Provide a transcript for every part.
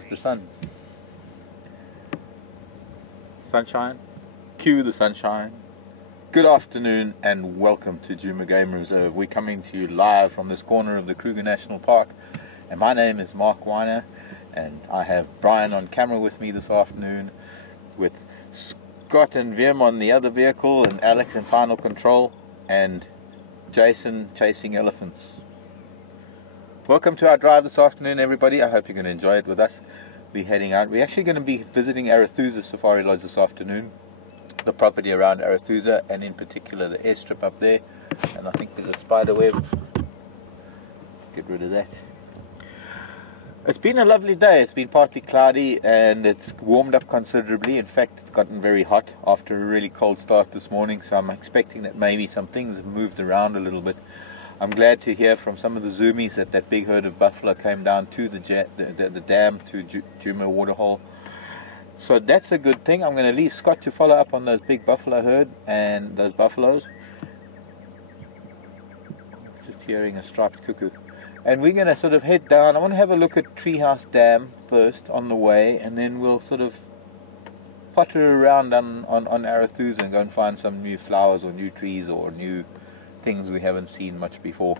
comes the sun. Sunshine. Cue the sunshine. Good afternoon and welcome to Djuma Game Reserve. We're coming to you live from this corner of the Kruger National Park. And my name is Mark Weiner, and I have Brian on camera with me this afternoon, with Scott and Wim on the other vehicle, and Alex in final control, and Jason chasing elephants. Welcome to our drive this afternoon, everybody. I hope you're going to enjoy it with us. We're heading out. We're actually going to be visiting Arathusa Safari Lodge this afternoon, the property around Arathusa, and in particular the airstrip up there. And I think there's a spider web. Get rid of that. It's been a lovely day. It's been partly cloudy and it's warmed up considerably. In fact, it's gotten very hot after a really cold start this morning, so I'm expecting that maybe some things have moved around a little bit. I'm glad to hear from some of the zoomies that big herd of buffalo came down to the dam to Djuma waterhole. So that's a good thing. I'm going to leave Scott to follow up on those big buffalo herd and those buffaloes. Just hearing a striped cuckoo. And we're going to sort of head down. I want to have a look at Treehouse Dam first on the way, and then we'll sort of potter around on Arathusa and go and find some new flowers or new trees or new things we haven't seen much before.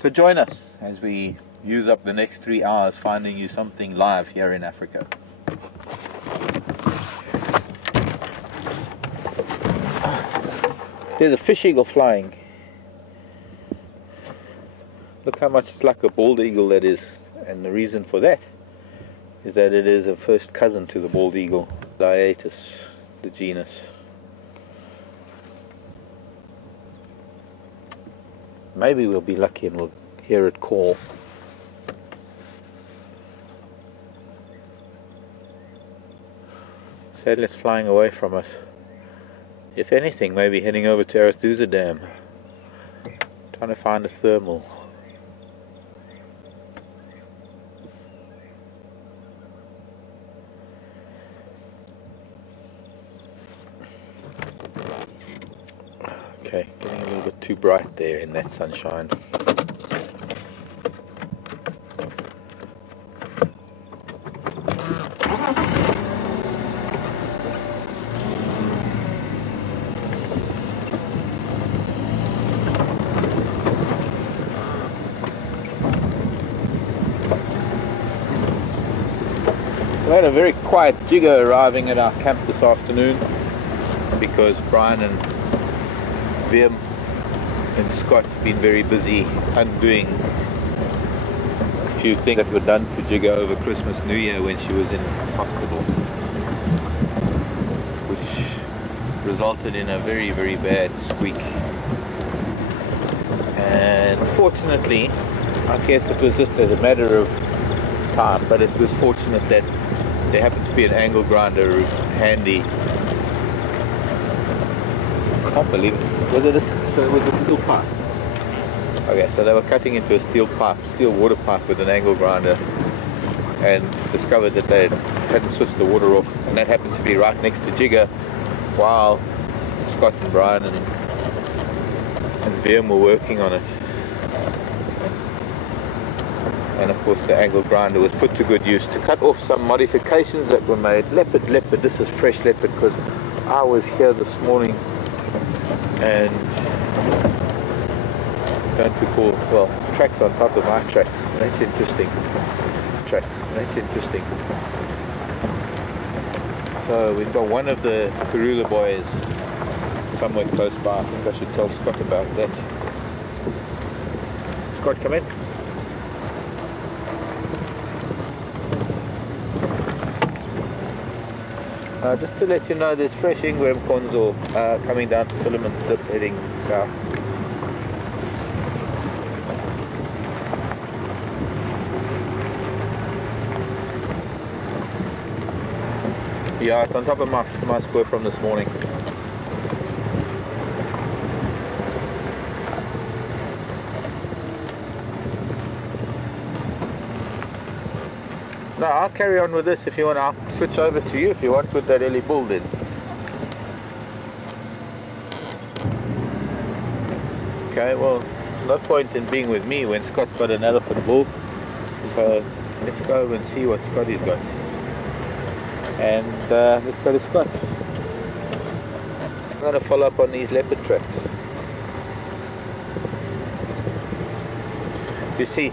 So join us as we use up the next 3 hours finding you something live here in Africa. There's a fish eagle flying. Look how much like a bald eagle that is, and the reason for that is that it is a first cousin to the bald eagle, Dietis, the genus. Maybe we'll be lucky and we'll hear it call. Sadly, it's flying away from us. If anything, maybe heading over to Arathusa Dam, trying to find a thermal. Okay, getting a little bit too bright there in that sunshine. We had a very quiet jigger arriving at our camp this afternoon because Brian and Wim and Scott have been very busy undoing a few things that were done to Jigger over Christmas, New Year when she was in hospital, which resulted in a very, very bad squeak. And fortunately, I guess it was just a matter of time, but it was fortunate that there happened to be an angle grinder handy. I can't believe it. Was it a steel pipe? Okay, so they were cutting into a steel water pipe with an angle grinder, and discovered that they hadn't switched the water off, and that happened to be right next to Jigger while Scott and Brian and Wim were working on it. And of course the angle grinder was put to good use to cut off some modifications that were made. Leopard, this is fresh leopard, because I was here this morning and don't recall, well, tracks on top of my tracks. That's interesting. Tracks, that's interesting. So we've got one of the Karula boys somewhere close by. I think I should tell Scott about that. Scott, come in. Just to let you know, there's fresh Ingram Konzo coming down to Philemon's Dip heading south. Yeah, it's on top of my spur from this morning. No, I'll carry on with this if you want. I'll switch over to you if you want with that Ellie Bull then. Okay, well, no point in being with me when Scott's got an elephant bull. So let's go over and see what Scotty's got. And let's go to Scott. I'm going to follow up on these leopard tracks. You see,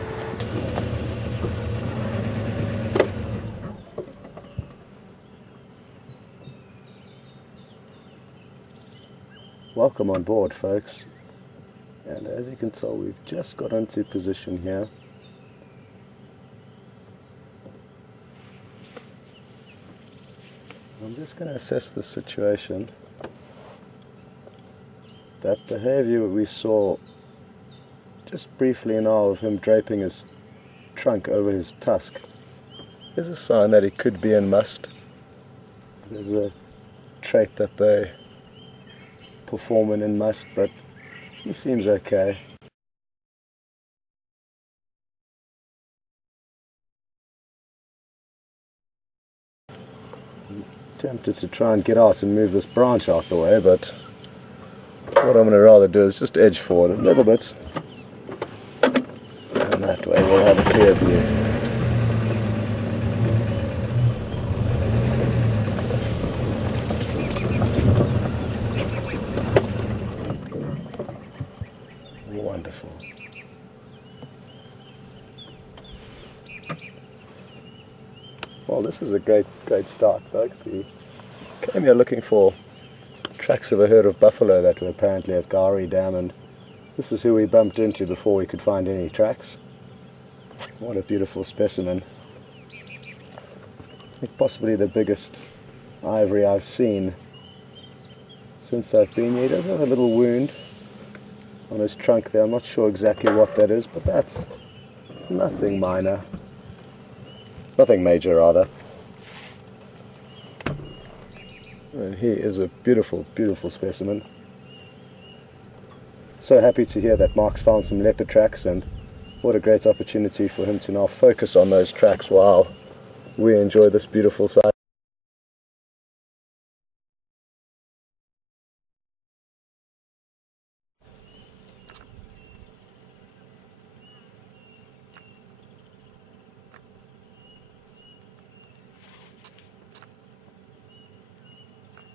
welcome on board, folks, and as you can tell, we've just got into position here. I'm just going to assess the situation. That behavior we saw just briefly now of him draping his trunk over his tusk is a sign that he could be in must. There's a trait that they perform in must, but he seems okay. I'm tempted to try and get out and move this branch out the way, but what I'm going to rather do is just edge forward a little bit, and that way we'll have a clear view. Wonderful. Well, this is a great start, folks. We came here looking for tracks of a herd of buffalo that were apparently at Gowrie Dam, and this is who we bumped into before we could find any tracks. What a beautiful specimen. I think possibly the biggest ivory I've seen since I've been here. He does have a little wound on his trunk there. I'm not sure exactly what that is, but that's nothing minor. Nothing major, rather. And he is a beautiful, beautiful specimen. So happy to hear that Mark's found some leopard tracks, and what a great opportunity for him to now focus on those tracks while we enjoy this beautiful sight.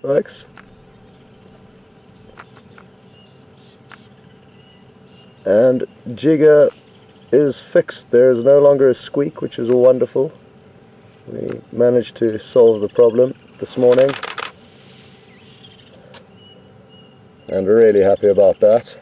Folks, and jigger is fixed. There is no longer a squeak, which is wonderful. We managed to solve the problem this morning, and we're really happy about that.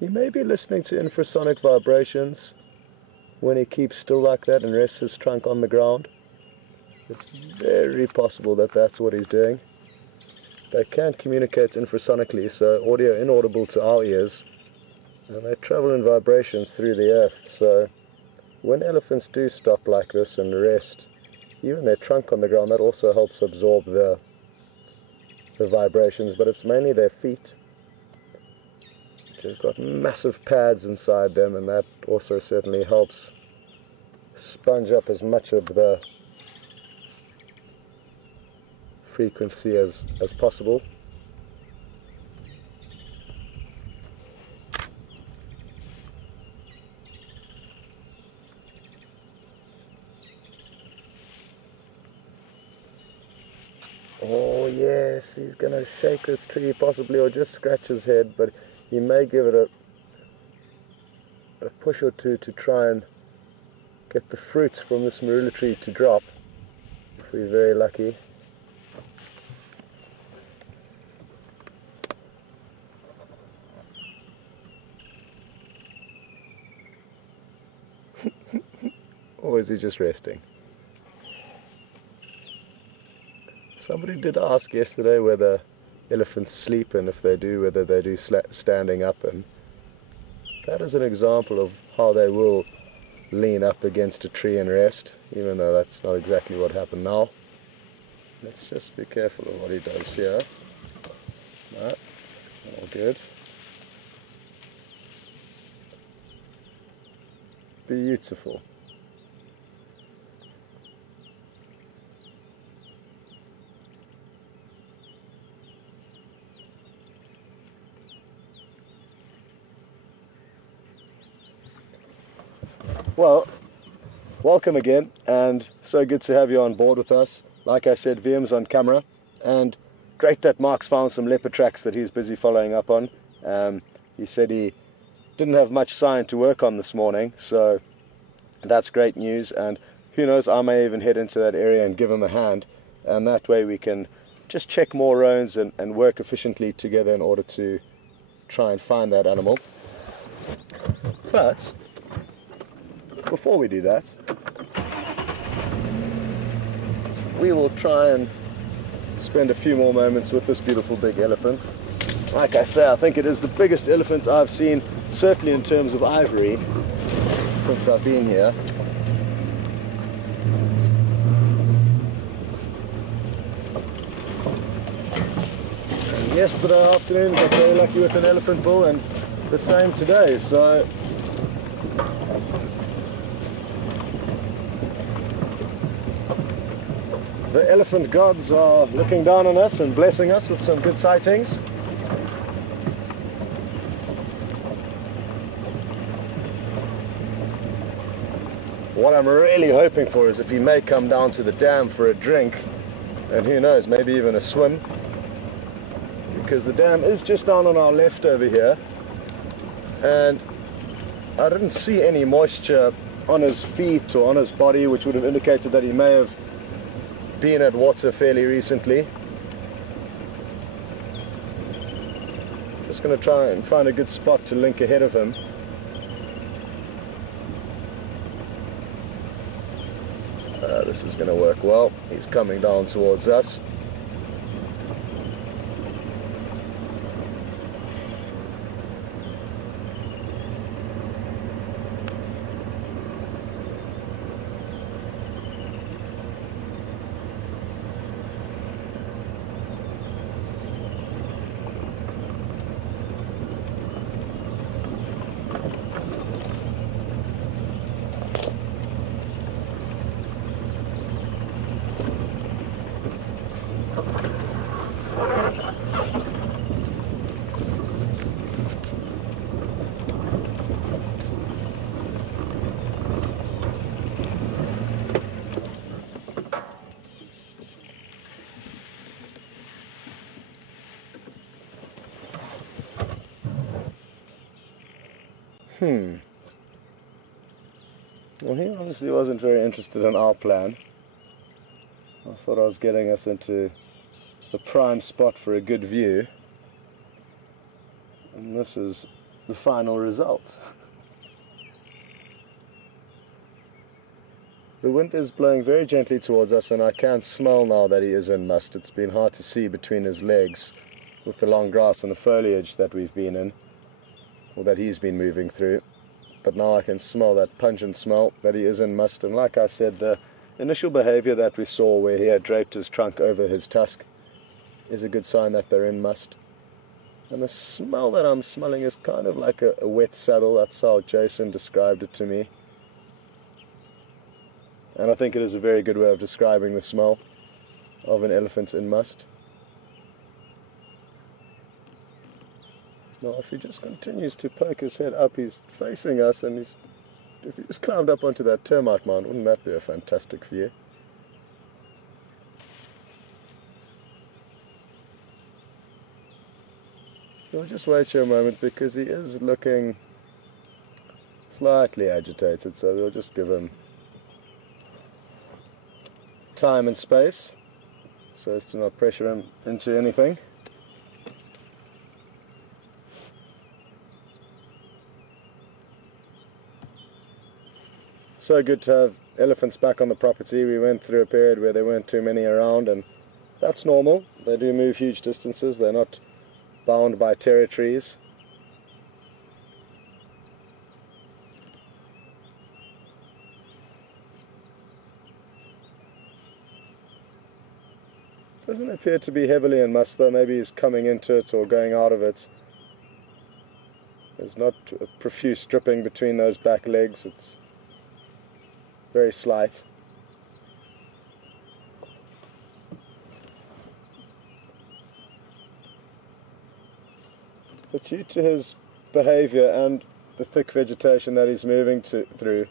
He may be listening to infrasonic vibrations when he keeps still like that and rests his trunk on the ground. It's very possible that that's what he's doing. They can communicate infrasonically, so audio inaudible to our ears, and they travel in vibrations through the earth. So when elephants do stop like this and rest, even their trunk on the ground, that also helps absorb the vibrations, but it's mainly their feet. They've got massive pads inside them, and that also certainly helps sponge up as much of the frequency as possible. Oh yes, he's going to shake this tree possibly, or just scratch his head, but he may give it a push or two to try and get the fruits from this marula tree to drop, if we're very lucky. Or is he just resting? Somebody did ask yesterday whether elephants sleep, and if they do, whether they do standing up, and that is an example of how they will lean up against a tree and rest, even though that's not exactly what happened now. Let's just be careful of what he does here. No, all good. Beautiful. Well, welcome again, and so good to have you on board with us. Like I said, VM's on camera, and great that Mark's found some leopard tracks that he's busy following up on. He said he didn't have much sign to work on this morning, so that's great news, and who knows, I may even head into that area and give him a hand, and that way we can just check more roads and work efficiently together in order to try and find that animal. But before we do that, we will try and spend a few more moments with this beautiful big elephant. Like I say, I think it is the biggest elephant I've seen, certainly in terms of ivory, since I've been here. And yesterday afternoon got very lucky with an elephant bull, and the same today, so the elephant gods are looking down on us and blessing us with some good sightings. What I'm really hoping for is if he may come down to the dam for a drink, and who knows, maybe even a swim, because the dam is just down on our left over here, and I didn't see any moisture on his feet or on his body, which would have indicated that he may have been at water fairly recently. Just going to try and find a good spot to link ahead of him. This is going to work well. He's coming down towards us. Well, he honestly wasn't very interested in our plan. I thought I was getting us into the prime spot for a good view, and this is the final result. The wind is blowing very gently towards us, and I can smell now that he is in must. It's been hard to see between his legs with the long grass and the foliage that we've been in, or that he's been moving through. But now I can smell that pungent smell that he is in must, and like I said, the initial behavior that we saw where he had draped his trunk over his tusk is a good sign that they're in must. And the smell that I'm smelling is kind of like a wet saddle. That's how Jason described it to me. And I think it is a very good way of describing the smell of an elephant in must. Now, if he just continues to poke his head up, he's facing us, and if he just climbed up onto that termite mound, wouldn't that be a fantastic view? We'll just wait here a moment because he is looking slightly agitated, so we'll just give him time and space so as to not pressure him into anything. So good to have elephants back on the property. We went through a period where there weren't too many around, and that's normal. They do move huge distances. They're not bound by territories. Doesn't appear to be heavily in musk though. Maybe he's coming into it or going out of it. There's not a profuse dripping between those back legs. It's very slight. But due to his behavior and the thick vegetation that he's moving through,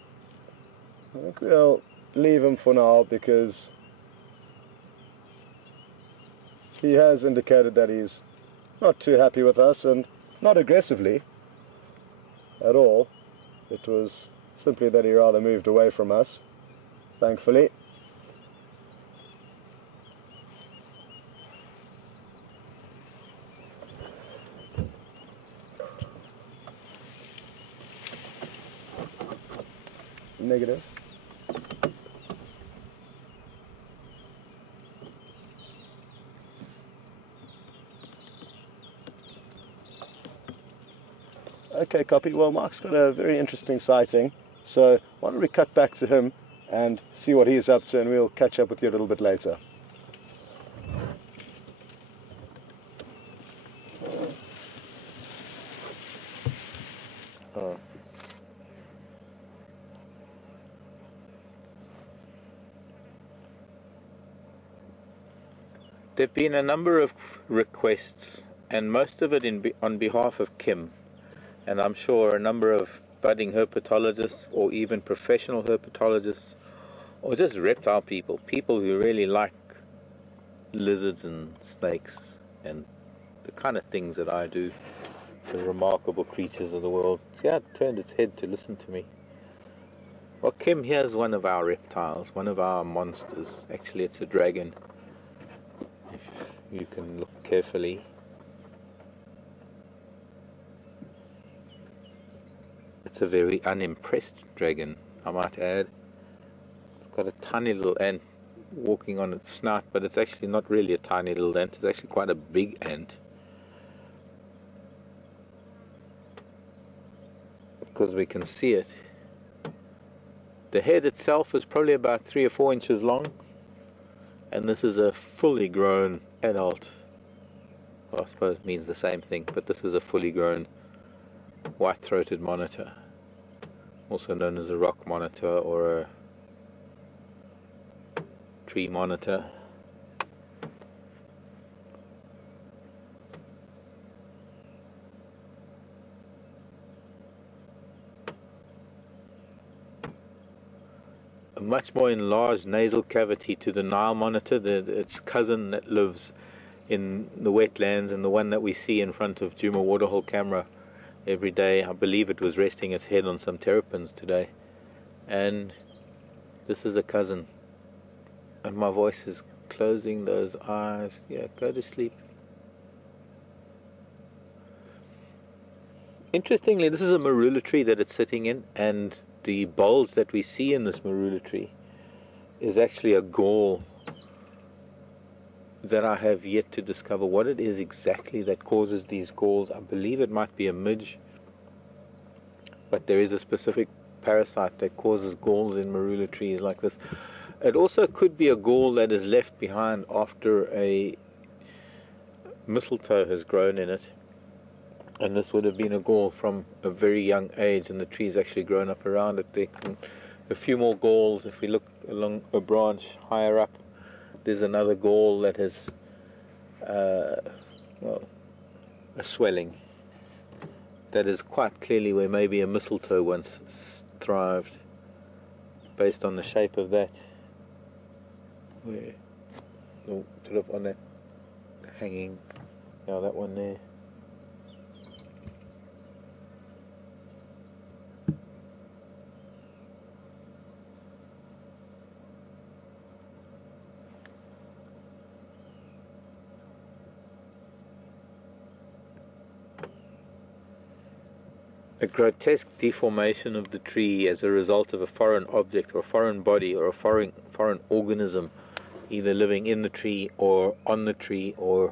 I think we'll leave him for now, because he has indicated that he's not too happy with us, and not aggressively at all. It was simply that he rather moved away from us, thankfully. Negative. Okay, copy. Well, Mark's got a very interesting sighting, so why don't we cut back to him and see what he's up to, and we'll catch up with you a little bit later. Oh. There have been a number of requests, and most of it on behalf of Kim, and I'm sure a number of budding herpetologists or even professional herpetologists, or just reptile people who really like lizards and snakes and the kind of things that I do, the remarkable creatures of the world. See how it turned its head to listen to me. Well, Kim, here's one of our reptiles, one of our monsters. Actually, it's a dragon. You can look carefully. It's a very unimpressed dragon, I might add. It's got a tiny little ant walking on its snout, but it's actually not really a tiny little ant, it's actually quite a big ant. Because we can see it. The head itself is probably about 3 or 4 inches long, and this is a fully grown adult. Well, I suppose it means the same thing, but this is a fully grown white-throated monitor, also known as a rock monitor or a tree monitor. A much more enlarged nasal cavity to the Nile monitor, its cousin that lives in the wetlands, and the one that we see in front of Djuma waterhole camera every day. I believe it was resting its head on some terrapins today. And this is a cousin. And my voice is closing those eyes. Yeah, go to sleep. Interestingly, this is a marula tree that it's sitting in, and the bulge that we see in this marula tree is actually a gall that I have yet to discover what it is exactly that causes these galls. I believe it might be a midge, but there is a specific parasite that causes galls in marula trees like this. It also could be a gall that is left behind after a mistletoe has grown in it, and this would have been a gall from a very young age, and the tree's actually grown up around it. There can a few more galls. If we look along a branch higher up, there's another gall that has well, a swelling that is quite clearly where maybe a mistletoe once thrived, based on the shape of that, where, oh, sort of on that hanging, yeah, that one there. A grotesque deformation of the tree as a result of a foreign object or a foreign body or a foreign organism either living in the tree or on the tree or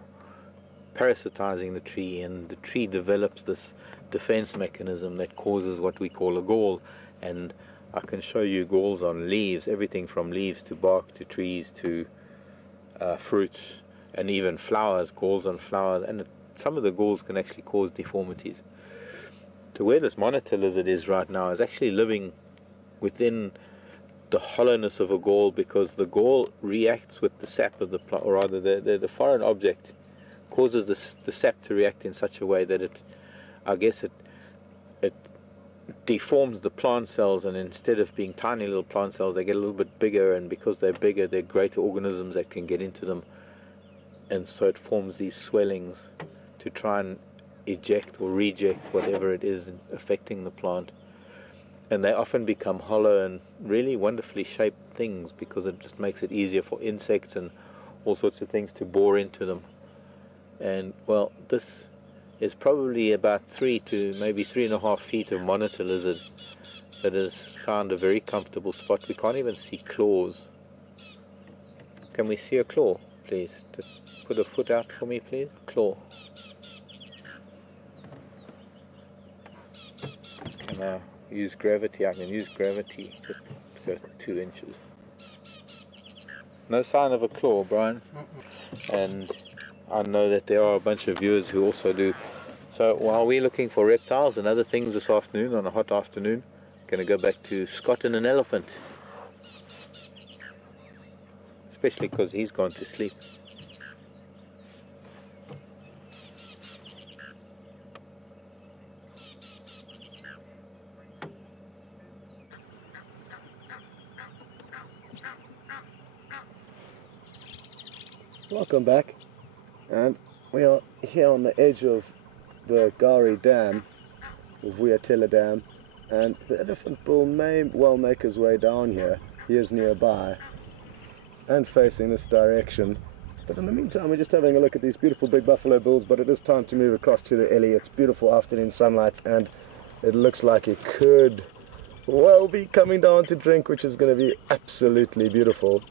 parasitizing the tree, and the tree develops this defense mechanism that causes what we call a gall. And I can show you galls on leaves, everything from leaves to bark to trees to fruits, and even flowers, galls on flowers, and some of the galls can actually cause deformities. So where this monitor lizard is right now is actually living within the hollowness of a gall, because the gall reacts with the sap of the plant, or rather the foreign object causes the sap to react in such a way that it deforms the plant cells, and instead of being tiny little plant cells, they get a little bit bigger, and because they're bigger, they're greater organisms that can get into them, and so it forms these swellings to try and eject or reject whatever it is affecting the plant. And they often become hollow and really wonderfully shaped things, because it just makes it easier for insects and all sorts of things to bore into them. And well, this is probably about 3 to maybe 3.5 feet of monitor lizard that has found a very comfortable spot. We can't even see claws. Can we see a claw, please? Just put a foot out for me, please. Claw. Can I use gravity? I can use gravity to go 2 inches. No sign of a claw, Brian. And I know that there are a bunch of viewers who also do. So while we're looking for reptiles and other things this afternoon, on a hot afternoon, going to go back to Scott and an elephant. Especially because he's gone to sleep. Welcome back, and we are here on the edge of the Gari Dam, or Vuyatela Dam, and the elephant bull may well make his way down here. He is nearby and facing this direction, but in the meantime we're just having a look at these beautiful big buffalo bulls. But it is time to move across to the Ellie. It's beautiful afternoon sunlight, and it looks like it could well be coming down to drink, which is going to be absolutely beautiful.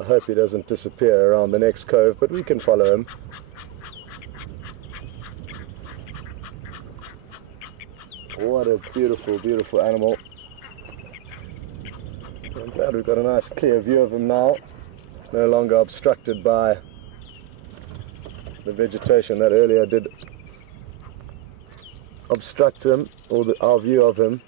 I hope he doesn't disappear around the next cove, but we can follow him. What a beautiful, beautiful animal. I'm glad we've got a nice clear view of him now, no longer obstructed by the vegetation that earlier did obstruct him, or our view of him.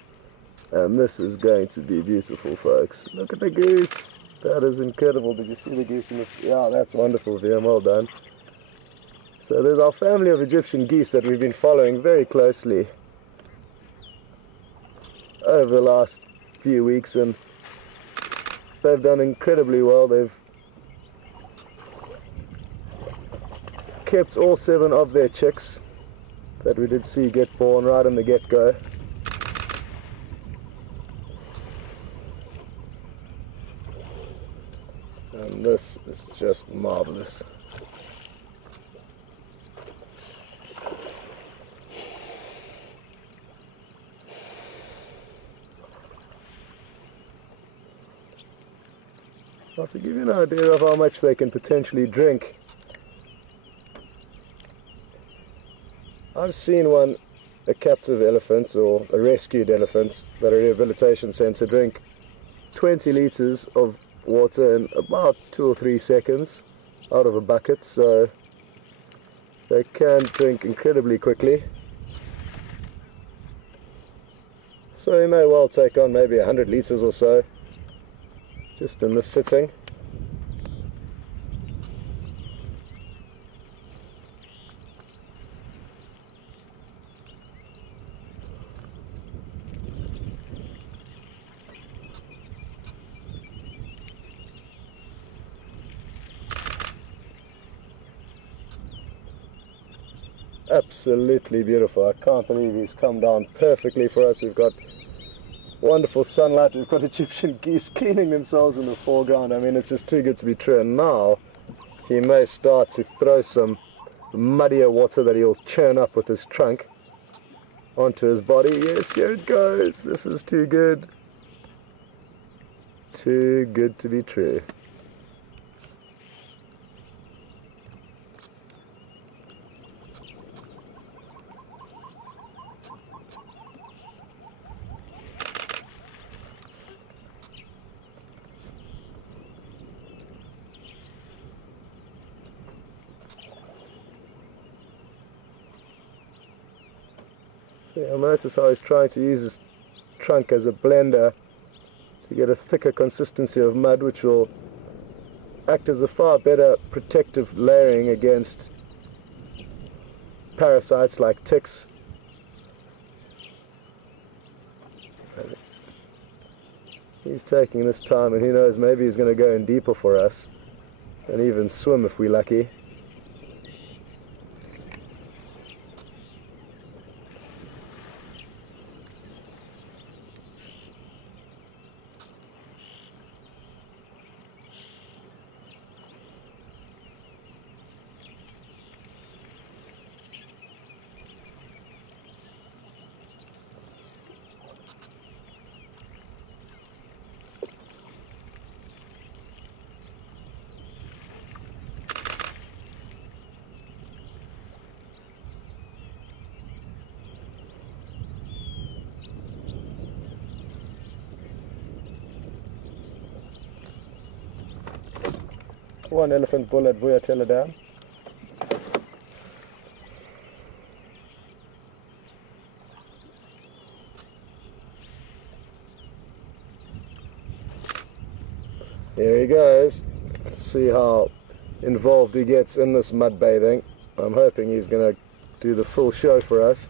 And this is going to be beautiful, folks. Look at the goose. That is incredible. Did you see the goose in the... Yeah, that's wonderful, VM. Well done. So there's our family of Egyptian geese that we've been following very closely over the last few weeks, and they've done incredibly well. They've kept all 7 of their chicks that we did see get born right in the get-go. And this is just marvelous. Well, to give you an idea of how much they can potentially drink, I've seen a captive elephant or a rescued elephant at a rehabilitation centre drink 20 litres of water in about 2 or 3 seconds out of a bucket, so they can drink incredibly quickly. So he may well take on maybe 100 litres or so just in this sitting. Absolutely beautiful. I can't believe he's come down perfectly for us. We've got wonderful sunlight. We've got Egyptian geese cleaning themselves in the foreground. I mean, it's just too good to be true. And now he may start to throw some muddier water that he'll churn up with his trunk onto his body. Yes, here it goes. This is too good. Too good to be true. See, you'll notice how he's trying to use his trunk as a blender to get a thicker consistency of mud, which will act as a far better protective layering against parasites like ticks. He's taking this time, and who knows, maybe he's going to go in deeper for us and even swim if we're lucky. One elephant bull at WildEarthTV Dam. Here he goes. Let's see how involved he gets in this mud bathing. I'm hoping he's going to do the full show for us.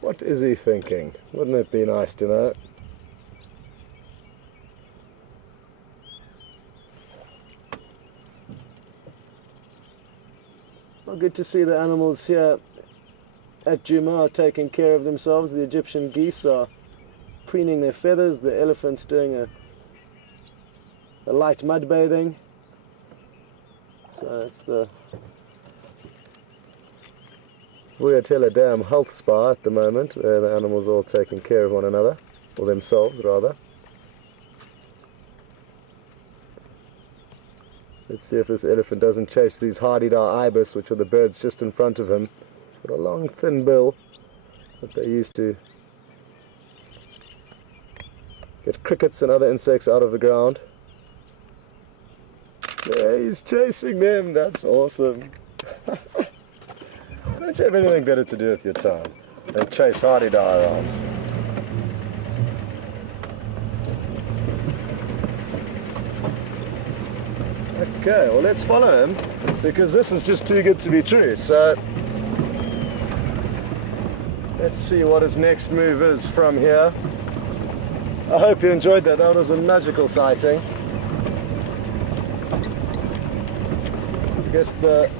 What is he thinking? Wouldn't it be nice to know? Well, good to see the animals here at Djuma are taking care of themselves. The Egyptian geese are preening their feathers, the elephants doing a light mud bathing. So it's the WildEarthTV Dam health spa at the moment, where the animals are all taking care of one another, or themselves rather. Let's see if this elephant doesn't chase these hardy-dar ibis, which are the birds just in front of him. It's got a long thin bill that they use to get crickets and other insects out of the ground. Yeah, he's chasing them, that's awesome. Don't you have anything better to do with your time than chase hardy-dar around? Okay, well let's follow him, because this is just too good to be true. So let's see what his next move is from here. I hope you enjoyed that. That was a magical sighting. I guess the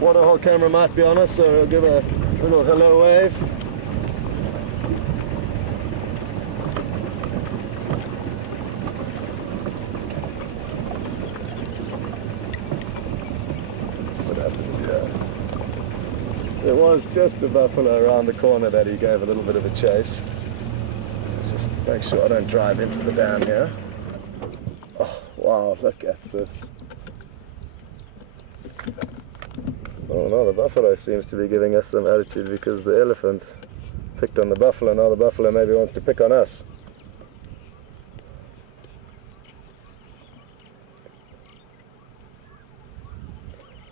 waterhole camera might be on us, so we'll give a little hello wave. What happens here? There was just a buffalo around the corner that he gave a little bit of a chase. Let's just make sure I don't drive into the dam here. Oh, wow, look at this. Oh no, the buffalo seems to be giving us some attitude, because the elephants picked on the buffalo. Now the buffalo maybe wants to pick on us.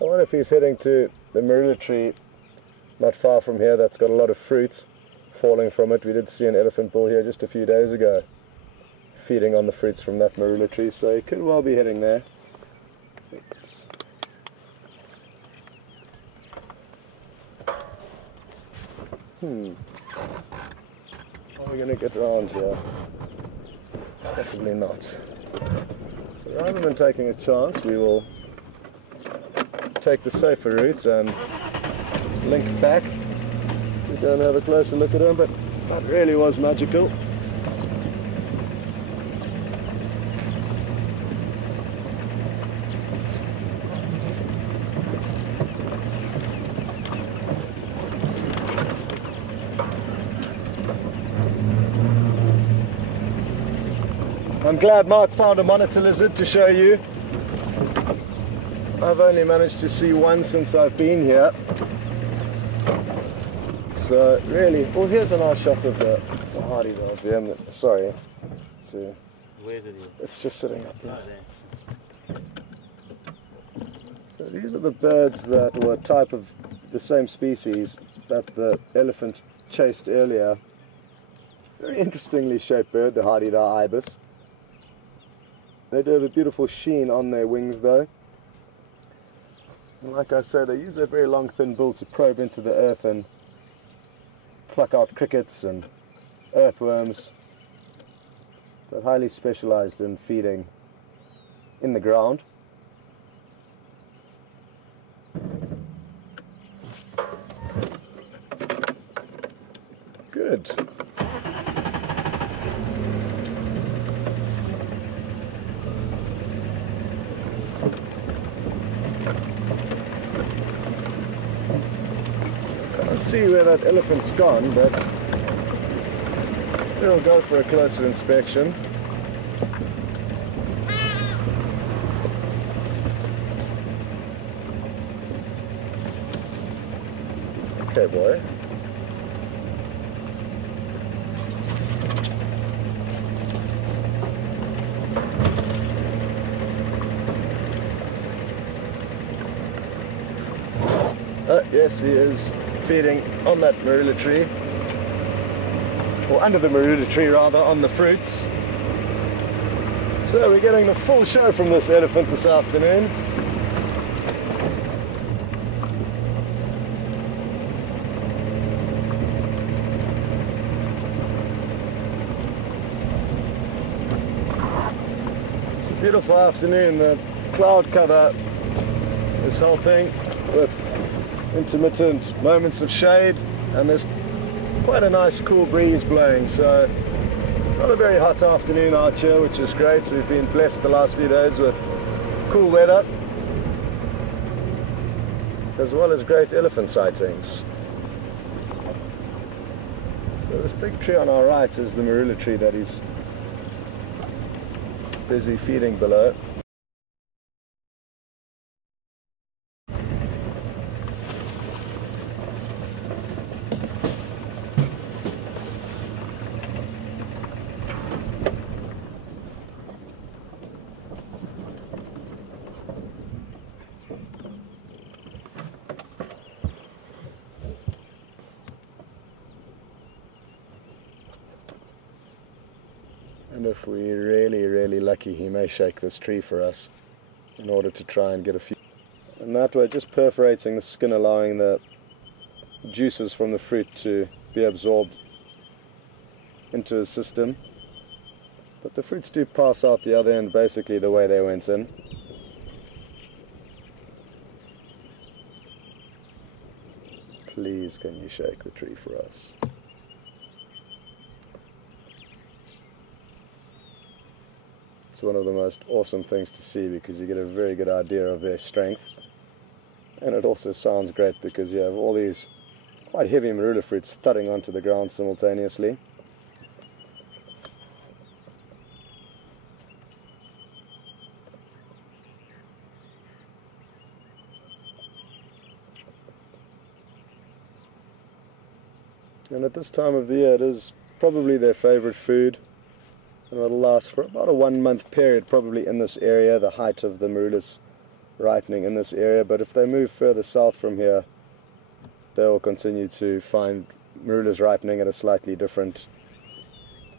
I wonder if he's heading to the marula tree not far from here that's got a lot of fruits falling from it. We did see an elephant bull here just a few days ago feeding on the fruits from that marula tree, so he could well be heading there. How are we going to get around here? Possibly not. So rather than taking a chance, we will take the safer route and link back. We don't have a closer look at him, but that really was magical. I'm glad Mark found a monitor lizard to show you. I've only managed to see one since I've been here. So really, well, here's a nice shot of the hardy dove. Sorry. Where's it? It's just sitting up here. So these are the birds that were a type of the same species that the elephant chased earlier. Very interestingly shaped bird, the hardy-dove ibis. They do have a beautiful sheen on their wings though. And like I said, they use their very long thin bill to probe into the earth and pluck out crickets and earthworms. They're highly specialized in feeding in the ground. Good. Can't see where that elephant's gone, but we'll go for a closer inspection. Okay, boy. Yes, he is feeding on that marula tree, or under the marula tree rather, on the fruits. So we're getting the full show from this elephant this afternoon. It's a beautiful afternoon. The cloud cover is helping with intermittent moments of shade, and there's quite a nice cool breeze blowing, so not a very hot afternoon out here, which is great. We've been blessed the last few days with cool weather as well as great elephant sightings. So this big tree on our right is the marula tree that he's busy feeding below. And if we're really lucky, he may shake this tree for us in order to try and get a few. And that way, just perforating the skin, allowing the juices from the fruit to be absorbed into his system. But the fruits do pass out the other end basically the way they went in. Please, can you shake the tree for us? It's one of the most awesome things to see because you get a very good idea of their strength. And it also sounds great because you have all these quite heavy marula fruits thudding onto the ground simultaneously. And at this time of the year, it is probably their favorite food. And it'll last for about a 1 month period probably in this area, the height of the marulas ripening in this area. But if they move further south from here, they'll continue to find marulas ripening at a slightly different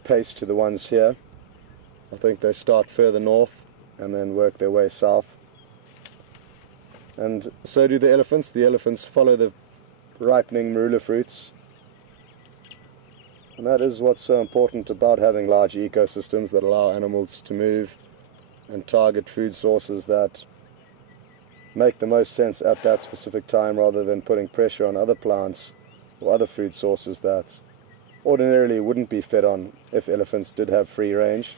pace to the ones here. I think they start further north and then work their way south. And so do the elephants. The elephants follow the ripening marula fruits. And that is what's so important about having large ecosystems that allow animals to move and target food sources that make the most sense at that specific time, rather than putting pressure on other plants or other food sources that ordinarily wouldn't be fed on if elephants did have free range.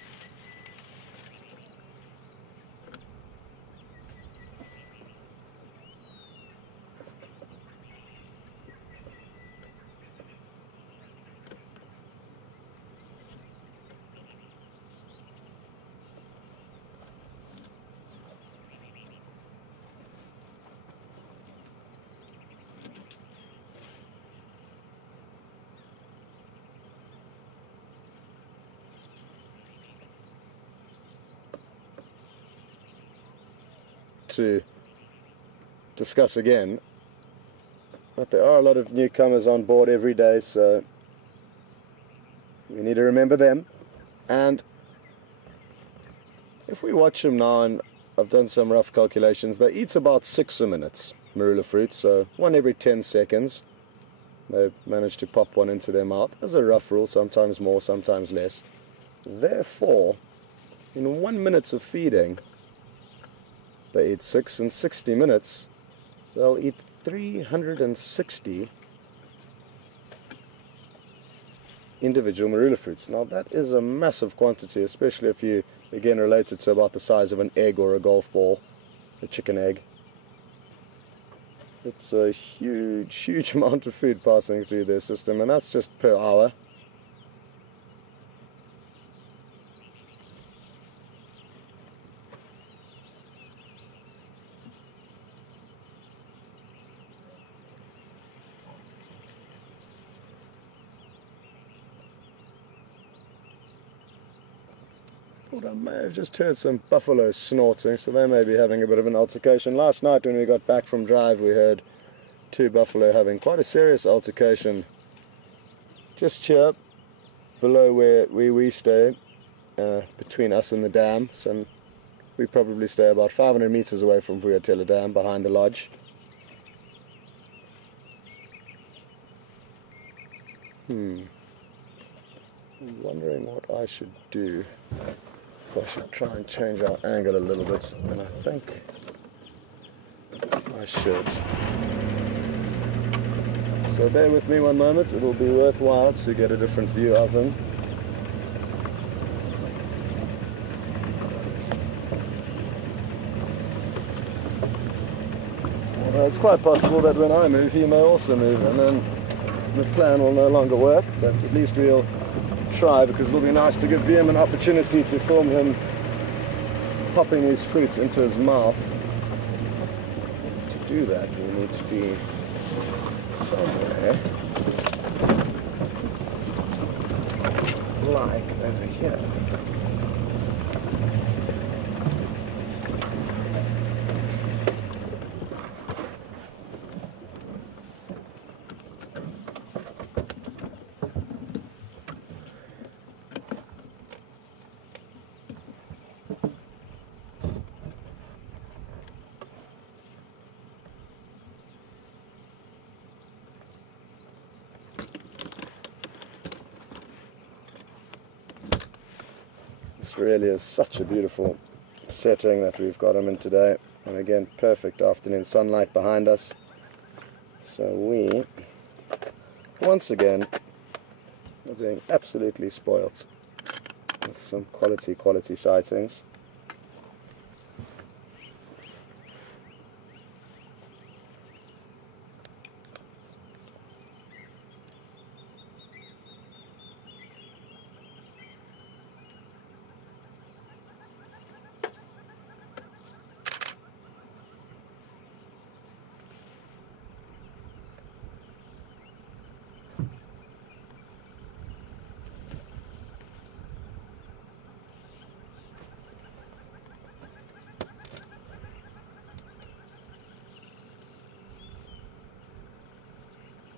to discuss again. But there are a lot of newcomers on board every day, so we need to remember them. And if we watch them now, and I've done some rough calculations, they eat about 6 a minute, marula fruit, so 1 every 10 seconds. They manage to pop one into their mouth, as a rough rule, sometimes more, sometimes less. Therefore, in 1 minute of feeding, they eat 6. In 60 minutes, they'll eat 360 individual marula fruits. Now that is a massive quantity, especially if you, again, relate it to about the size of an egg or a golf ball, a chicken egg. It's a huge, huge amount of food passing through their system, and that's just per hour. I may have just heard some buffalo snorting, so they may be having a bit of an altercation. Last night when we got back from drive, we heard 2 buffalo having quite a serious altercation just here below where we stay, between us and the dam. So we probably stay about 500 meters away from Vuyatela Dam, behind the lodge. I'm wondering what I should do. If I should try and change our angle a little bit, and I think I should. So bear with me one moment, it will be worthwhile to get a different view of them. Well, it's quite possible that when I move, he may also move, and then the plan will no longer work, but at least we'll try, because it'll be nice to give VM an opportunity to film him popping his fruits into his mouth. To do that, we need to be somewhere like over here. This really is such a beautiful setting that we've got them in today, and again, perfect afternoon sunlight behind us. So we, once again, are being absolutely spoilt with some quality sightings.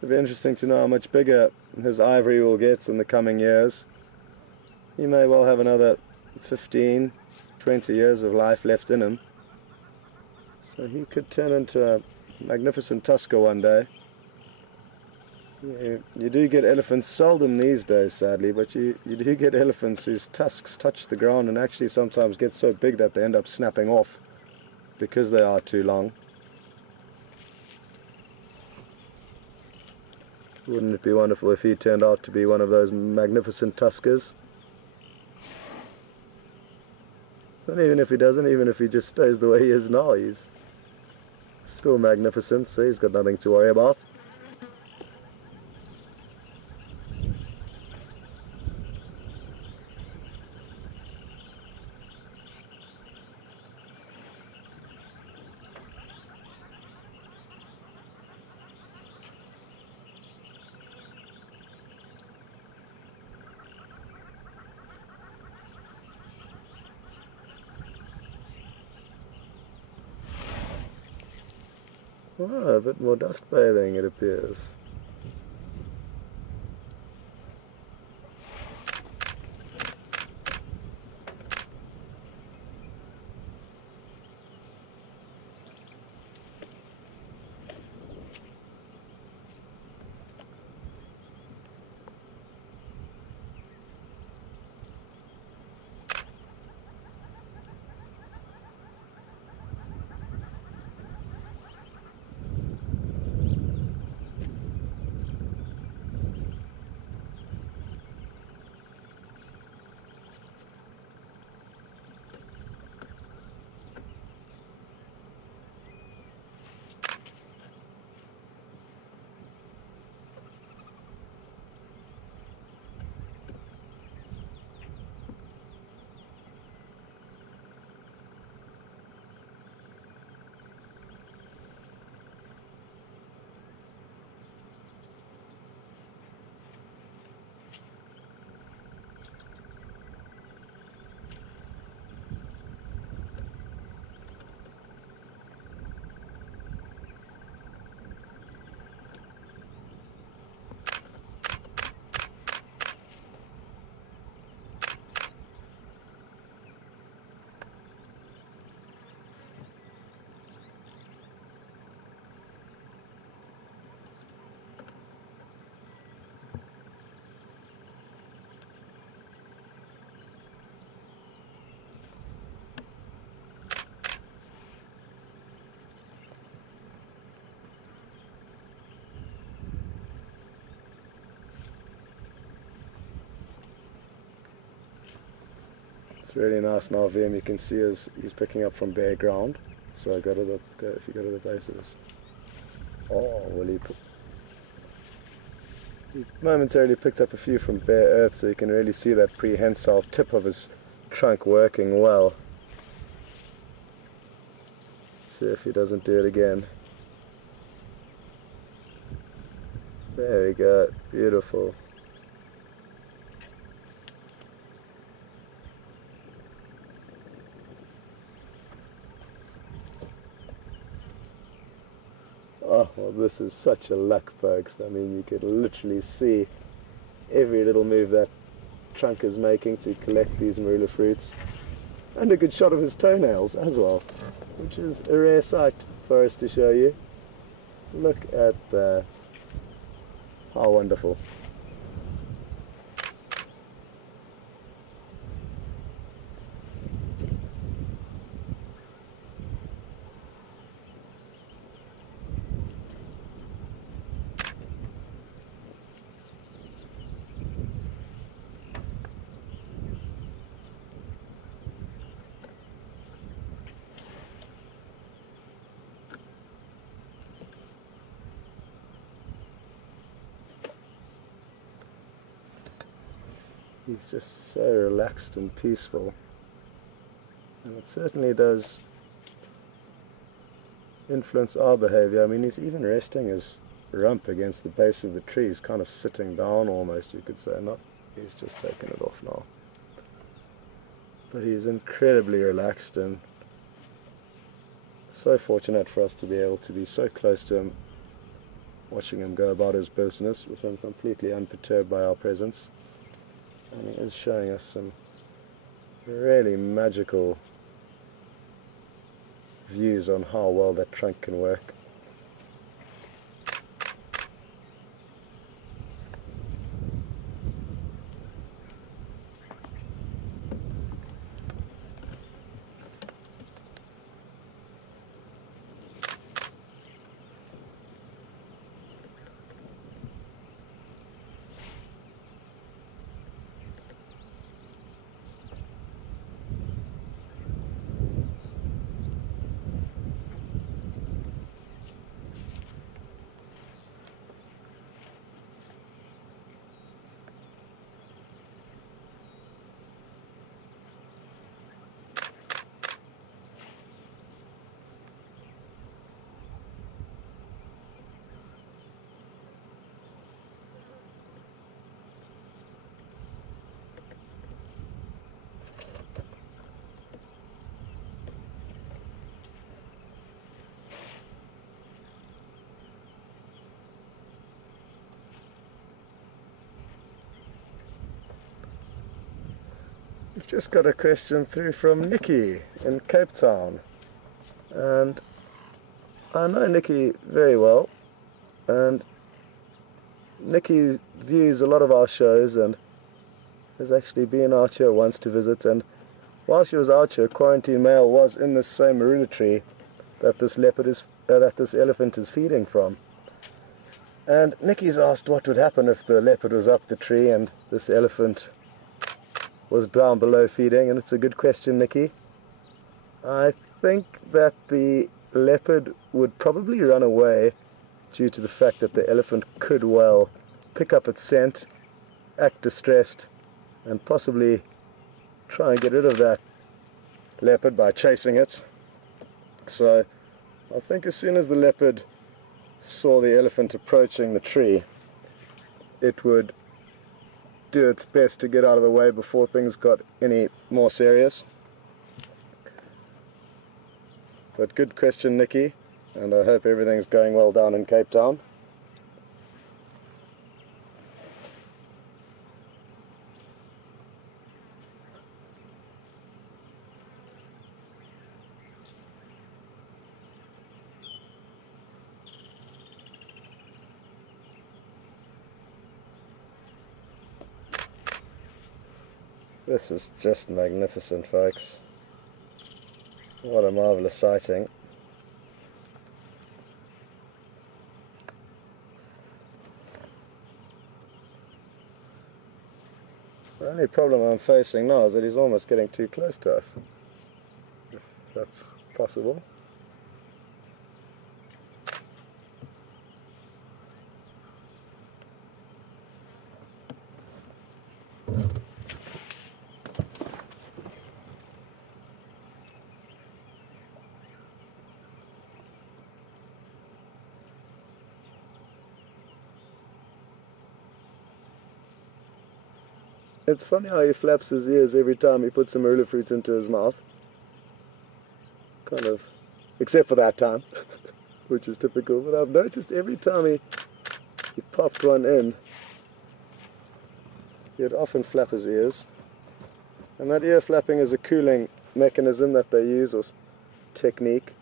It'll be interesting to know how much bigger his ivory will get in the coming years. He may well have another 15, 20 years of life left in him. So he could turn into a magnificent tusker one day. You do get elephants, seldom these days sadly, but you do get elephants whose tusks touch the ground and actually sometimes get so big that they end up snapping off because they are too long. Wouldn't it be wonderful if he turned out to be one of those magnificent tuskers? And even if he doesn't, even if he just stays the way he is now, he's still magnificent, so he's got nothing to worry about. Oh, a bit more dust bathing, it appears. It's really nice now of him. You can see as he's picking up from bare ground. So if you go to the bases. Oh, well, he momentarily picked up a few from bare earth, so you can really see that prehensile tip of his trunk working well. Let's see if he doesn't do it again. There we go, beautiful. Oh, well, this is such a luck, folks. I mean, you could literally see every little move that trunk is making to collect these marula fruits. And a good shot of his toenails as well, which is a rare sight for us to show you. Look at that. How wonderful. He's just so relaxed and peaceful, and it certainly does influence our behavior. I mean, he's even resting his rump against the base of the tree. He's kind of sitting down almost, you could say. Not, he's just taken it off now. But he's incredibly relaxed, and so fortunate for us to be able to be so close to him, watching him go about his business with him completely unperturbed by our presence. And he is showing us some really magical views on how well that trunk can work. We've just got a question through from Nikki in Cape Town, and I know Nikki very well, and Nikki views a lot of our shows and has actually been out here once to visit, and while she was out here, quarantine male was in this same marula tree that this elephant is feeding from. And Nikki's asked what would happen if the leopard was up the tree and this elephant was down below feeding, and it's a good question, Nikki. I think that the leopard would probably run away due to the fact that the elephant could well pick up its scent, act distressed, and possibly try and get rid of that leopard by chasing it. So I think as soon as the leopard saw the elephant approaching the tree, it would do its best to get out of the way before things got any more serious. But good question, Nikki, and I hope everything's going well down in Cape Town. This is just magnificent, folks. What a marvellous sighting. The only problem I'm facing now is that he's almost getting too close to us, if that's possible. It's funny how he flaps his ears every time he puts some marula fruits into his mouth. Kind of, except for that time, which is typical. But I've noticed every time he popped one in, he'd often flap his ears. And that ear flapping is a cooling mechanism that they use, or technique.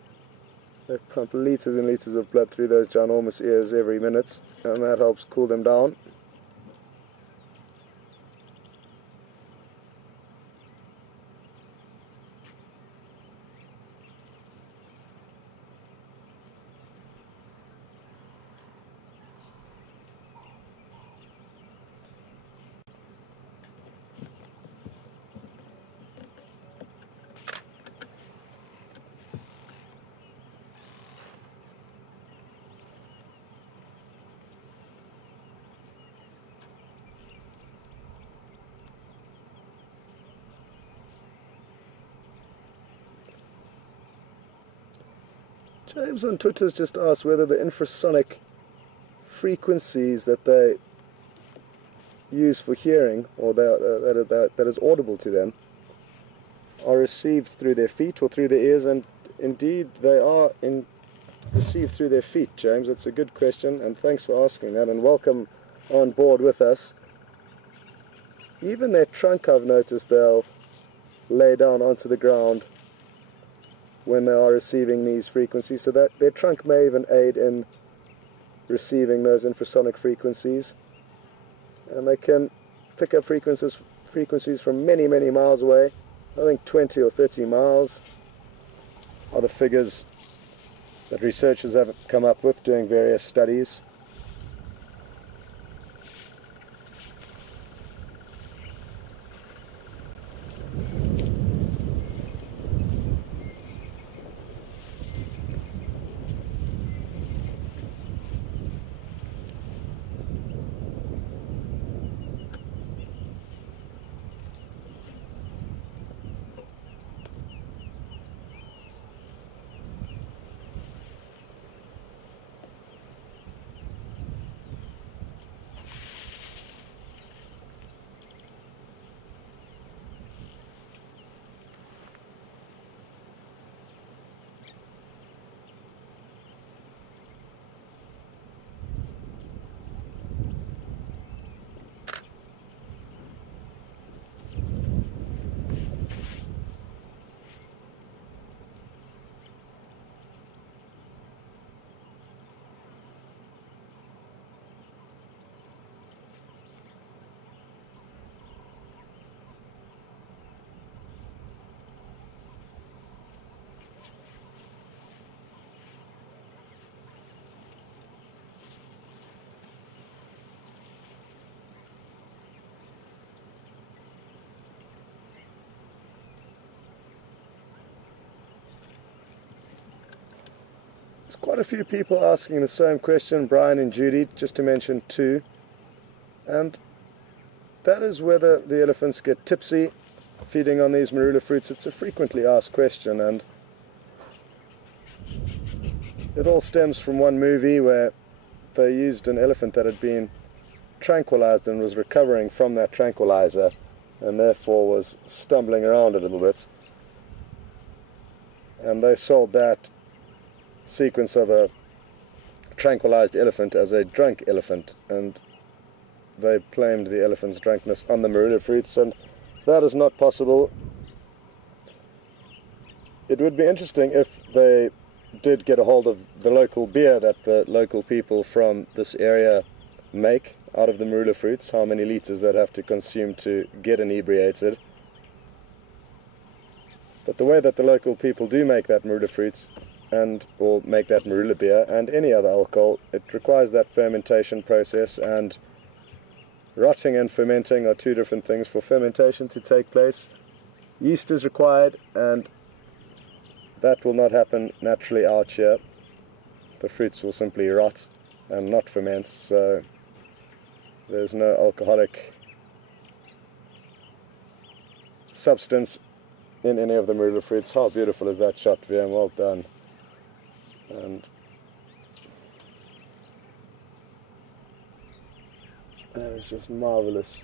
They pump litres and litres of blood through those ginormous ears every minute, and that helps cool them down. James on Twitter's just asked whether the infrasonic frequencies that they use for hearing, or that is audible to them, are received through their feet or through their ears, and indeed they are received through their feet, James. That's a good question, and thanks for asking that, and welcome on board with us. Even their trunk, I've noticed, they'll lay down onto the ground when they are receiving these frequencies, so that their trunk may even aid in receiving those infrasonic frequencies, and they can pick up frequencies from many, many miles away. I think 20 or 30 miles are the figures that researchers have come up with doing various studies. quite a few people asking the same question, Brian and Judy, just to mention two, and that is whether the elephants get tipsy feeding on these marula fruits. It's a frequently asked question, and it all stems from one movie where they used an elephant that had been tranquilized and was recovering from that tranquilizer and therefore was stumbling around a little bit, and they sold that sequence of a tranquilized elephant as a drunk elephant, and they blamed the elephant's drunkenness on the marula fruits, and that is not possible. It would be interesting if they did get a hold of the local beer that the local people from this area make out of the marula fruits, how many litres they'd have to consume to get inebriated. But the way that the local people do make that marula fruits, or make that marula beer and any other alcohol, it requires that fermentation process, and rotting and fermenting are two different things. For fermentation to take place, yeast is required, and that will not happen naturally out here. The fruits will simply rot and not ferment, so there's no alcoholic substance in any of the marula fruits. How beautiful is that shot, VM? Well done. And that is just marvelous.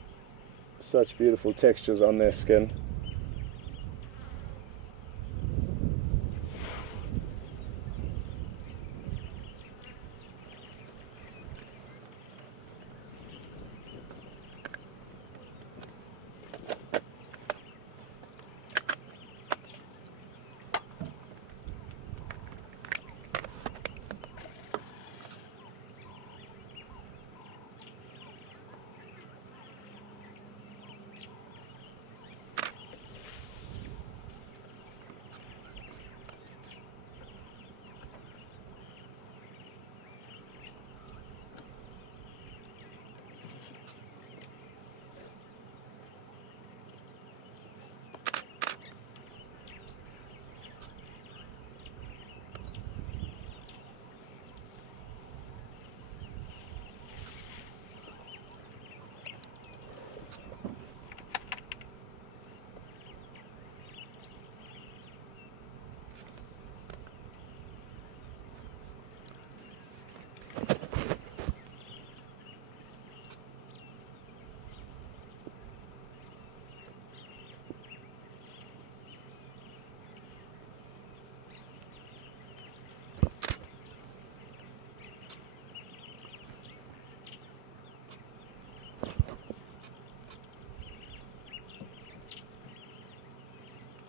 Such beautiful textures on their skin.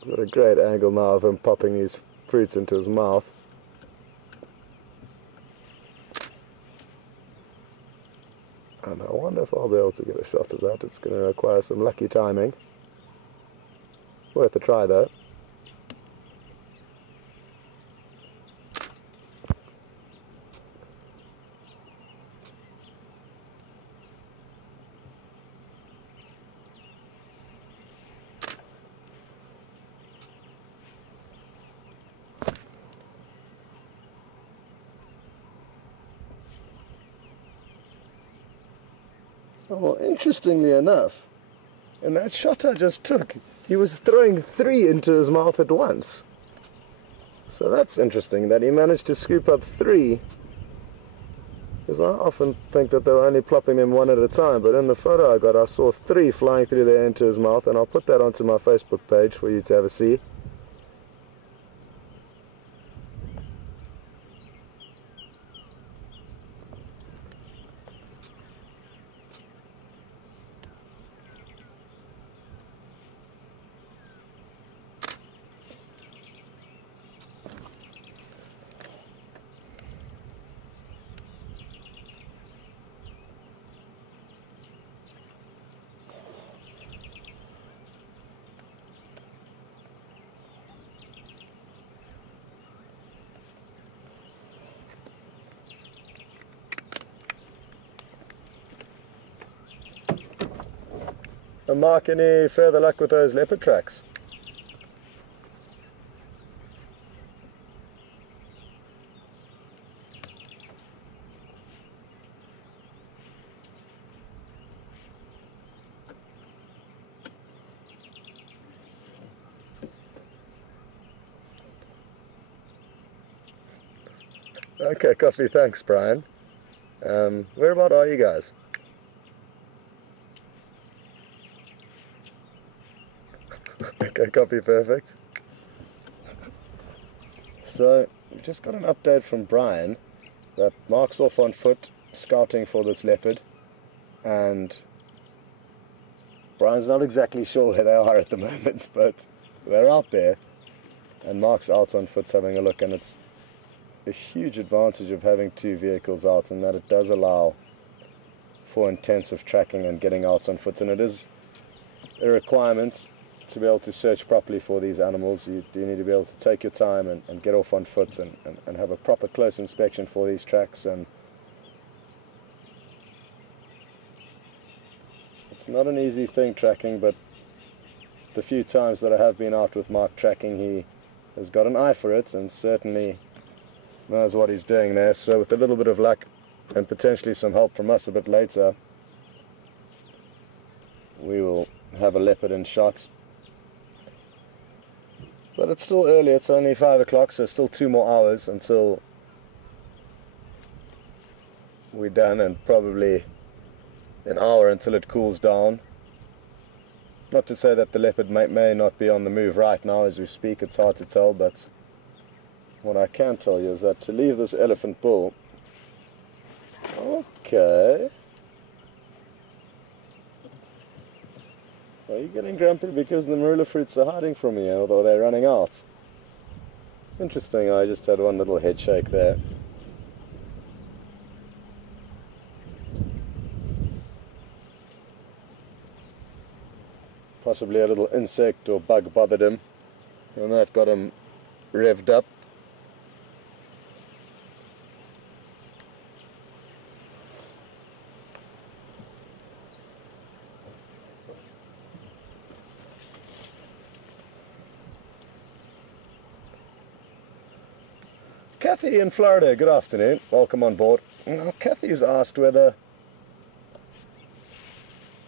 Got a great angle now of him popping these fruits into his mouth. And I wonder if I'll be able to get a shot of that. It's going to require some lucky timing. Worth a try though. Well, interestingly enough, in that shot I just took, he was throwing 3 into his mouth at once. So that's interesting that he managed to scoop up 3. Because I often think that they were only plopping them one at a time, but in the photo I got, I saw 3 flying through there into his mouth, and I'll put that onto my Facebook page for you to have a see. And Mark, any further luck with those leopard tracks? Okay, copy. Thanks, Brian. Whereabout are you guys? Okay, copy. Perfect. So, we just got an update from Brian that Mark's off on foot scouting for this leopard, and Brian's not exactly sure where they are at the moment, but they're out there, and Mark's out on foot having a look, and it's a huge advantage of having two vehicles out in that it does allow for intensive tracking and getting out on foot, and it is a requirement to be able to search properly for these animals. You do need to be able to take your time and get off on foot and have a proper close inspection for these tracks. And it's not an easy thing tracking, but the few times that I have been out with Mark tracking, he has got an eye for it and certainly knows what he's doing there. So with a little bit of luck and potentially some help from us a bit later, we will have a leopard in shot. But it's still early, it's only 5 o'clock, so still 2 more hours until we're done, and probably an hour until it cools down. Not to say that the leopard may not be on the move right now as we speak, it's hard to tell, but what I can tell you is that to leave this elephant bull... Okay... Are you getting grumpy because the marula fruits are hiding from you, although they're running out? Interesting, I just had one little head shake there. Possibly a little insect or bug bothered him, and that got him revved up. Kathy in Florida, good afternoon, welcome on board. Now, Kathy's asked whether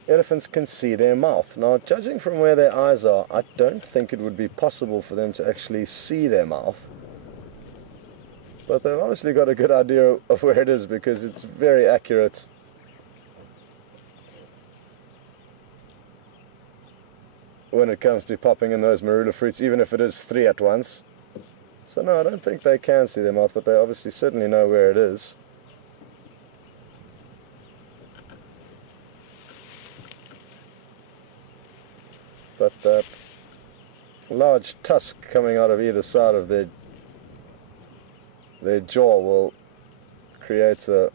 elephants can see their mouth. Now, judging from where their eyes are, I don't think it would be possible for them to actually see their mouth. But they've obviously got a good idea of where it is because it's very accurate. When it comes to popping in those marula fruits, even if it is 3 at once. So no, I don't think they can see their mouth, but they obviously certainly know where it is. But that large tusk coming out of either side of their jaw will create or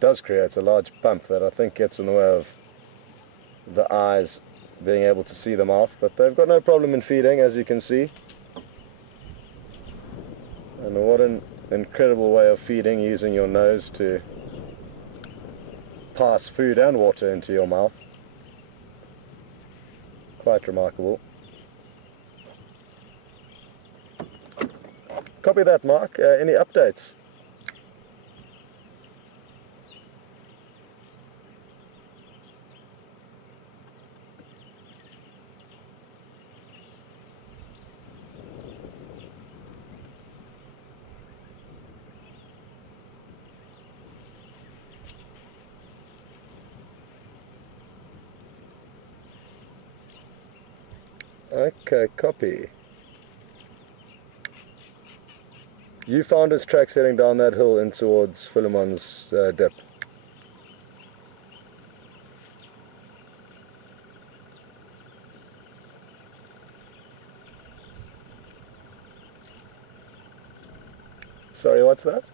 does create a large bump that I think gets in the way of the eyes being able to see the mouth. But they've got no problem in feeding, as you can see. And what an incredible way of feeding, using your nose to pass food and water into your mouth. Quite remarkable. Copy that, Mark. Any updates? Okay, copy. You found his tracks heading down that hill in towards Philemon's dip. Sorry, what's that?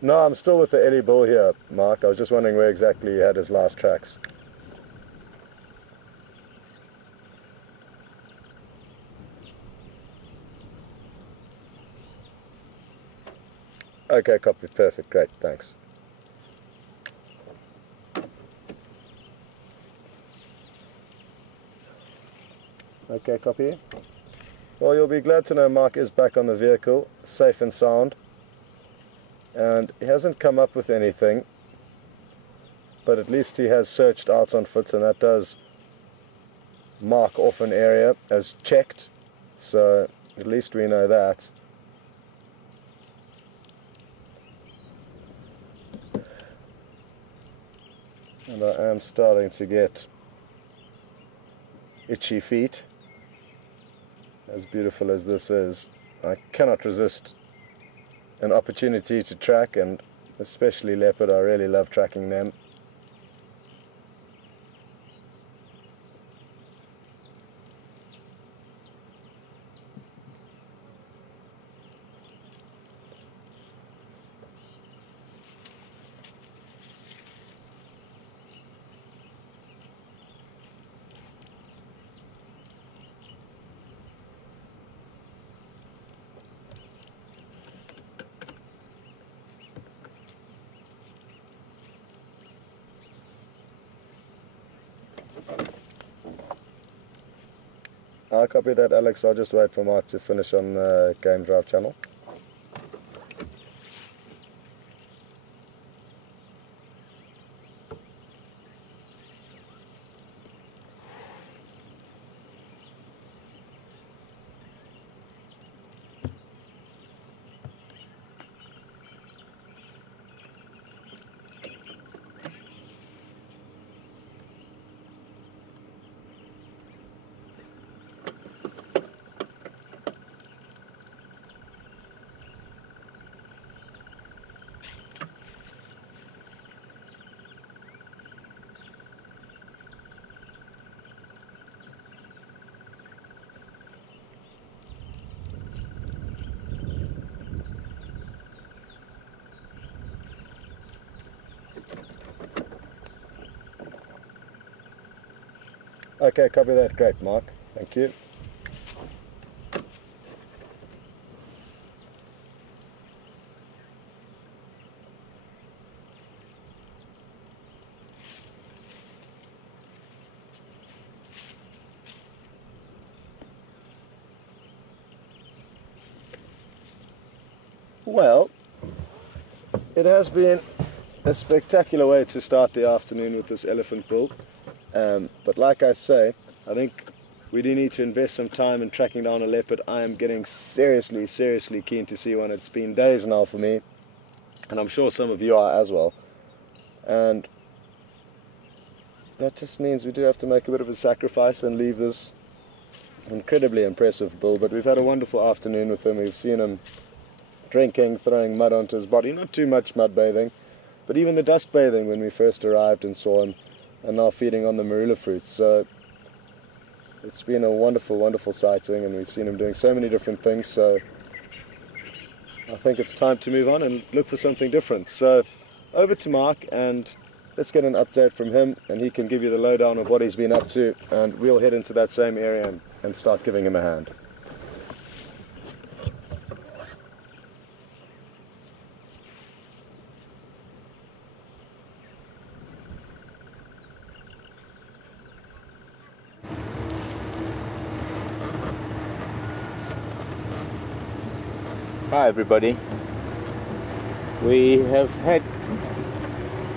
No, I'm still with the Eddie Bull here, Mark. I was just wondering where exactly he had his last tracks. Okay, copy. Perfect. Great. Thanks. Okay, copy. Well, you'll be glad to know Mark is back on the vehicle, safe and sound. And he hasn't come up with anything but at least he has searched out on foot, and that does mark off an area as checked, so at least we know that. And I am starting to get itchy feet. As beautiful as this is, I cannot resist an opportunity to track, and especially leopard, I really love tracking them. I copy that, Alex. I'll just wait for Mark to finish on the Game Drive channel. Okay, copy that. Great, Mark. Thank you. Well, it has been a spectacular way to start the afternoon with this elephant bull. But like I say, I think we do need to invest some time in tracking down a leopard. I am getting seriously keen to see one. It's been days now for me, and I'm sure some of you are as well. And that just means we do have to make a bit of a sacrifice and leave this incredibly impressive bull. But we've had a wonderful afternoon with him. We've seen him drinking, throwing mud onto his body. Not too much mud bathing, but even the dust bathing when we first arrived and saw him, and now feeding on the marula fruits. So it's been a wonderful sighting, and we've seen him doing so many different things. So I think it's time to move on and look for something different. So over to Mark, and let's get an update from him, and he can give you the lowdown of what he's been up to, and we'll head into that same area and start giving him a hand. Hi everybody.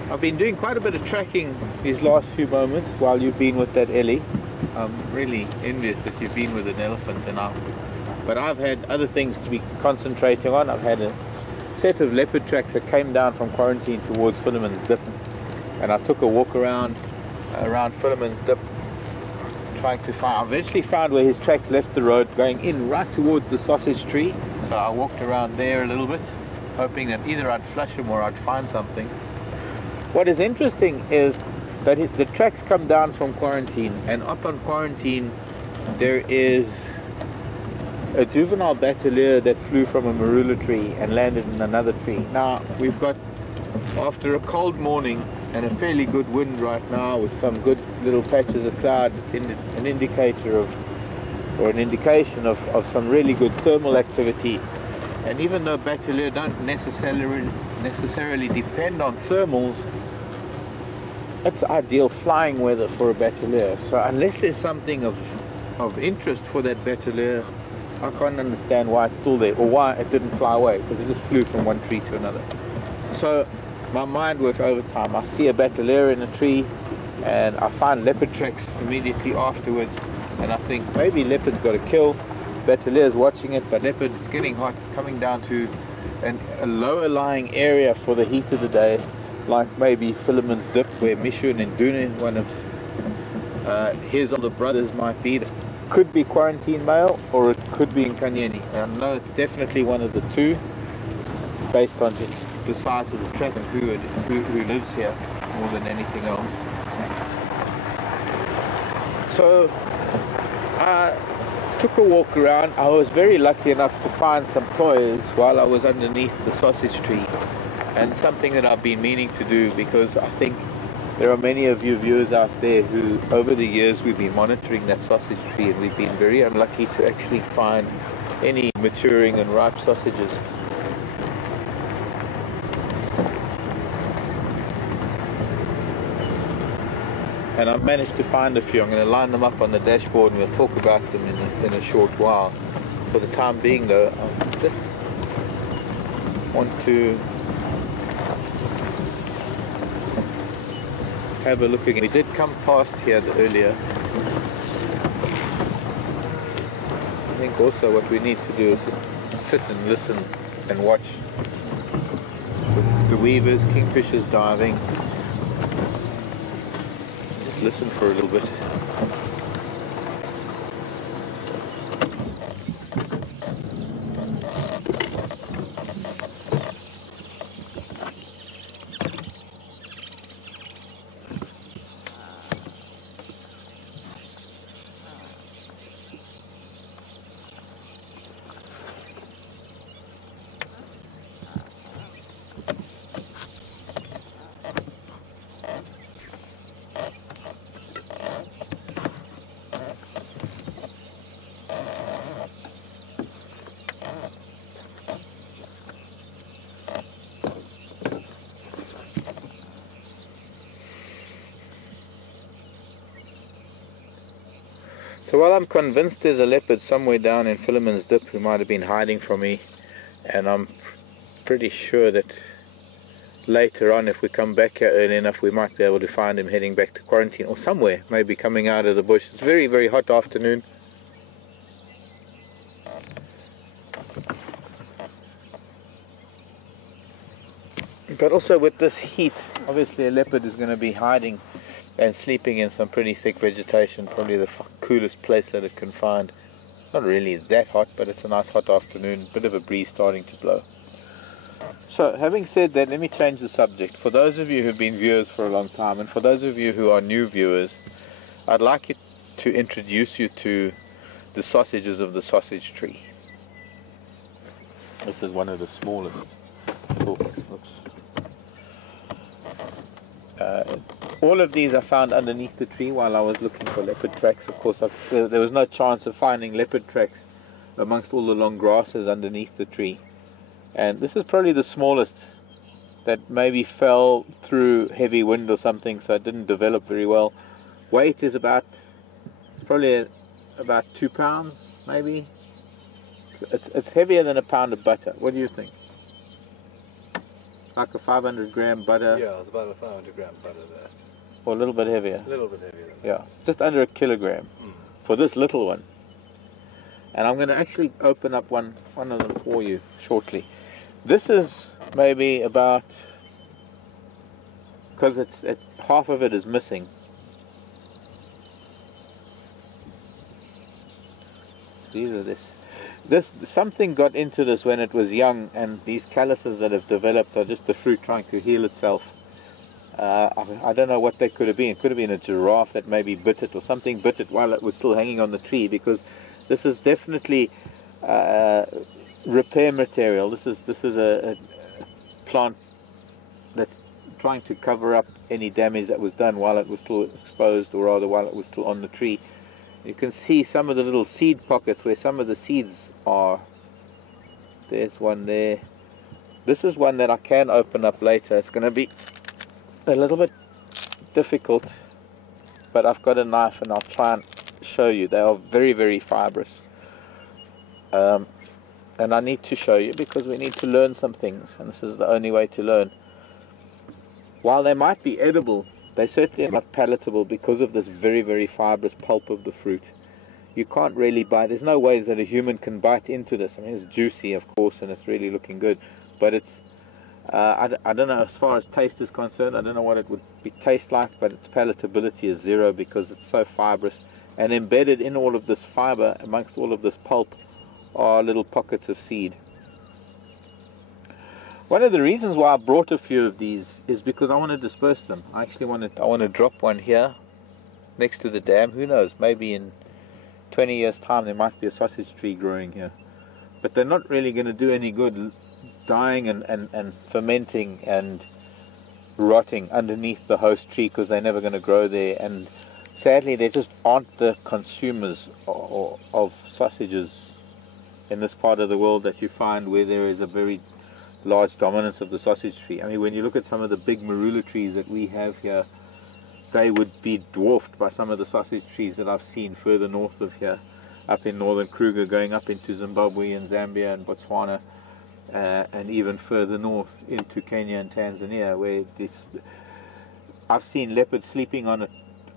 I've been doing quite a bit of tracking these last few moments while you've been with that Ellie. I'm really envious that you've been with an elephant, but I've had other things to be concentrating on. I've had a set of leopard tracks that came down from quarantine towards Philemon's Dip, and I took a walk around Philemon's Dip, trying to find. I eventually found where his tracks left the road, going in right towards the sausage tree. So I walked around there a little bit, hoping that either I'd flush him or I'd find something. What is interesting is that the tracks come down from quarantine, and up on quarantine there is a juvenile batelier that flew from a marula tree and landed in another tree. Now we've got, after a cold morning and a fairly good wind right now with some good little patches of cloud, it's an indicator of, or an indication of some really good thermal activity. And even though batelier don't necessarily depend on thermals, it's ideal flying weather for a batelier. So unless there's something of interest for that batelier, I can't understand why it's still there, or why it didn't fly away, because it just flew from one tree to another. So my mind works overtime. I see a bateleur in a tree and I find leopard tracks immediately afterwards, and I think maybe leopard's got a kill. Bateleur's watching it, but leopard is getting hot, it's coming down to a lower lying area for the heat of the day, like maybe Philemon's Dip, where Mishu and Ndune, one of his older brothers, might be. This could be quarantine male, or it could be in Kanyeni. I know it's definitely one of the two, based on just the size of the track and who lives here more than anything else. So I took a walk around. I was very lucky enough to find some toys while I was underneath the sausage tree, and something that I've been meaning to do, because I think there are many of you viewers out there who over the years we've been monitoring that sausage tree, and we've been very unlucky to actually find any maturing and ripe sausages. And I've managed to find a few. I'm going to line them up on the dashboard and we'll talk about them in a short while. For the time being though, I just want to have a look again. We did come past here earlier. I think also what we need to do is just sit and listen and watch the weavers, kingfishers diving. Listen for a little bit. So while I'm convinced there's a leopard somewhere down in Philemon's Dip who might have been hiding from me, and I'm pretty sure that later on, if we come back here early enough, we might be able to find him heading back to quarantine or somewhere, maybe coming out of the bush. It's a very, very hot afternoon. But also with this heat, obviously a leopard is going to be hiding and sleeping in some pretty thick vegetation, probably the coolest place that it can find. Not really that hot, but it's a nice hot afternoon, bit of a breeze starting to blow. So having said that, let me change the subject. For those of you who've been viewers for a long time, and for those of you who are new viewers, I'd like to introduce you to the sausages of the sausage tree. This is one of the smallest. Oh, oops. All of these I found underneath the tree while I was looking for leopard tracks. Of course, there was no chance of finding leopard tracks amongst all the long grasses underneath the tree. And this is probably the smallest that maybe fell through heavy wind or something, so it didn't develop very well. Weight is probably about 2 pounds, maybe. It's heavier than a pound of butter. What do you think? Like a 500 gram butter? Yeah, it's about a 500 gram butter there. Or a little bit heavier? A little bit heavier. Yeah, just under a kilogram for this little one. And I'm going to actually open up one of them for you shortly. This is maybe about, because half of it is missing. These are this something got into this when it was young, and these calluses that have developed are just the fruit trying to heal itself. I don't know what they could have been. It could have been a giraffe that maybe bit it, or something bit it while it was still hanging on the tree, because this is definitely repair material. This is a plant that's trying to cover up any damage that was done while it was still exposed, or rather while it was still on the tree. You can see some of the little seed pockets where some of the seeds are. There's one there. This is one that I can open up later. It's going to be a little bit difficult, but I've got a knife and I'll try and show you. They are very, very fibrous. And I need to show you because we need to learn some things, and this is the only way to learn. while they might be edible, they certainly are not palatable because of this very, very fibrous pulp of the fruit. You can't really bite. There's no ways that a human can bite into this. I mean, it's juicy, of course, and it's really looking good, but it's I don't know, as far as taste is concerned, I don't know what it would taste like, but its palatability is zero because it's so fibrous, and embedded in all of this fiber, amongst all of this pulp, are little pockets of seed. One of the reasons why I brought a few of these is because I want to disperse them. I want to drop one here next to the dam. Who knows, maybe in 20 years time there might be a sausage tree growing here, but they're not really going to do any good dying and fermenting and rotting underneath the host tree, because they're never going to grow there, and sadly there just aren't the consumers of sausages in this part of the world that you find where there is a very large dominance of the sausage tree. I mean, when you look at some of the big marula trees that we have here, they would be dwarfed by some of the sausage trees that I've seen further north of here, up in northern Kruger, going up into Zimbabwe and Zambia and Botswana, and even further north into Kenya and Tanzania, where I've seen leopards sleeping on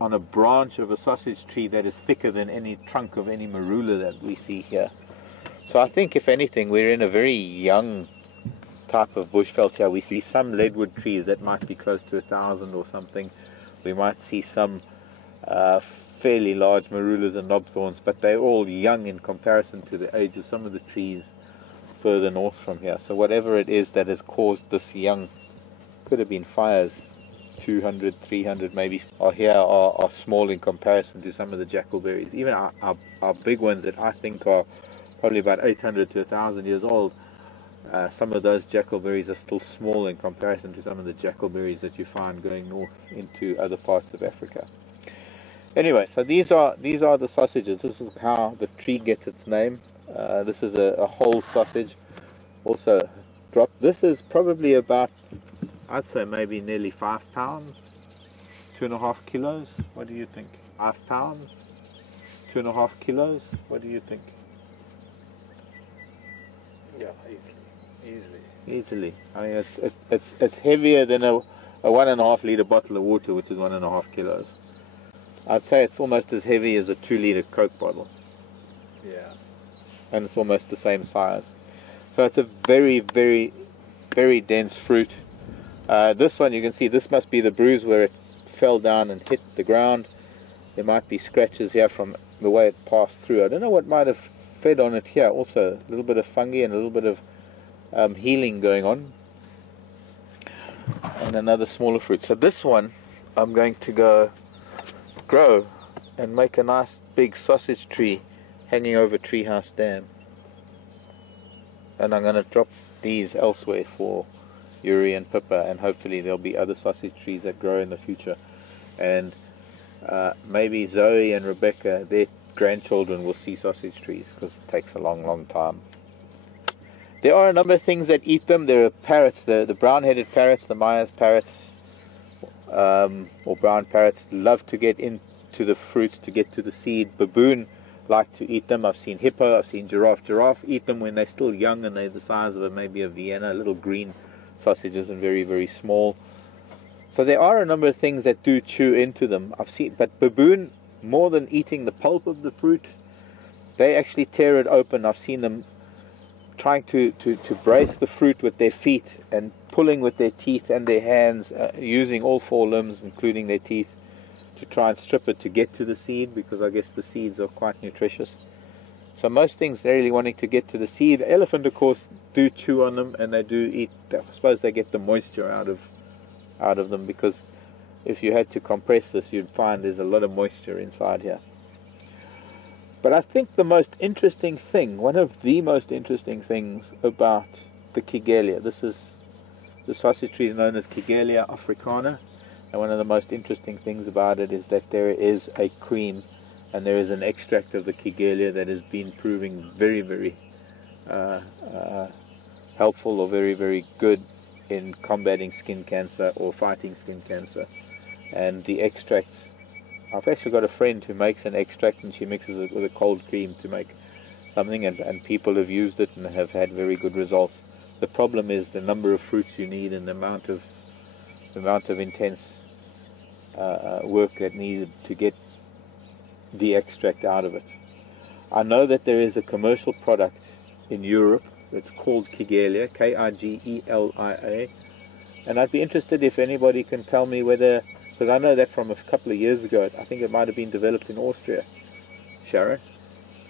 a branch of a sausage tree that is thicker than any trunk of any marula that we see here. So I think, if anything, we're in a very young type of bushveld here. We see some leadwood trees that might be close to 1,000 or something. We might see some fairly large marulas and knobthorns, but they're all young in comparison to the age of some of the trees further north from here. So whatever it is that has caused this young, could have been fires, 200, 300 maybe, are here, are small in comparison to some of the jackalberries. Even our big ones that I think are probably about 800 to 1,000 years old, some of those jackalberries are still small in comparison to some of the jackalberries that you find going north into other parts of Africa. Anyway, so these are the sausages. This is how the tree gets its name. This is a whole sausage, also dropped. This is probably about, I'd say maybe nearly 5 pounds, 2.5 kilos. What do you think? 5 pounds, 2.5 kilos. What do you think? Yeah, easily. I mean, it's heavier than a 1.5 litre bottle of water, which is 1.5 kilos. I'd say it's almost as heavy as a 2 litre Coke bottle. Yeah. And it's almost the same size. So it's a very, very, very dense fruit. This one, you can see, this must be the bruise where it fell down and hit the ground. There might be scratches here from the way it passed through. I don't know what might have fed on it here. Also, a little bit of fungi and a little bit of healing going on. And another smaller fruit. So this one I'm going to go grow and make a nice big sausage tree hanging over Treehouse Dam. And I'm going to drop these elsewhere for Yuri and Pippa, and hopefully there'll be other sausage trees that grow in the future. And maybe Zoe and Rebecca, their grandchildren, will see sausage trees, because it takes a long, long time. There are a number of things that eat them. There are parrots, the brown-headed parrots, the Myers parrots, or brown parrots, love to get into the fruits to get to the seed. Baboon like to eat them. I've seen hippo, I've seen giraffe. Giraffe eat them when they're still young and they're the size of maybe a Vienna, little green sausages and very, very small. So there are a number of things that do chew into them. I've seen, but baboon, more than eating the pulp of the fruit, they actually tear it open. I've seen them trying to brace the fruit with their feet and pulling with their teeth and their hands, using all 4 limbs, including their teeth, to try and strip it to get to the seed, because I guess the seeds are quite nutritious. So most things they're really wanting to get to the seed. The elephant, of course, do chew on them, and they do eat. I suppose they get the moisture out of them, because if you had to compress this, you'd find there's a lot of moisture inside here. But I think the most interesting thing, one of the most interesting things about the Kigelia, the sausage tree is known as Kigelia africana, and one of the most interesting things about it is that there is a cream and there is an extract of the Kigelia that has been proving very, very helpful, or very, very good in combating skin cancer or fighting skin cancer. And the extracts, I've actually got a friend who makes an extract, and she mixes it with a cold cream to make something, and people have used it and have had very good results. The problem is the number of fruits you need and the amount of the amount of intense work that needed to get the extract out of it. I know that there is a commercial product in Europe that's called Kigelia, K-I-G-E-L-I-A, and I'd be interested if anybody can tell me whether, because I know that from a couple of years ago, I think it might have been developed in Austria, Sharon,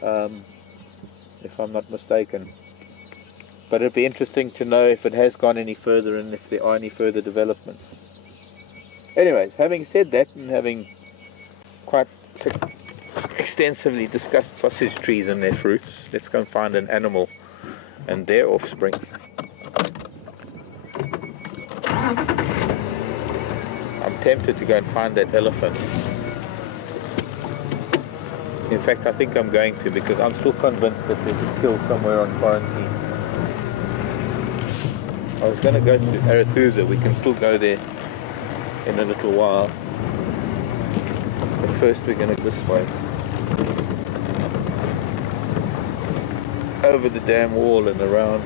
if I'm not mistaken. But it'd be interesting to know if it has gone any further and if there are any further developments. Anyways, having said that, and having quite extensively discussed sausage trees and their fruits, let's go and find an animal and their offspring. I'm tempted to go and find that elephant. In fact, I think I'm going to, because I'm still convinced that there's a kill somewhere on quarantine. I was going to go to Arathusa. We can still go there in a little while. But first we're going to go this way. Over the dam wall and around.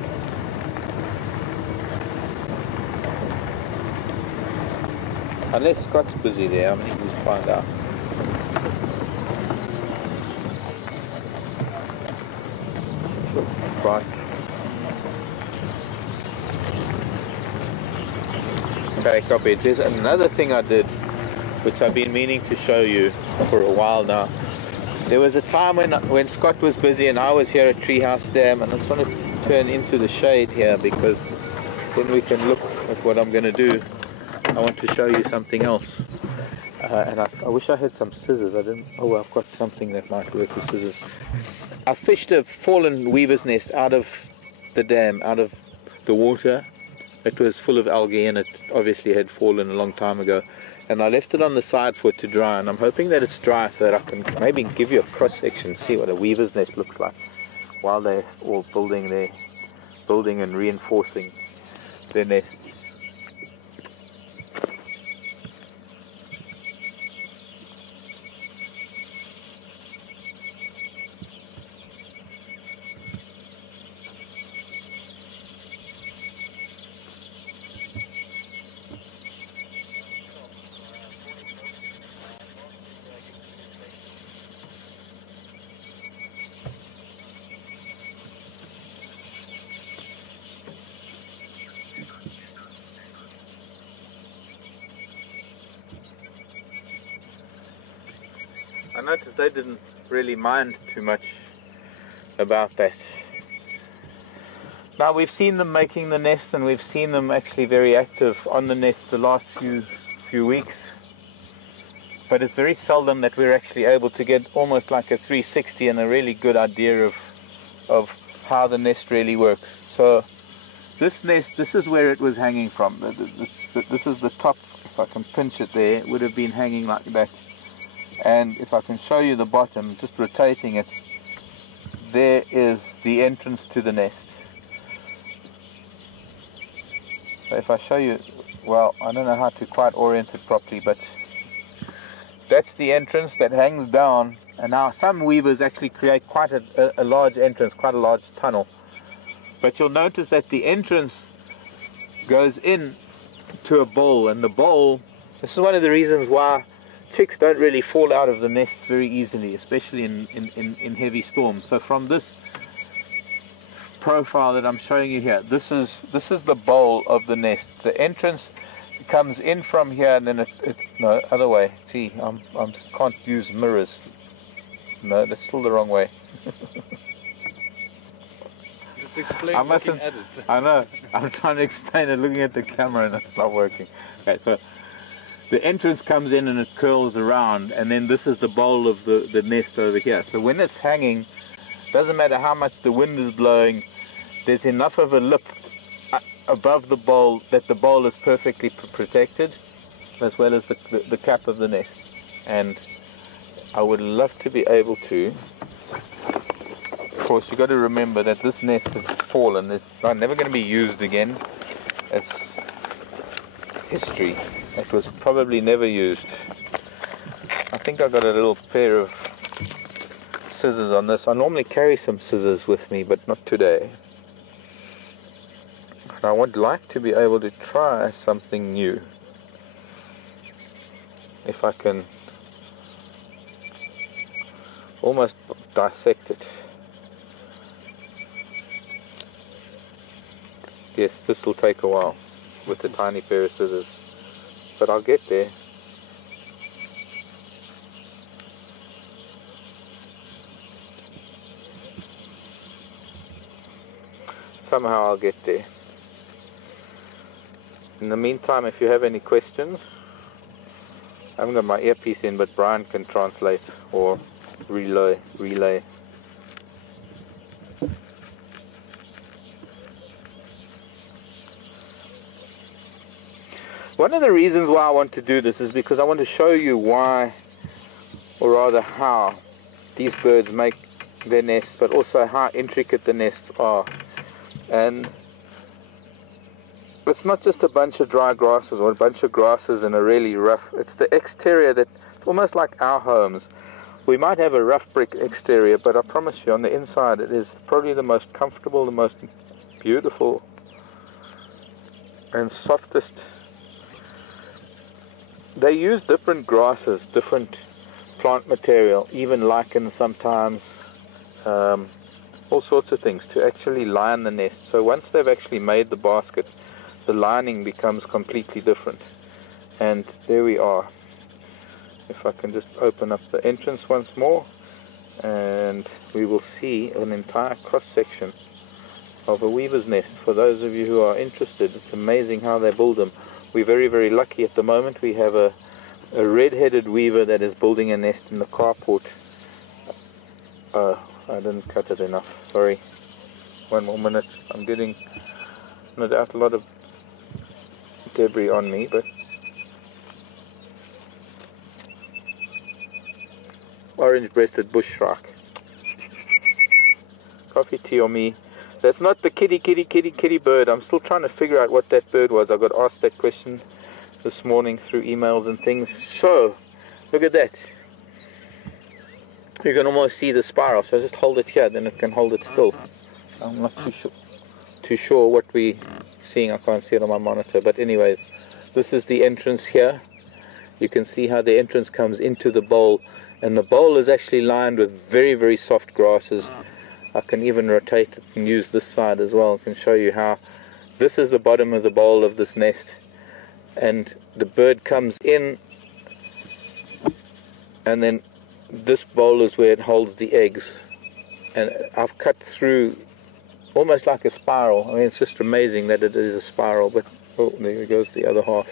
Unless Scott's busy there, I'm going to just find out. Right. Okay, copy. There's another thing I did, which I've been meaning to show you for a while now. There was a time when Scott was busy and I was here at Treehouse Dam, and I just want to turn into the shade here because then we can look at what I'm going to do. I want to show you something else. And I wish I had some scissors. I didn't. Oh, I've got something that might work with scissors. I fished a fallen weaver's nest out of the dam, out of the water. It was full of algae and it obviously had fallen a long time ago. And I left it on the side for it to dry, and I'm hoping that it's dry so that I can maybe give you a cross section, see what a weaver's nest looks like while they're all building and reinforcing their nest. I noticed they didn't really mind too much about that. Now we've seen them making the nest, and we've seen them actually very active on the nest the last few weeks. But it's very seldom that we're actually able to get almost like a 360 and a really good idea of how the nest really works. So this nest, this is where it was hanging from. This is the top. If I can pinch it there, it would have been hanging like that. And if I can show you the bottom, just rotating it, there is the entrance to the nest. So if I show you, well, I don't know how to quite orient it properly, but that's the entrance that hangs down. And now some weavers actually create quite a large entrance, quite a large tunnel. But you'll notice that the entrance goes in to a bowl, and the bowl, this is one of the reasons why chicks don't really fall out of the nest very easily, especially in heavy storms. So from this profile that I'm showing you here, this is the bowl of the nest. The entrance comes in from here, and then no, other way. See, I just can't use mirrors. No, that's still the wrong way. Just explain I looking mustn't. at it. I know. I'm trying to explain it looking at the camera, and it's not working. Okay, so the entrance comes in and it curls around, and then this is the bowl of the nest over here. So when it's hanging, doesn't matter how much the wind is blowing, there's enough of a lip above the bowl that the bowl is perfectly protected, as well as the cap of the nest. And I would love to be able to, of course you've got to remember that this nest has fallen, it's never going to be used again. It's history. It was probably never used. I think I got a little pair of scissors on this. I normally carry some scissors with me, but not today. I would like to be able to try something new. if I can almost dissect it. Yes, this will take a while with a tiny pair of scissors, but I'll get there. Somehow I'll get there. In the meantime, if you have any questions, I haven't got my earpiece in, but Brian can translate or relay. One of the reasons why I want to do this is because I want to show you why, or rather how, these birds make their nests, but also how intricate the nests are. And it's not just a bunch of dry grasses or a bunch of grasses in a really rough, it's the exterior that, it's almost like our homes. We might have a rough brick exterior, but I promise you on the inside it is probably the most comfortable, the most beautiful and softest. They use different grasses, different plant material, even lichen sometimes, all sorts of things to actually line the nest. So once they've actually made the basket, the lining becomes completely different. And there we are. If I can just open up the entrance once more, and we will see an entire cross section of a weaver's nest. For those of you who are interested, it's amazing how they build them. We're very, very lucky at the moment. We have a red-headed weaver that is building a nest in the carport. I didn't cut it enough, sorry. One more minute. I'm getting, no doubt, a lot of debris on me, but orange-breasted bush shrike. Coffee tea on me. That's not the kitty bird. I'm still trying to figure out what that bird was. I got asked that question this morning through emails and things. So, look at that. You can almost see the spiral. So just hold it here, then it can hold it still. I'm not too sure what we're seeing. I can't see it on my monitor. But anyways, this is the entrance here. You can see how the entrance comes into the bowl. And the bowl is actually lined with very, very soft grasses. I can even rotate it and use this side as well. I can show you how this is the bottom of the bowl of this nest, and the bird comes in, and then this bowl is where it holds the eggs. And I've cut through almost like a spiral. I mean, it's just amazing that it is a spiral, but oh, there goes the other half.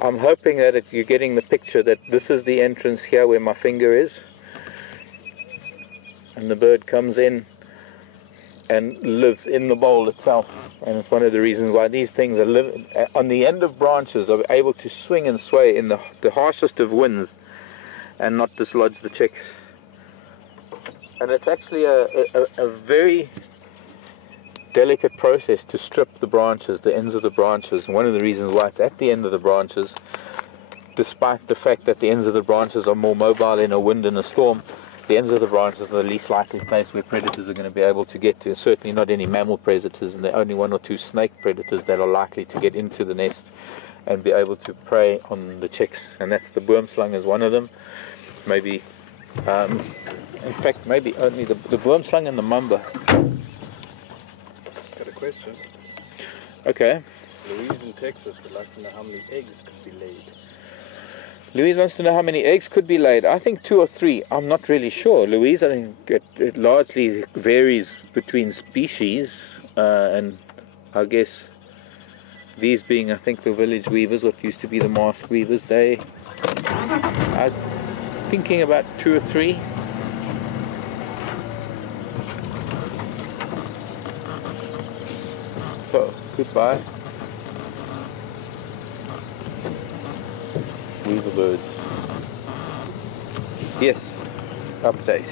I'm hoping that you're getting the picture that this is the entrance here where my finger is. And the bird comes in and lives in the bowl itself. And it's one of the reasons why these things are on the end of branches, are able to swing and sway in the harshest of winds and not dislodge the chicks. And it's actually a very delicate process to strip the branches, the ends of the branches. And one of the reasons why it's at the end of the branches, despite the fact that the ends of the branches are more mobile in a wind and a storm, the ends of the branches are the least likely place where predators are going to be able to get to. Certainly not any mammal predators, and there are only one or two snake predators that are likely to get into the nest and be able to prey on the chicks. And that's the boomslang is one of them. Maybe, in fact, maybe only the boomslang and the mamba. Got a question. Okay. Louise in Texas would like to know how many eggs could be laid. Louise wants to know how many eggs could be laid. I think 2 or 3. I'm not really sure, Louise. I think it largely varies between species, and I guess these being, I think, the village weavers, what used to be the masked weavers, they are thinking about 2 or 3. So, goodbye. Weaver birds. Yes, update.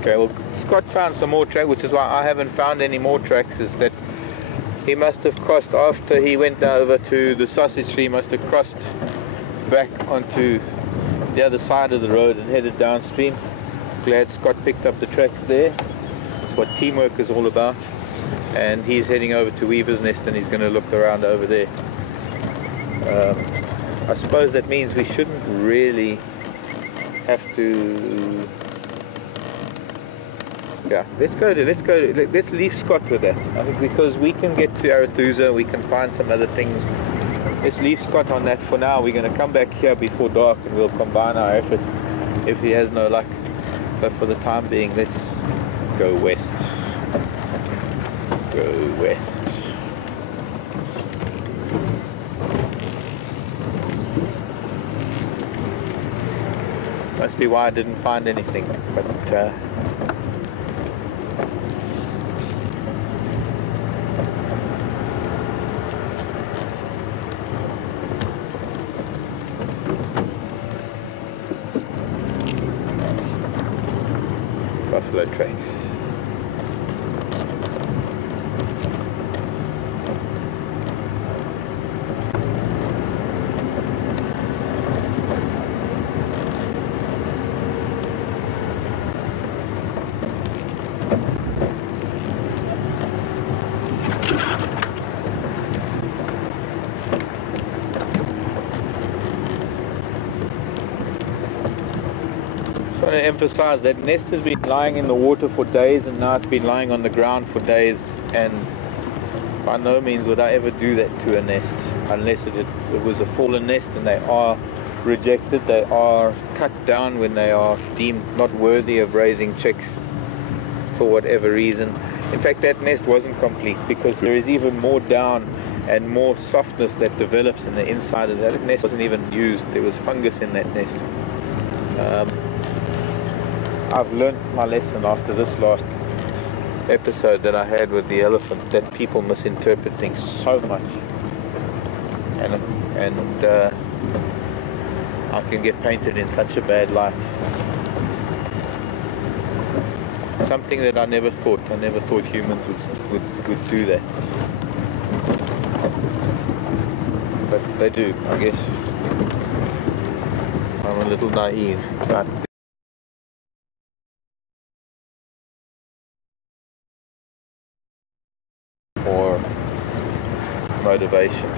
Okay, well, Scott found some more tracks, which is why I haven't found any more tracks, is that he must have crossed after he went over to the sausage tree, he must have crossed back onto the other side of the road and headed downstream. Glad Scott picked up the tracks there. That's what teamwork is all about. And he's heading over to Weaver's Nest and he's going to look around over there. I suppose that means we shouldn't really have to. Yeah, let's leave Scott with that. I think because we can get to Arathusa, we can find some other things. Let's leave Scott on that for now. We're going to come back here before dark and we'll combine our efforts if he has no luck. So for the time being, let's go west. Go west. Must be why I didn't find anything, but buffalo tracks. I want to emphasize that nest has been lying in the water for days and now it's been lying on the ground for days, and by no means would I ever do that to a nest unless it was a fallen nest and they are rejected. They are cut down when they are deemed not worthy of raising chicks for whatever reason. In fact, that nest wasn't complete because there is even more down and more softness that develops in the inside of that nest. It wasn't even used. There was fungus in that nest. I've learned my lesson after this last episode that I had with the elephant, that people misinterpret things so much, and I can get painted in such a bad light. Something that I never thought humans would do that, but they do. I guess I'm a little naive, but or motivation.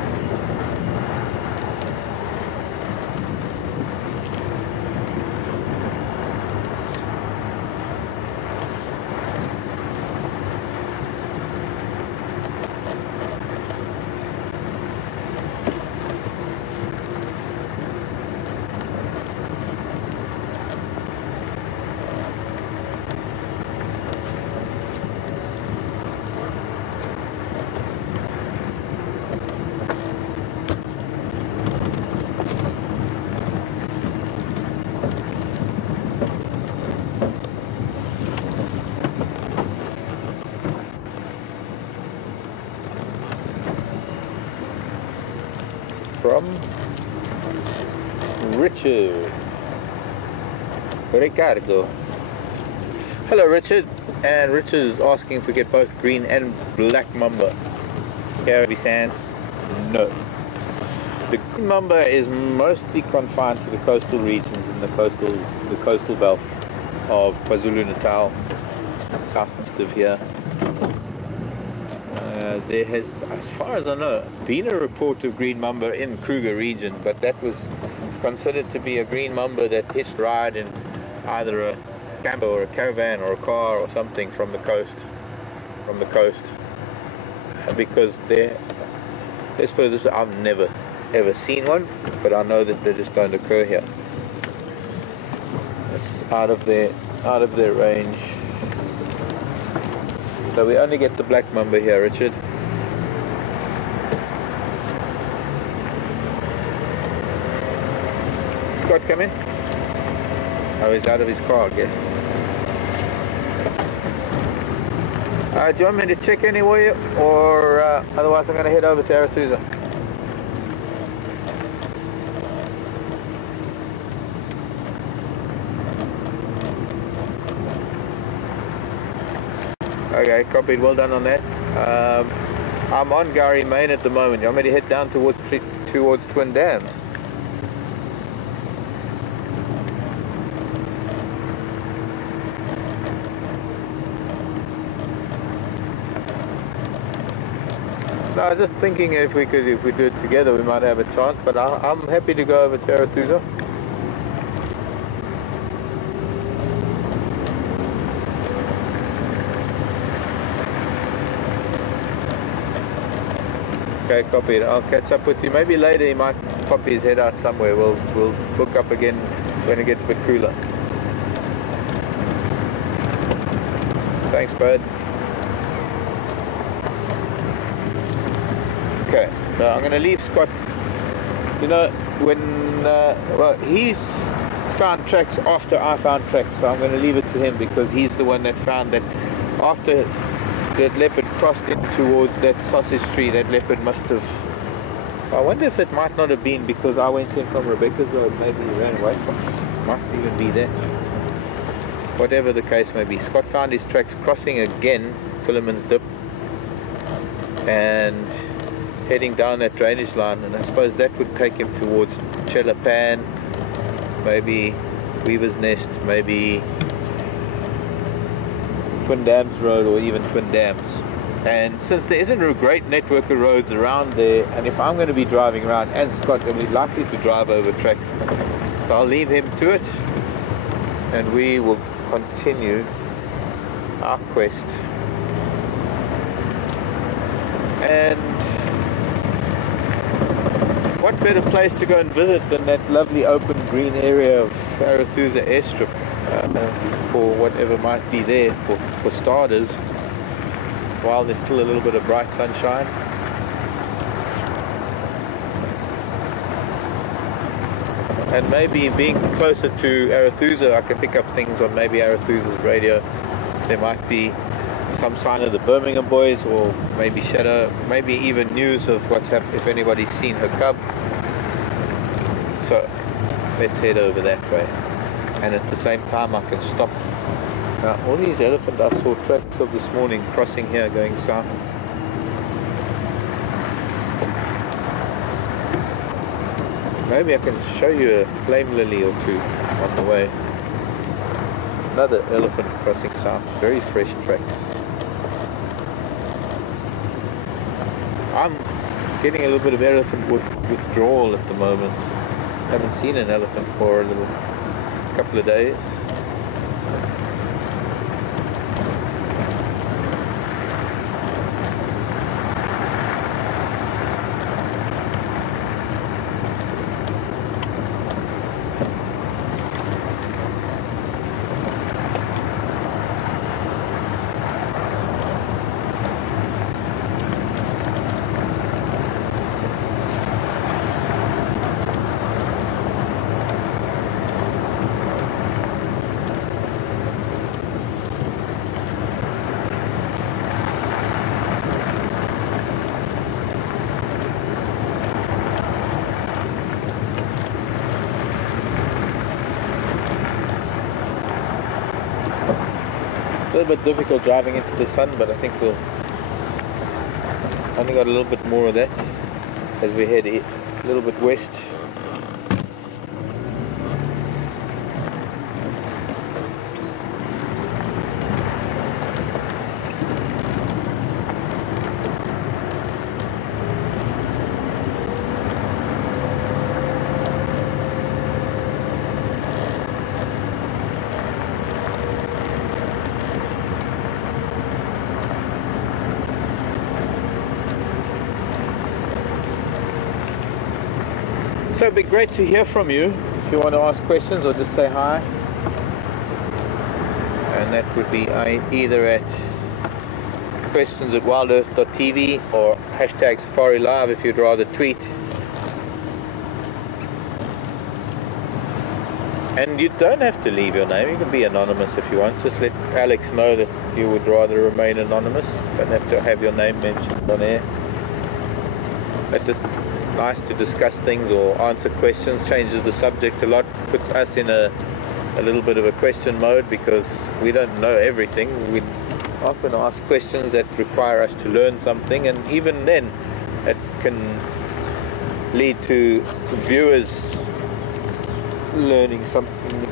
From Ricardo. Hello Richard, and Richard is asking if we get both green and black mamba. Caribbean sands? No. The green mamba is mostly confined to the coastal regions and the coastal belt of KwaZulu-Natal, southeast of here. There has, as far as I know, been a report of green mamba in Kruger region, but that was considered to be a green mamba that hitched ride in either a camper or a caravan or a car or something from the coast. Because let's put it this way, I've never ever seen one, but I know that they just don't occur here. It's out of their range. So we only get the black mamba here, Richard. Scott, come in. Oh, he's out of his car, I guess. Do you want me to check anywhere, or otherwise I'm going to head over to Arathusa? Okay, copied. Well done on that. I'm on Gowrie Main at the moment. You want me to head down towards Twin Dams? No, I was just thinking if we do it together, we might have a chance. But I'm happy to go over to Arathusa. Okay, copy it. I'll catch up with you. Maybe later he might pop his head out somewhere. We'll book up again when it gets a bit cooler. Thanks, bud. Okay, so I'm going to leave Scott. You know, when well, he's found tracks after I found tracks, so I'm going to leave it to him because he's the one that found that after that leopard crossed in towards that sausage tree. That leopard must have. I wonder if it might not have been because I went in from Rebecca's road. Maybe he ran away from it. Might even be that. Whatever the case may be, Scott found his tracks crossing again Philemon's Dip and heading down that drainage line, and I suppose that would take him towards Chelapan, maybe Weaver's Nest, maybe Twin Dams Road, or even Twin Dams. And since there isn't a great network of roads around there, and if I'm going to be driving around, and Scott, then we're likely to drive over tracks, so I'll leave him to it, and we will continue our quest. And what better place to go and visit than that lovely open green area of Arathusa airstrip for whatever might be there for starters, while there's still a little bit of bright sunshine. And maybe being closer to Arathusa, I can pick up things on maybe Arathusa's radio. There might be some sign of the Birmingham boys, or maybe shadow, maybe even news of what's happened, if anybody's seen her cub. So let's head over that way, and at the same time I can stop. Now all these elephant, I saw tracks of this morning crossing here going south. Maybe I can show you a flame lily or two on the way. Another elephant crossing south, very fresh tracks. I'm getting a little bit of elephant withdrawal at the moment. Haven't seen an elephant for a couple of days. A little bit difficult driving into the sun, but I think we'll only got a little bit more of that as we head a little bit west. So it'd be great to hear from you if you want to ask questions or just say hi. And that would be either at questions@WildEarthTV or #SafariLive if you'd rather tweet. And you don't have to leave your name, you can be anonymous if you want. Just let Alex know that you would rather remain anonymous. Don't have to have your name mentioned on air. But just nice to discuss things or answer questions, changes the subject a lot, puts us in a little bit of a question mode because we don't know everything. We often ask questions that require us to learn something, and even then it can lead to viewers learning something.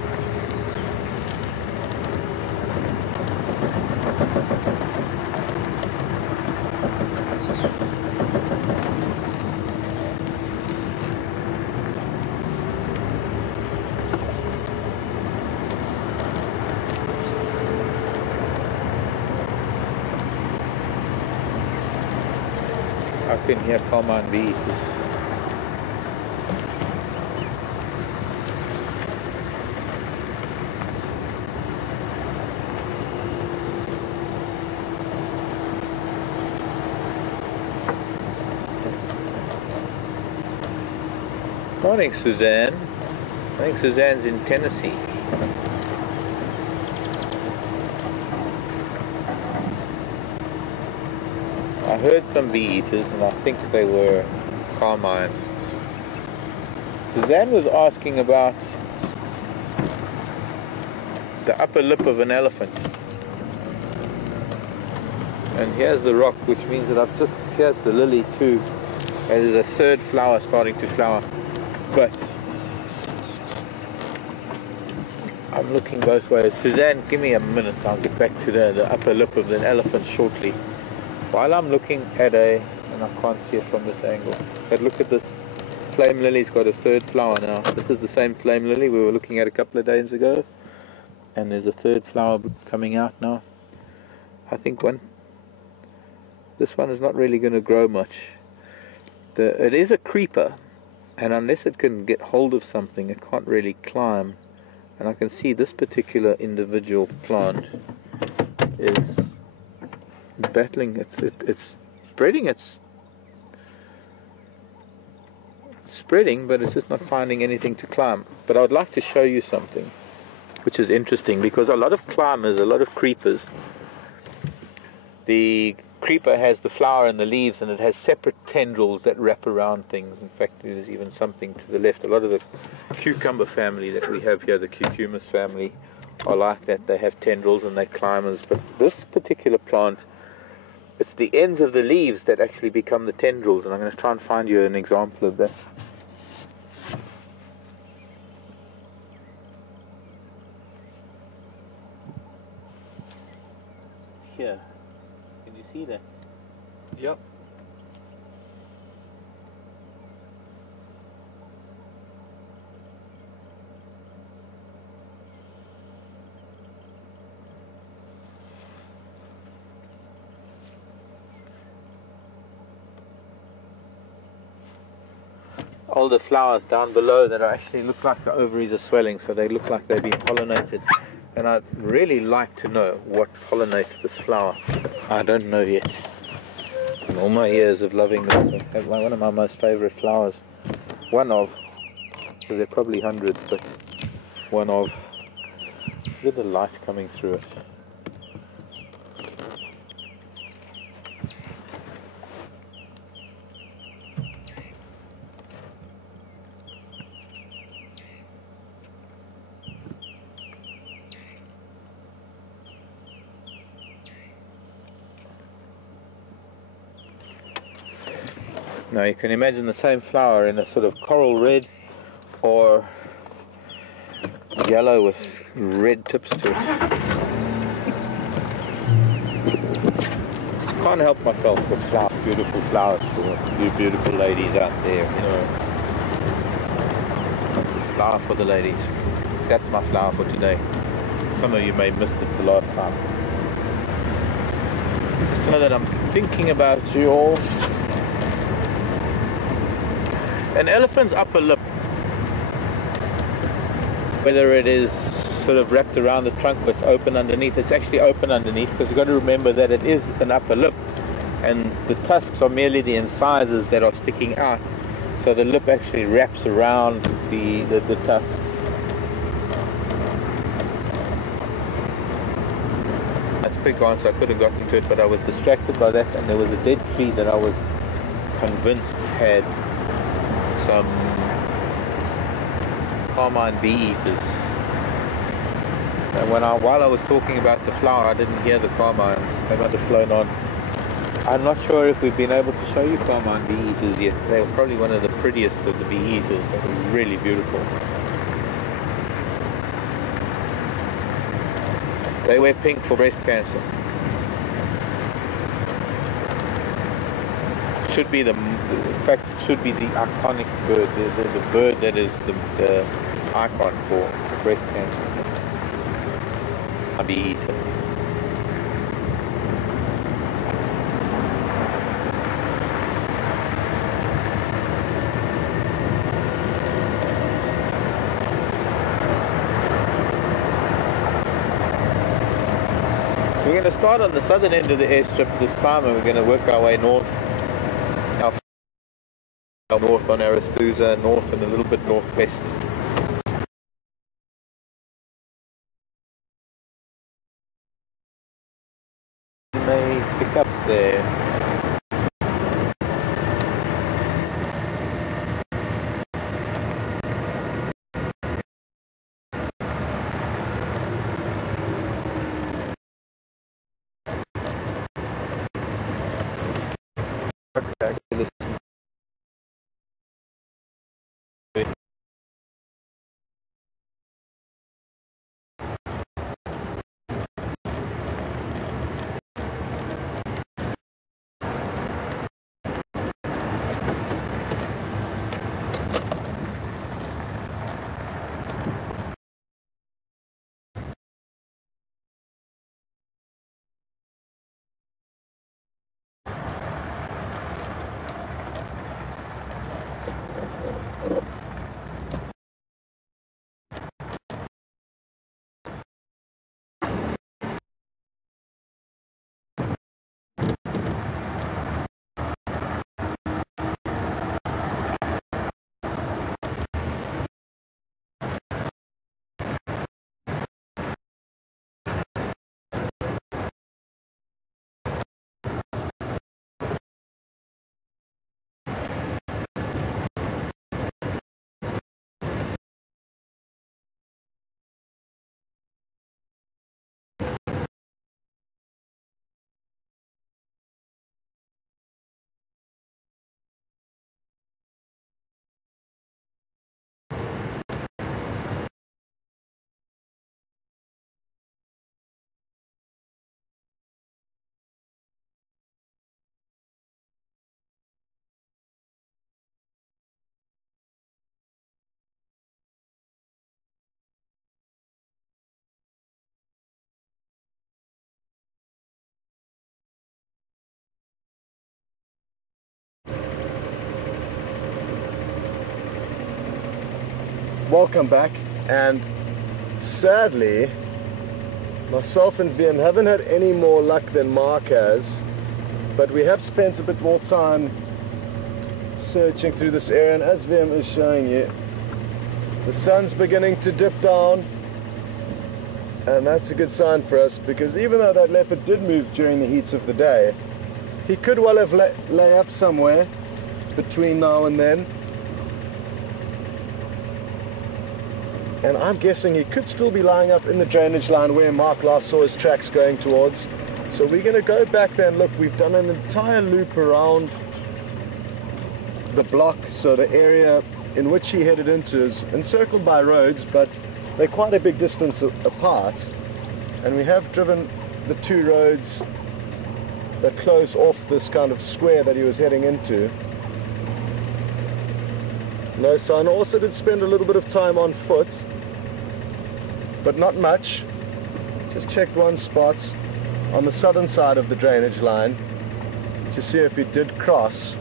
I can hear carmine bee eaters. Morning, Suzanne. I think Suzanne's in Tennessee. I heard some bee eaters and I think they were carmine. Suzanne was asking about the upper lip of an elephant. And here's the rock, which means that here's the lily too. And there's a third flower starting to flower. But I'm looking both ways. Suzanne, give me a minute. I'll get back to the upper lip of an elephant shortly. While I'm looking at and I can't see it from this angle, but look at this. Flame lily's got a third flower now. This is the same flame lily we were looking at a couple of days ago. And there's a third flower coming out now. I think this one is not really going to grow much. It is a creeper. And unless it can get hold of something, it can't really climb. And I can see this particular individual plant is battling. It's spreading, but it's just not finding anything to climb. But I would like to show you something, which is interesting, because a lot of climbers, a lot of creepers, the creeper has the flower and the leaves, and it has separate tendrils that wrap around things. In fact, there's even something to the left. A lot of the cucumber family that we have here, the cucumis family, are like that. They have tendrils and they're climbers. But this particular plant, it's the ends of the leaves that actually become the tendrils, and I'm going to try and find you an example of that. Here. Can you see that? Yep. All the flowers down below that actually look like the ovaries are swelling, so they look like they've been pollinated. And I'd really like to know what pollinates this flower. I don't know yet. In all my years of loving this, it's one of my most favorite flowers. One of, so there are probably hundreds, but one of. Look at the light coming through it. Now you can imagine the same flower in a sort of coral red or yellow with red tips to it. Can't help myself with beautiful flowers for you beautiful ladies out there, you know. Flower for the ladies. That's my flower for today. Some of you may have missed it the last time. Just to know that I'm thinking about you all. An elephant's upper lip, whether it is sort of wrapped around the trunk but it's open underneath, it's actually open underneath, because you've got to remember that it is an upper lip and the tusks are merely the incisors that are sticking out, so the lip actually wraps around the tusks. That's a quick answer. I could have gotten to it, but I was distracted by that, and there was a dead tree that I was convinced had some carmine bee eaters. And while I was talking about the flower, I didn't hear the carmines. They must have flown on. I'm not sure if we've been able to show you carmine bee eaters yet. They were probably one of the prettiest of the bee eaters. They were really beautiful. They wear pink for breast cancer. Should be in fact, it should be the iconic bird, the bird that is the icon for breast cancer. A bee eater. going to start on the southern end of the airstrip this time, and we're going to work our way north. North on Arathusa, north and a little bit northwest. May pick up there. Okay, this Welcome back, and sadly myself and Vim haven't had any more luck than Mark has, but we have spent a bit more time searching through this area, and as Vim is showing you, the sun's beginning to dip down, and that's a good sign for us, because even though that leopard did move during the heats of the day, he could well have lay up somewhere between now and then. And I'm guessing he could still be lying up in the drainage line where Mark last saw his tracks going towards. So we're going to go back there and look. We've done an entire loop around the block, so the area in which he headed into is encircled by roads, but they're quite a big distance apart. And we have driven the two roads that close off this kind of square that he was heading into. No sign. Also did spend a little bit of time on foot, but not much. Just checked one spot on the southern side of the drainage line to see if he did cross.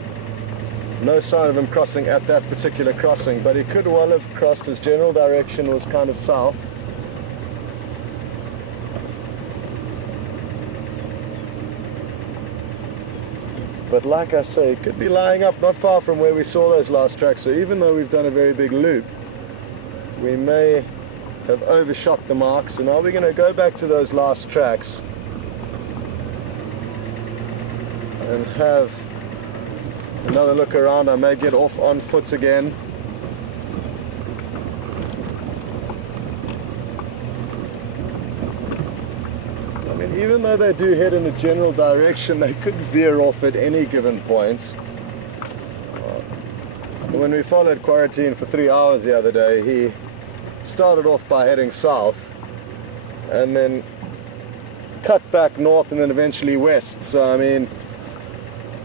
No sign of him crossing at that particular crossing, but he could well have crossed. His general direction was kind of south. But like I say, it could be lying up not far from where we saw those last tracks. So even though we've done a very big loop, we may have overshot the mark. So now we're going to go back to those last tracks and have another look around. I may get off on foot again. Even though they do head in a general direction, they could veer off at any given points. When we followed Quarantine for 3 hours the other day, he started off by heading south and then cut back north and then eventually west. So I mean,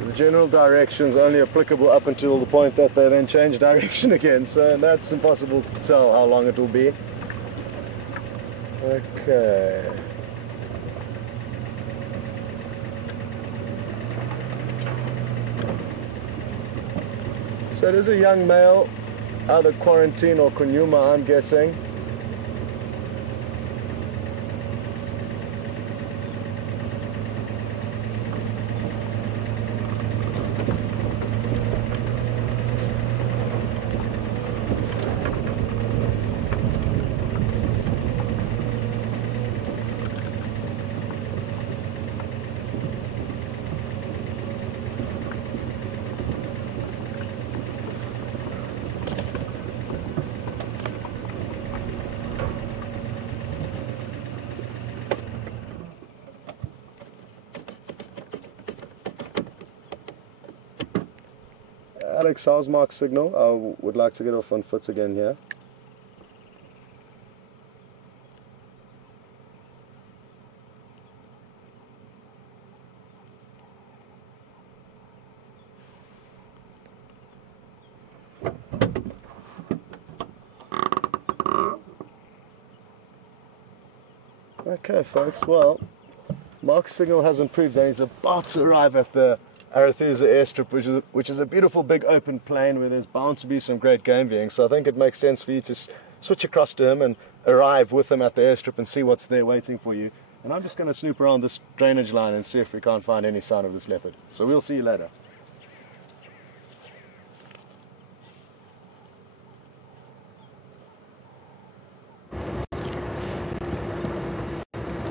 the general direction is only applicable up until the point that they then change direction again. So that's impossible to tell how long it will be. Okay. So it is a young male, either Quarantine or Kunyuma, I'm guessing. Alex, how's Mark's signal? I would like to get off on foot again here. Okay folks, well, Mark's signal has improved and he's about to arrive at the Arathusa airstrip, which is a beautiful big open plain where there's bound to be some great game viewing. So I think it makes sense for you to switch across to him and arrive with him at the airstrip and see what's there waiting for you. And I'm just going to snoop around this drainage line and see if we can't find any sign of this leopard. So we'll see you later.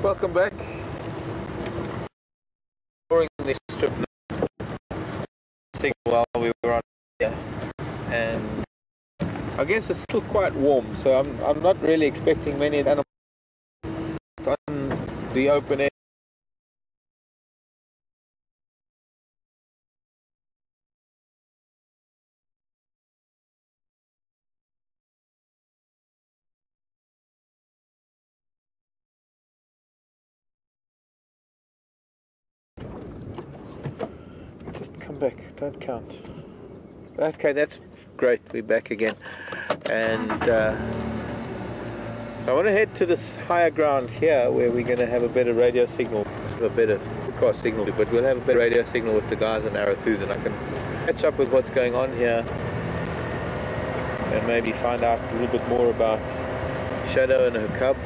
Welcome back. Exploring this strip while we were on here, and I guess it's still quite warm, so I'm not really expecting many animals on the open air. Just come back, don't count. Okay, that's great, we're back again. And so I want to head to this higher ground here where we're going to have a better radio signal, a better car signal, but we'll have a better radio signal with the guys in Arathusa, and I can catch up with what's going on here and maybe find out a little bit more about Shadow and her cub.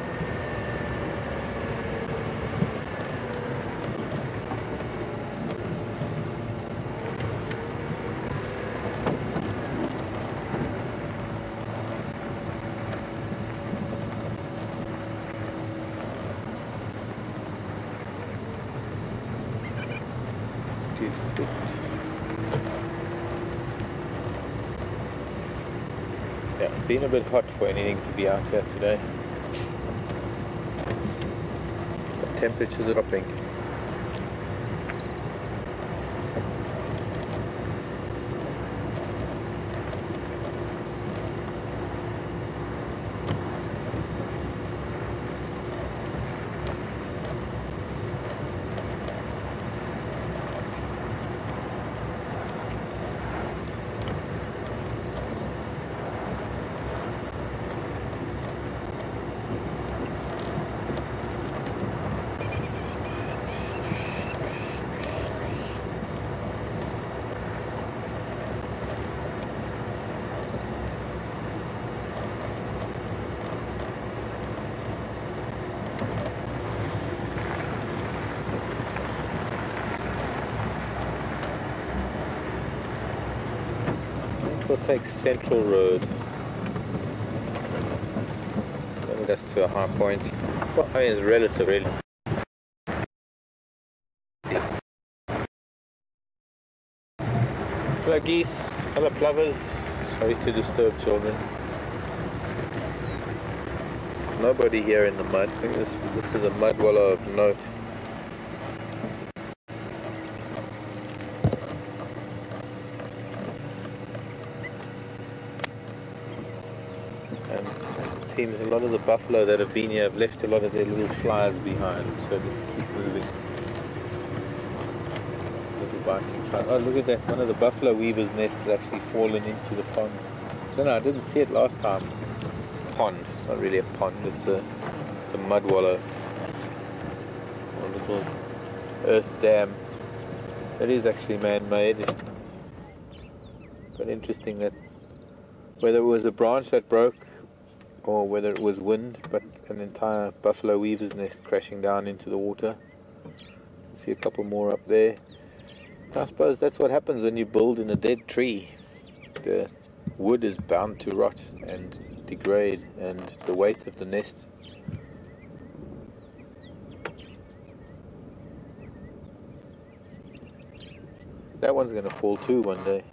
Yeah, it's been a bit hot for anything to be out here today. The temperatures are dropping. We'll take Central Road. That's to a high point. Well, I mean, it's relative, really. Hello geese, hello plovers. Sorry to disturb children. Nobody here in the mud. I think this is a mud wallow of note. Seems a lot of the buffalo that have been here have left a lot of their little flies behind, so just keep moving. Little biting fly. Oh, look at that! One of the buffalo weavers' nests has actually fallen into the pond. No, I didn't see it last time. Pond. It's not really a pond. It's a mud wallow, or a little earth dam. That is actually man-made. But interesting that whether it was a branch that broke or whether it was wind, but an entire buffalo weaver's nest crashing down into the water. See a couple more up there. I suppose that's what happens when you build in a dead tree. The wood is bound to rot and degrade, and the weight of the nest that one's going to fall too one day.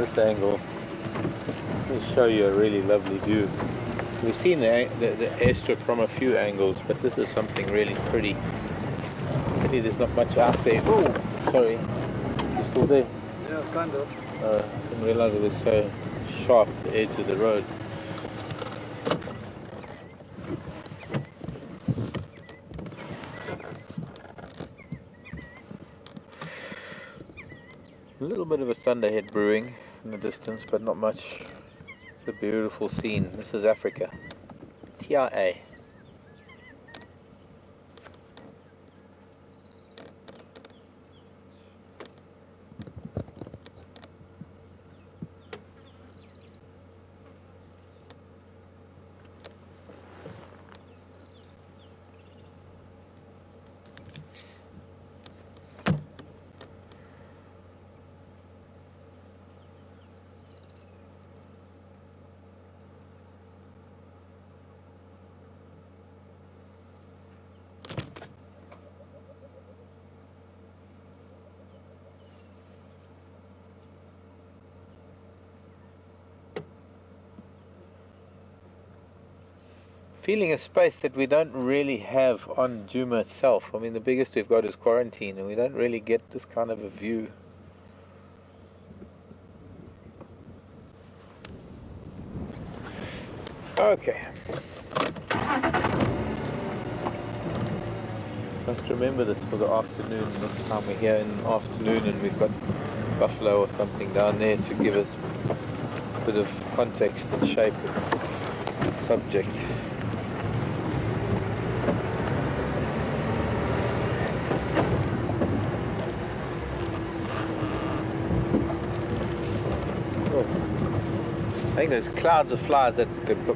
this angle, let me show you a really lovely view. We've seen the airstrip from a few angles, but this is something really pretty. Maybe there's not much out there. Oh, sorry. You still there? Yeah, kind of. I didn't realize it was so sharp, the edge of the road. A little bit of a thunderhead brewing in the distance, but not much. It's a beautiful scene. This is Africa. TRA. Feeling a space that we don't really have on Djuma itself. I mean, the biggest we've got is quarantine, and we don't really get this kind of a view. Okay. Must remember this for the afternoon. Next time we're here in the afternoon and we've got buffalo or something down there to give us a bit of context and shape of the subject. I think there's clouds of flies that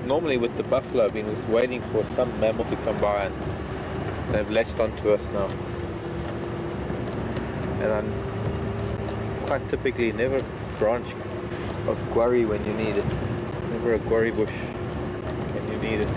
normally with the buffalo have been just waiting for some mammal to come by, and they've latched onto us now. And I'm quite typically never branch of guarri when you need it. Never a guarri bush when you need it.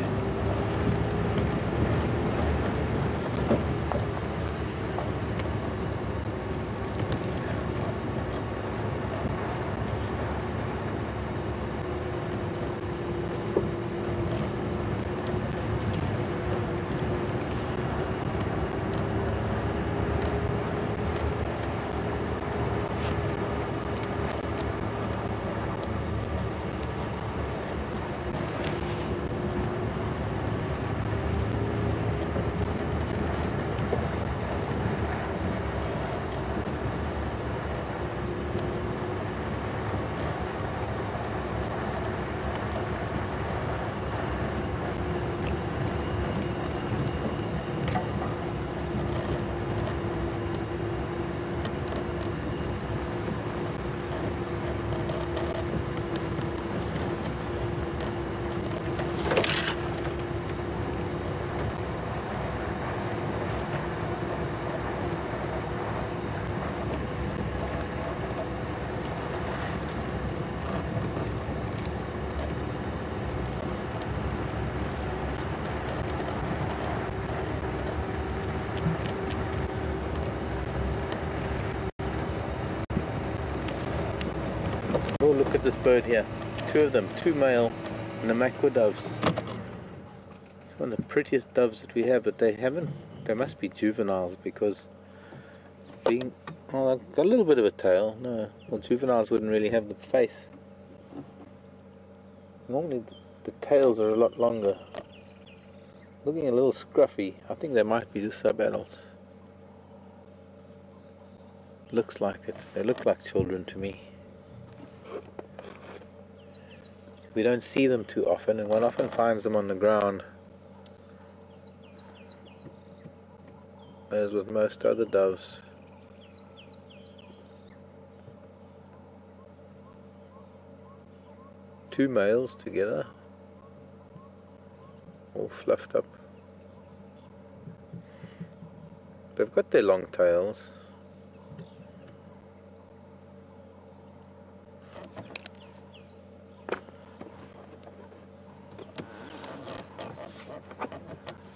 Oh, look at this bird here. Two of them, two male Namakwa doves. It's one of the prettiest doves that we have, but they must be juveniles because they've got a little bit of a tail. No, well, juveniles wouldn't really have the face. Normally the tails are a lot longer. Looking a little scruffy. I think they might be just sub-adults. Looks like it. They look like children to me. We don't see them too often, and one often finds them on the ground, as with most other doves. Two males together, all fluffed up. They've got their long tails.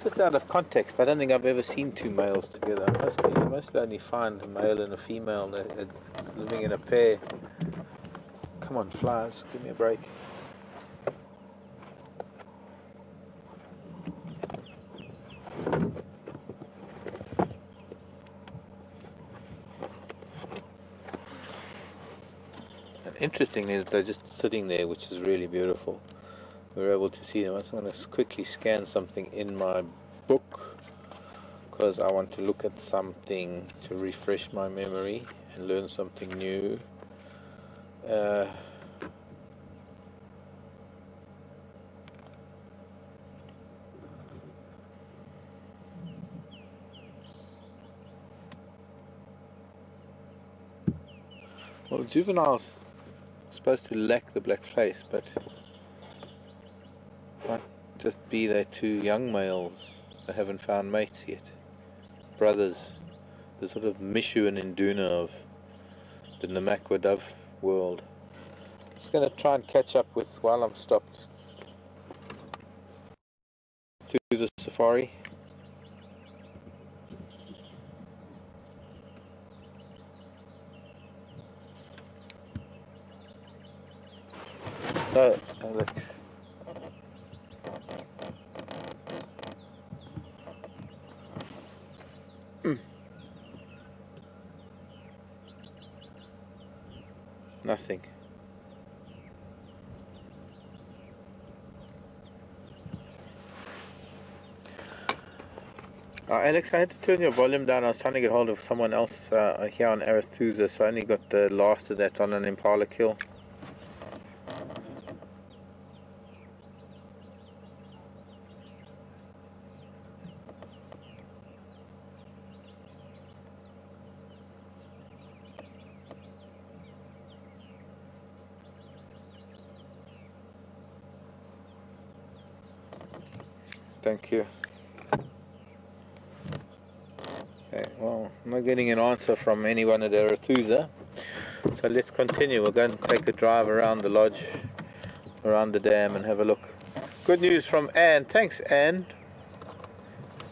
Just out of context, I don't think I've ever seen two males together. You mostly only find a male and a female living in a pair, Come on, flies, give me a break. And interestingly, they're just sitting there, which is really beautiful. We're able to see them. I'm going to quickly scan something in my book because I want to look at something to refresh my memory and learn something new. Well, juveniles are supposed to lack the black face, but might just be they're two young males that haven't found mates yet. Brothers, the sort of Mishu and Induna of the Namakwa dove world. I'm just going to try and catch up with, while I'm stopped, to the safari. No, Alex. Nothing. Alex, I had to turn your volume down. I was trying to get hold of someone else here on Arathusa, so I only got the last of that on an impala kill. Thank you. Okay, well, I'm not getting an answer from anyone at Arathusa, so let's continue. We'll go and take a drive around the lodge, around the dam, and have a look. Good news from Anne. Thanks, Anne.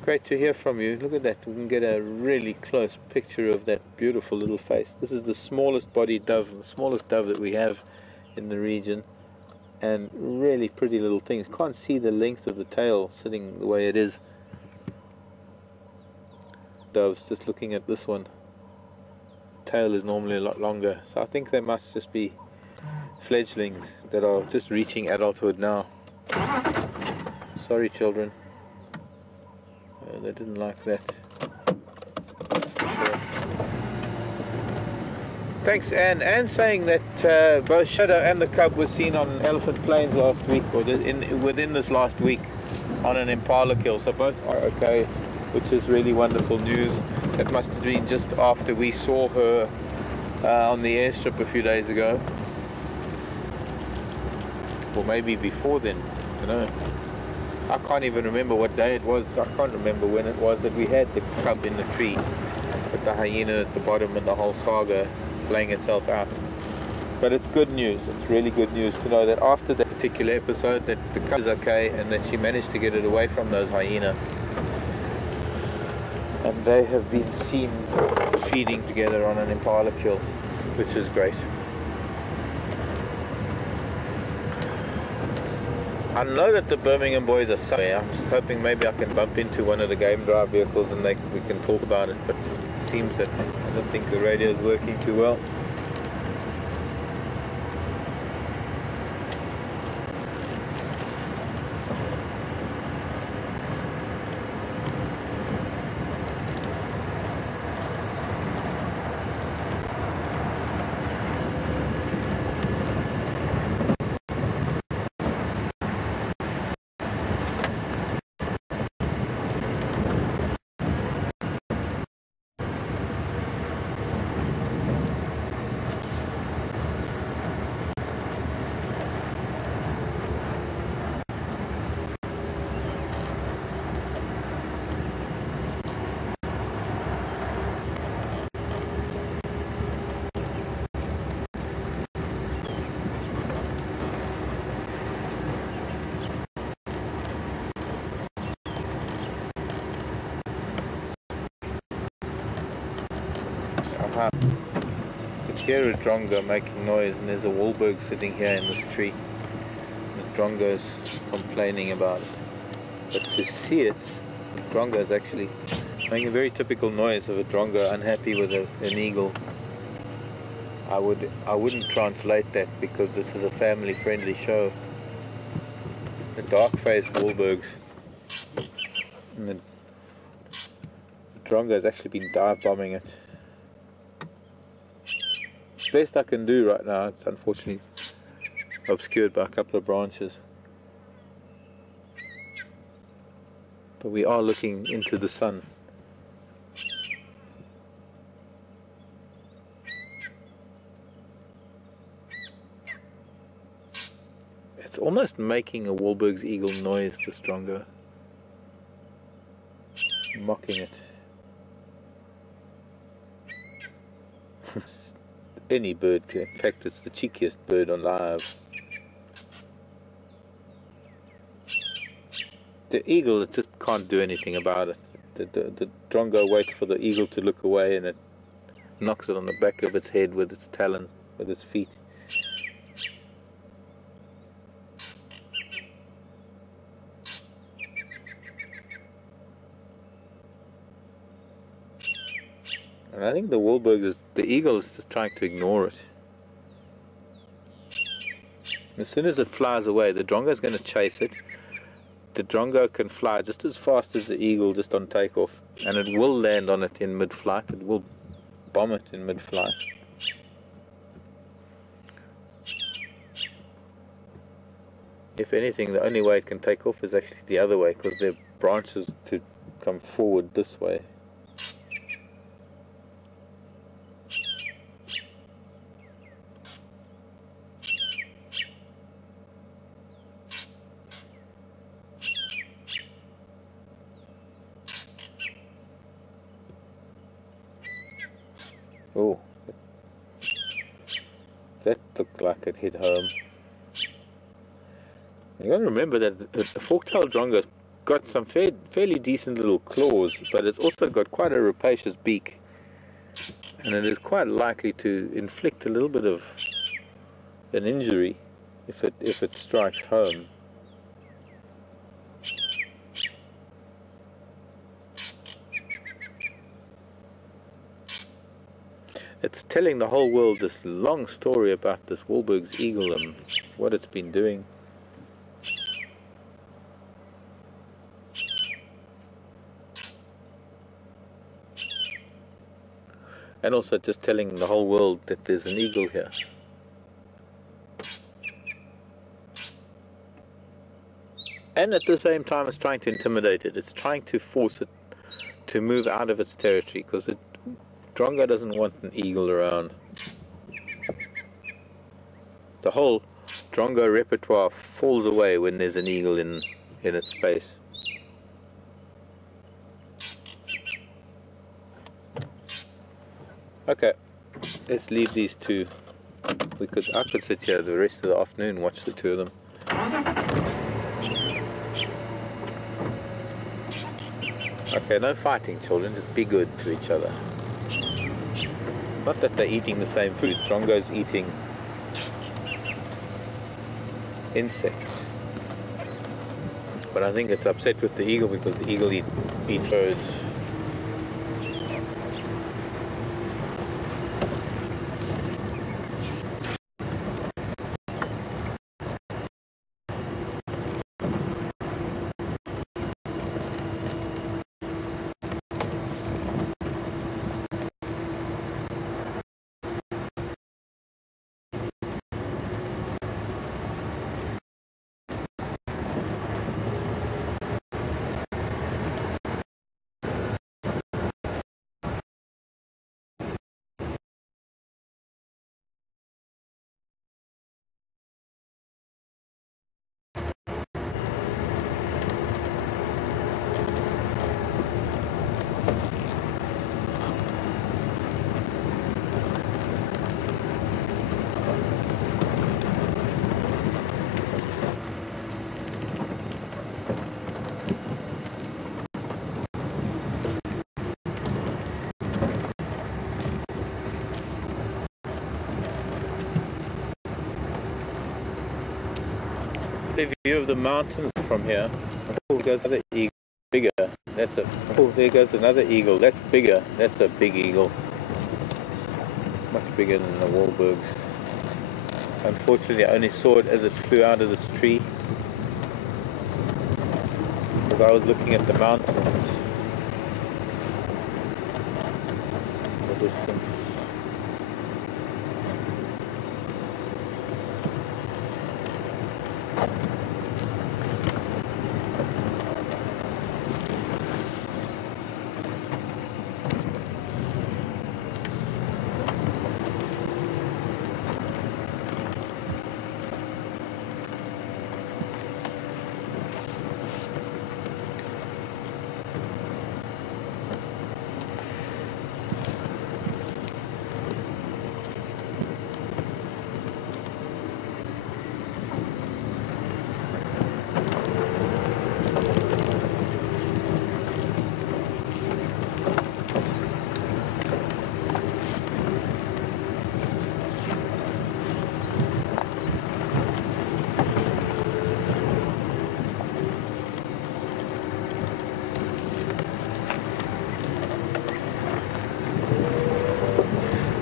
Great to hear from you. Look at that. We can get a really close picture of that beautiful little face. This is the smallest bodied dove, the smallest dove that we have in the region. And really pretty little things. Can't see the length of the tail sitting the way it is. Doves, just looking at this one, tail is normally a lot longer, so I think they must just be fledglings that are just reaching adulthood now. Sorry, children. They didn't like that. Thanks, Anne. Anne saying that both Shadow and the cub were seen on Elephant Plains last week, or within this last week, on an impala kill. So both are okay, which is really wonderful news. That must have been just after we saw her on the airstrip a few days ago, or maybe before then. I don't know. I can't even remember what day it was. I can't remember when it was that we had the cub in the tree, with the hyena at the bottom and the whole saga playing itself out. But it's good news. It's really good news to know that after that particular episode that the cub is okay and that she managed to get it away from those hyenas. And they have been seen feeding together on an impala kill, which is great. I know that the Birmingham boys are somewhere. I'm just hoping maybe I can bump into one of the game drive vehicles and we can talk about it, but it seems that I don't think the radio is working too well. hear a drongo making noise, and there's a Wahlberg sitting here in this tree. The drongo's complaining about it. But to see it, the drongo is actually making a very typical noise of a drongo unhappy with an eagle. I wouldn't translate that because this is a family-friendly show. The dark-faced Wahlbergs, and the drongo has actually been dive bombing it. Best I can do right now. It's unfortunately obscured by a couple of branches, but we are looking into the sun. It's almost making a Wahlberg's eagle noise, this drongo, mocking it. Any bird, in fact it's the cheekiest bird alive. The eagle just can't do anything about it. The drongo waits for the eagle to look away, and it knocks it on the back of its head with its talons, with its feet. And I think the eagle is just trying to ignore it. As soon as it flies away, the drongo is going to chase it. The drongo can fly just as fast as the eagle just on takeoff, and it will land on it in mid-flight. It will bomb it in mid-flight. If anything, the only way it can take off is actually the other way, because there are branches to come forward this way. Oh, that looked like it hit home. You got to remember that the fork-tailed drongo's got some fairly decent little claws, but it's also got quite a rapacious beak, and it is quite likely to inflict a little bit of an injury if it strikes home. It's telling the whole world this long story about this Wahlberg's eagle and what it's been doing. And also just telling the whole world that there's an eagle here. And at the same time it's trying to intimidate it. It's trying to force it to move out of its territory, because the drongo doesn't want an eagle around. The whole drongo repertoire falls away when there's an eagle in its space. Okay, let's leave these two. I could sit here the rest of the afternoon and watch the two of them. Okay, no fighting, children, just be good to each other. Not that they're eating the same food. Drongo's eating insects. But I think it's upset with the eagle because the eagle eats birds. lovely view of the mountains from here. Oh, there goes another eagle, bigger. Oh, there goes another eagle. That's bigger. That's a big eagle. Much bigger than the Wahlbergs. Unfortunately, I only saw it as it flew out of this tree, because I was looking at the mountains. The distance.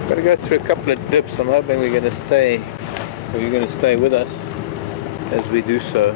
Got to go through a couple of dips. I'm hoping we're going to stay, or you're going to stay with us as we do so.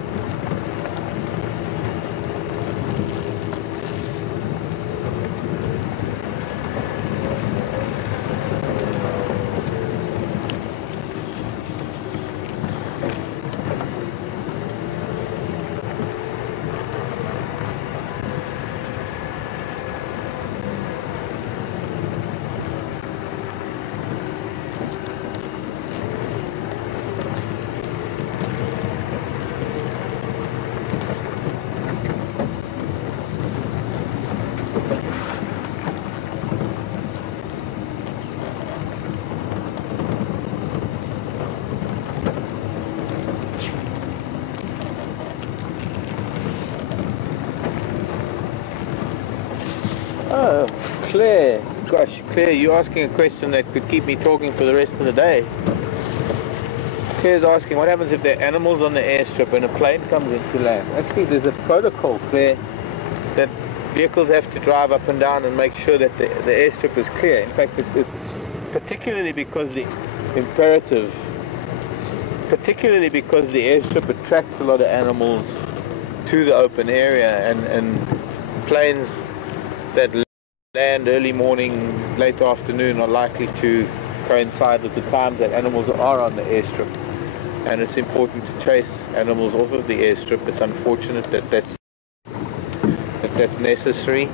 Oh, Claire. Gosh, Claire, you're asking a question that could keep me talking for the rest of the day. Claire's asking, what happens if there are animals on the airstrip and a plane comes into land? Actually, there's a protocol, Claire, that vehicles have to drive up and down and make sure that the airstrip is clear. In fact, particularly because the airstrip attracts a lot of animals to the open area, and planes that land early morning, late afternoon are likely to coincide with the times that animals are on the airstrip, and it's important to chase animals off of the airstrip. It's unfortunate that that's necessary.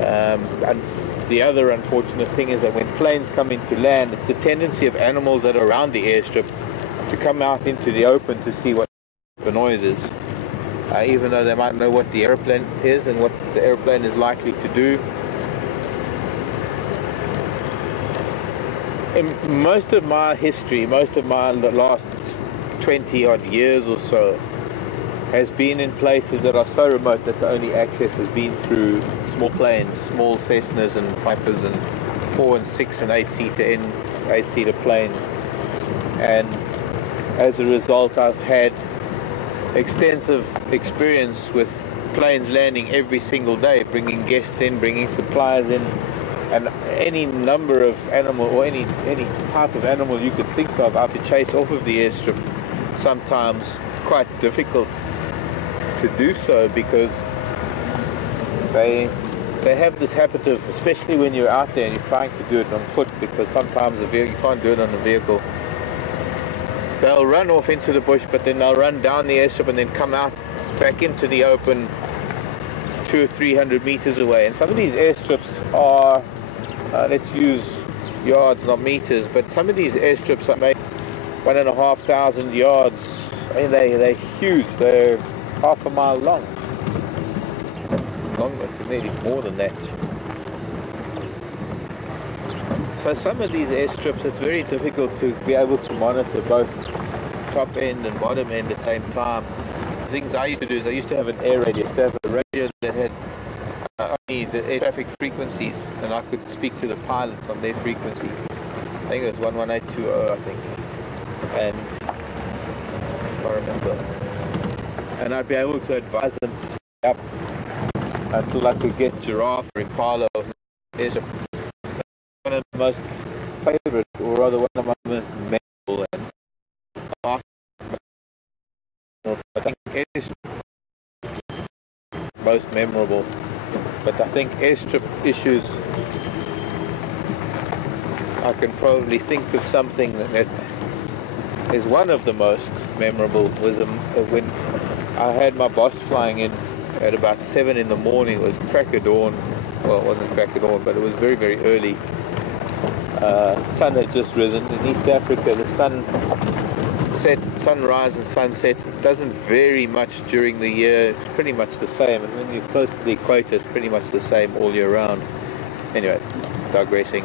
And the other unfortunate thing is that when planes come into land, it's the tendency of animals that are around the airstrip to come out into the open to see what the noise is, even though they might know what the airplane is and what the airplane is likely to do. In most of my history, most of my last 20 odd years or so, has been in places that are so remote that the only access has been through small planes, small Cessnas and Pipers and 4 and 6 and 8-seater planes. And as a result, I've had extensive experience with planes landing every single day, bringing guests in, bringing suppliers in, and any number of animal, or any type of animal you could think of, I have to chase off of the airstrip. Sometimes quite difficult to do so, because they have this habit of, especially when you're out there and you're trying to do it on foot, because sometimes you can't do it on a vehicle. They'll run off into the bush, but then they'll run down the airstrip and then come out back into the open 200 or 300 meters away. And some of these airstrips are, let's use yards, not meters, but some of these airstrips are maybe 1,500 yards. I mean, they're huge. They're half a mile long. It's nearly more than that. So some of these airstrips, it's very difficult to be able to monitor both top end and bottom end at the same time. The things I used to do is I used to have an air radio. I used to have a radio that had only the air traffic frequencies, and I could speak to the pilots on their frequency. I think it was 11820, I think. And I remember and I'd be able to advise them to stay up until I could get giraffe or impala or airstrip. One of the most favorite, or rather one of my most memorable and I think airstrip most memorable, but I think airstrip issues, I can probably think of something that is one of the most memorable. Was when I had my boss flying in at about 7 in the morning. It was crack of dawn. Well, it wasn't crack of dawn, but it was very, very early. Sun had just risen. In East Africa, the sunrise and sunset doesn't vary much during the year. It's pretty much the same, and when you're close to the equator, it's pretty much the same all year round. Anyway, digressing.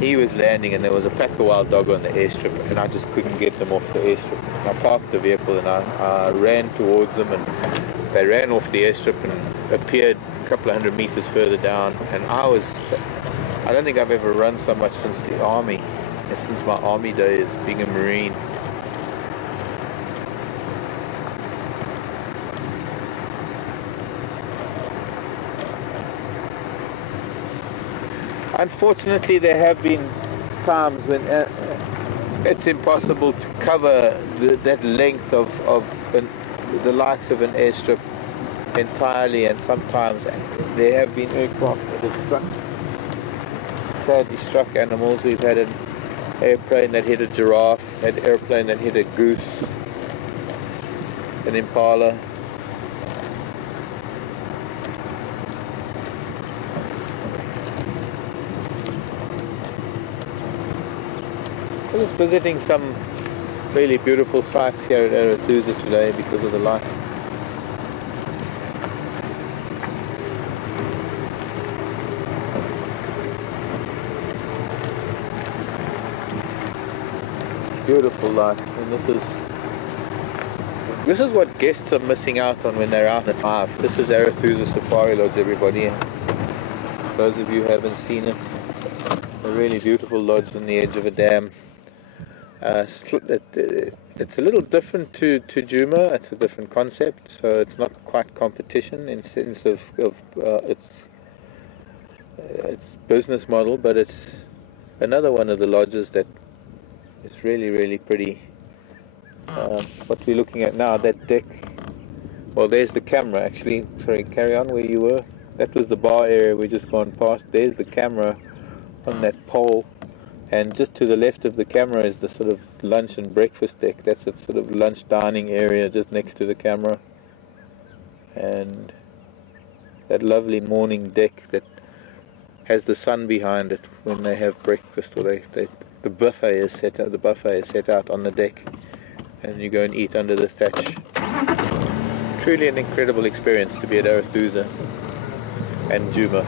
He was landing, and there was a pack of wild dog on the airstrip, and I just couldn't get them off the airstrip. I parked the vehicle and I ran towards them, and they ran off the airstrip and appeared a couple of 100 meters further down. And I don't think I've ever run so much since the army, since my army days, being a Marine. Unfortunately, there have been times when it's impossible to cover that length of the likes of an airstrip entirely, and sometimes there have been aircraft that have sadly struck animals. We've had an airplane that hit a giraffe, an airplane that hit a goose, an impala. I was visiting some really beautiful sites here at Arathusa today because of the light. Beautiful light, and this is what guests are missing out on when they're out at 5. This is Arathusa Safari Lodge, everybody. Those of you who haven't seen it, a really beautiful lodge on the edge of a dam. It's a little different to Djuma. It's a different concept, so it's not quite competition in sense of its business model, but it's another one of the lodges that is really, really pretty. What we're looking at now, that deck, well, there's the camera actually. Sorry, carry on where you were. That was the bar area we just gone past. There's the camera on that pole. And just to the left of the camera is the sort of lunch and breakfast deck. That's a sort of lunch dining area just next to the camera. And that lovely morning deck that has the sun behind it when they have breakfast, or the buffet is set out. The buffet is set out on the deck, and you go and eat under the thatch. Truly an incredible experience to be at Arathusa and Djuma.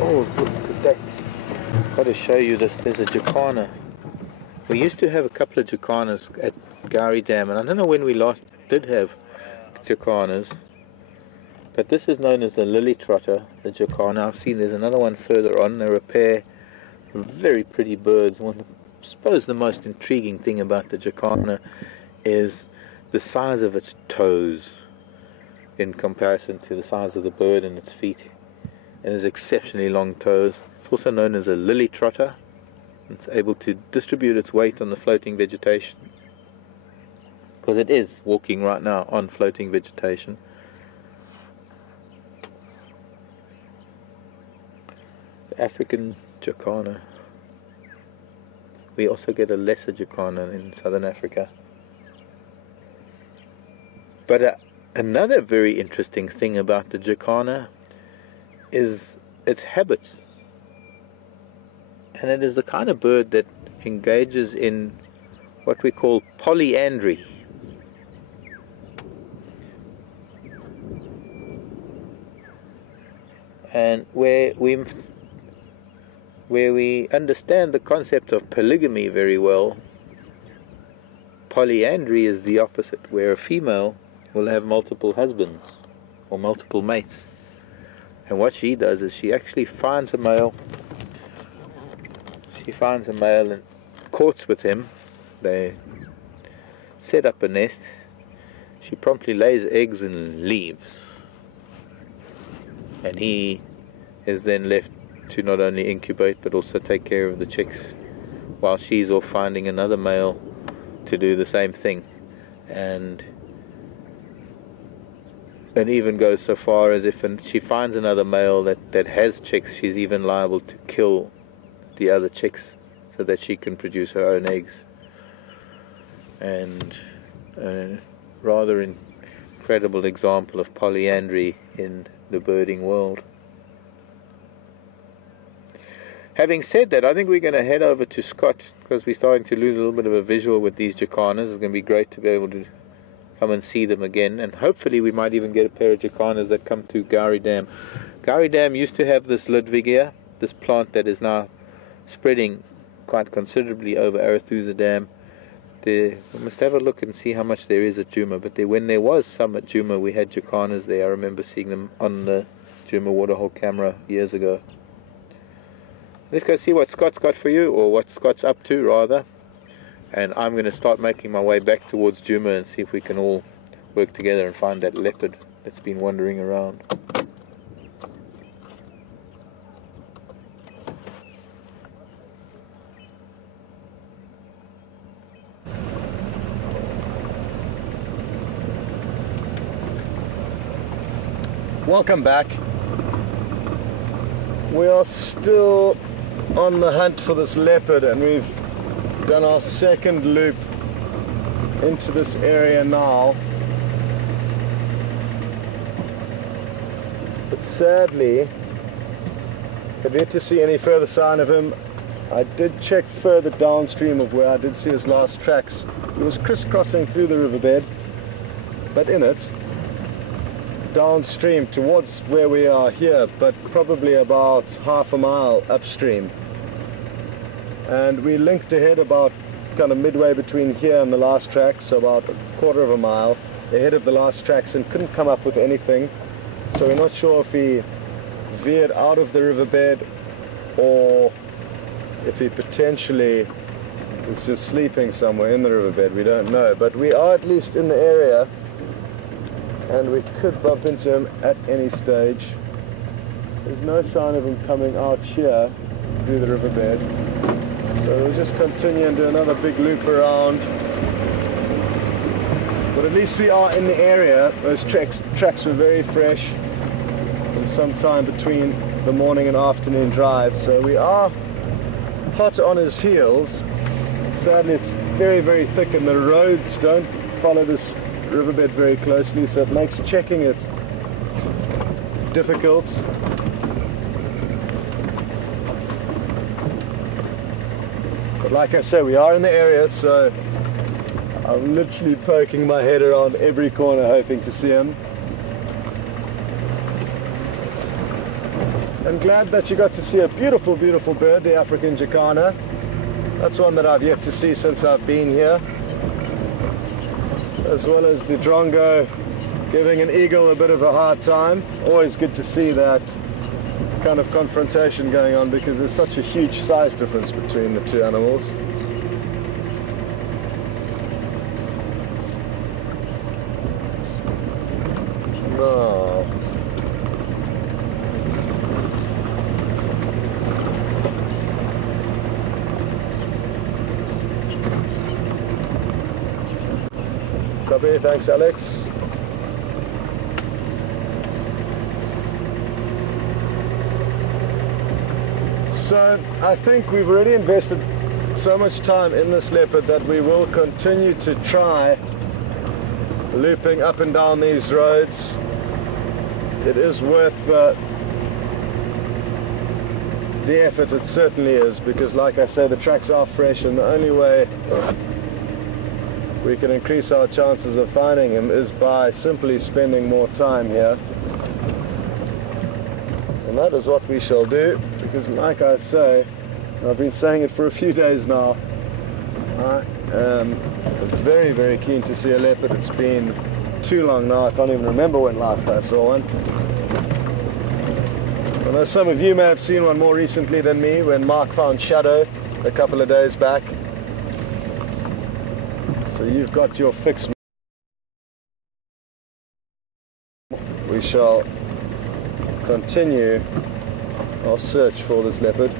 Oh, look at that. Got to show you this. There's a jacana. We used to have a couple of jacanas at Gowrie Dam, and I don't know when we last did have jacanas, but this is known as the lily trotter, the jacana. I've seen there's another one further on. They're a pair of very pretty birds. I suppose the most intriguing thing about the jacana is the size of its toes in comparison to the size of the bird and its feet. And has exceptionally long toes. It's also known as a lily trotter. It's able to distribute its weight on the floating vegetation, because it is walking right now on floating vegetation. The African jacana. We also get a lesser jacana in southern Africa. But another very interesting thing about the jacana is its habits, and it is the kind of bird that engages in what we call polyandry. And where we understand the concept of polygamy very well, polyandry is the opposite, where a female will have multiple husbands or multiple mates. And what she does is she actually finds a male. She finds a male and courts with him. They set up a nest. She promptly lays eggs and leaves. And he is then left to not only incubate but also take care of the chicks, while she's off finding another male to do the same thing. And even goes so far as if she finds another male that has chicks, she's even liable to kill the other chicks so that she can produce her own eggs. And a rather incredible example of polyandry in the birding world. Having said that, I think we're going to head over to Scott, because we're starting to lose a little bit of a visual with these jacanas. It's going to be great to be able to come and see them again, and hopefully we might even get a pair of jacanas that come to Gowrie Dam. Gowrie Dam used to have this Ludwigia, this plant that is now spreading quite considerably over Arathusa Dam. We must have a look and see how much there is at Djuma, but when there was some at Djuma, we had jacanas there. I remember seeing them on the Djuma waterhole camera years ago. Let's go see what Scott's got for you, or what Scott's up to rather. And I'm going to start making my way back towards Djuma and see if we can all work together and find that leopard that's been wandering around. Welcome back. We are still on the hunt for this leopard, and we've done our second loop into this area now. But sadly, I've yet to see any further sign of him. I did check further downstream of where I did see his last tracks. He was crisscrossing through the riverbed, but in it, downstream towards where we are here, but probably about half a mile upstream. And we linked ahead about kind of midway between here and the last tracks, so about a quarter of a mile ahead of the last tracks, and couldn't come up with anything. So we're not sure if he veered out of the riverbed or if he potentially is just sleeping somewhere in the riverbed. We don't know, but we are at least in the area, and we could bump into him at any stage. There's no sign of him coming out here through the riverbed, so we'll just continue and do another big loop around. But at least we are in the area. Those tracks were very fresh from some time between the morning and afternoon drive, so we are hot on his heels. Sadly, it's very, very thick, and the roads don't follow this riverbed very closely, so it makes checking it difficult. But like I say, we are in the area, so I'm literally poking my head around every corner hoping to see him. I'm glad that you got to see a beautiful, beautiful bird, the African jacana. That's one that I've yet to see since I've been here. As well as the drongo giving an eagle a bit of a hard time. Always good to see that kind of confrontation going on, because there's such a huge size difference between the two animals. No. Copy, thanks Alex. So I think we've already invested so much time in this leopard that we will continue to try looping up and down these roads. It is worth the effort, it certainly is, because like I say, the tracks are fresh, and the only way we can increase our chances of finding him is by simply spending more time here. And that is what we shall do, because like I say, I've been saying it for a few days now, I Very, very keen to see a leopard. It's been too long now. I can't even remember when last I saw one. I know some of you may have seen one more recently than me when Mark found Shadow a couple of days back. So you've got your fix. We shall continue our search for this leopard.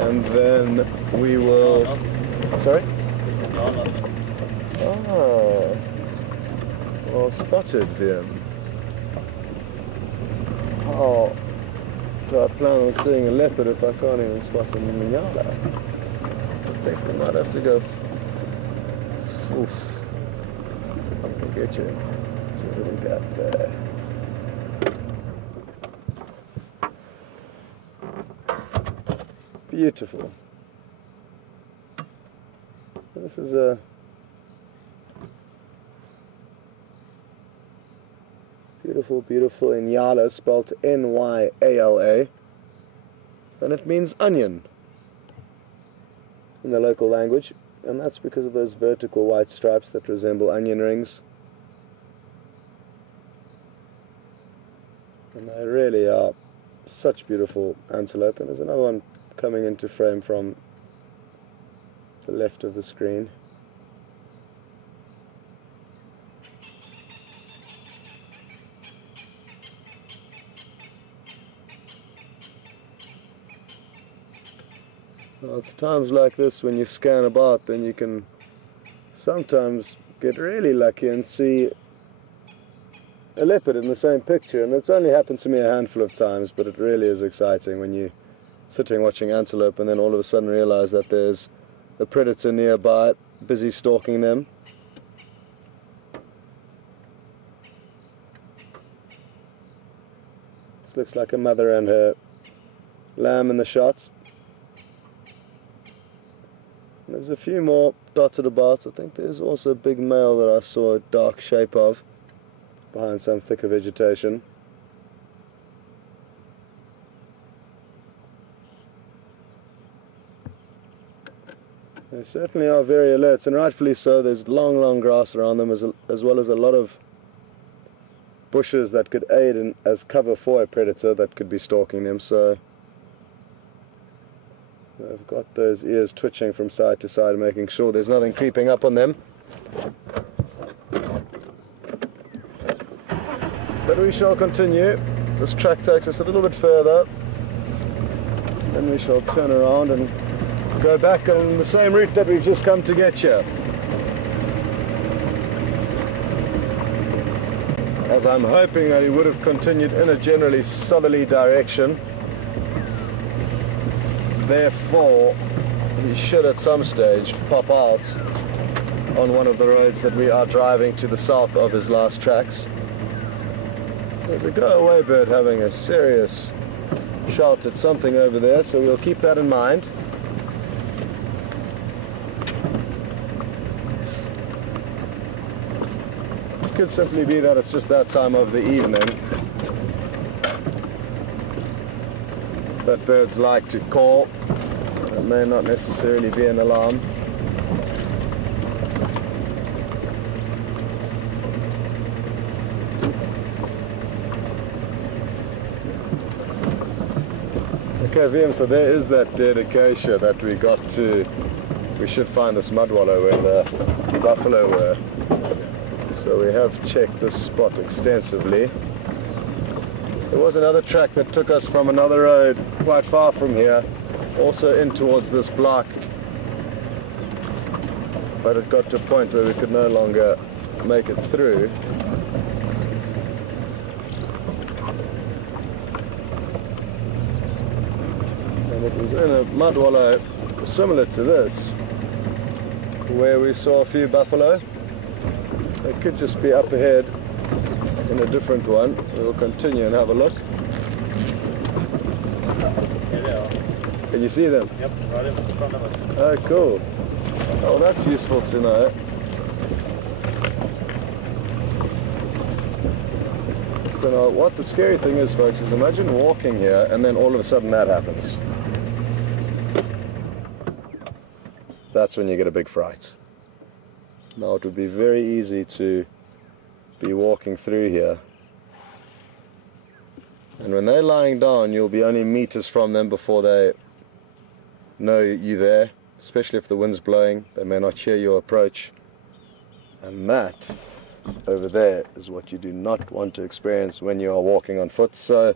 And then we will... Sorry? Oh, well spotted, Vim. How do I plan on seeing a leopard if I can't even spot a Minyala? I think we might have to go... Oof. I'm going to get you. See what we got there. Beautiful. This is a beautiful, beautiful Inyala, spelled N-Y-A-L-A, and it means onion in the local language, and that's because of those vertical white stripes that resemble onion rings. And they really are such beautiful antelope. And there's another one coming into frame from the left of the screen. Well, it's times like this when you scan about, then you can sometimes get really lucky and see a leopard in the same picture, and it's only happened to me a handful of times, but it really is exciting when you're sitting watching antelope and then all of a sudden realize that there's a predator nearby busy stalking them. This looks like a mother and her lamb in the shots. There's a few more dotted about. I think there's also a big male that I saw a dark shape of behind some thicker vegetation. They certainly are very alert, and rightfully so. There's long, long grass around them, as well as a lot of bushes that could aid as cover for a predator that could be stalking them. So they've got those ears twitching from side to side, making sure there's nothing creeping up on them. But we shall continue. This track takes us a little bit further. Then we shall turn around and go back on the same route that we've just come to get here. As I'm hoping that he would have continued in a generally southerly direction. Therefore, he should at some stage pop out on one of the roads that we are driving to the south of his last tracks. There's a go-away bird having a serious shout at something over there, so we'll keep that in mind. It could simply be that it's just that time of the evening that birds like to call. It may not necessarily be an alarm. Okay, VM, so there is that dead acacia that we got to. We should find this mud wallow where the buffalo were. So we have checked this spot extensively. There was another track that took us from another road quite far from here, also in towards this block. But it got to a point where we could no longer make it through. And it was in a mud wallow similar to this, where we saw a few buffalo. It could just be up ahead in a different one. We'll continue and have a look. Here they are. Can you see them? Yep, right in front of us. Oh, cool. Oh, that's useful to know. So now, what the scary thing is, folks, is imagine walking here and then all of a sudden that happens. that's when you get a big fright. Now it would be very easy to be walking through here, and when they're lying down you'll be only meters from them before they know you're there, especially if the wind's blowing. They may not hear your approach, and that over there is what you do not want to experience when you are walking on foot. So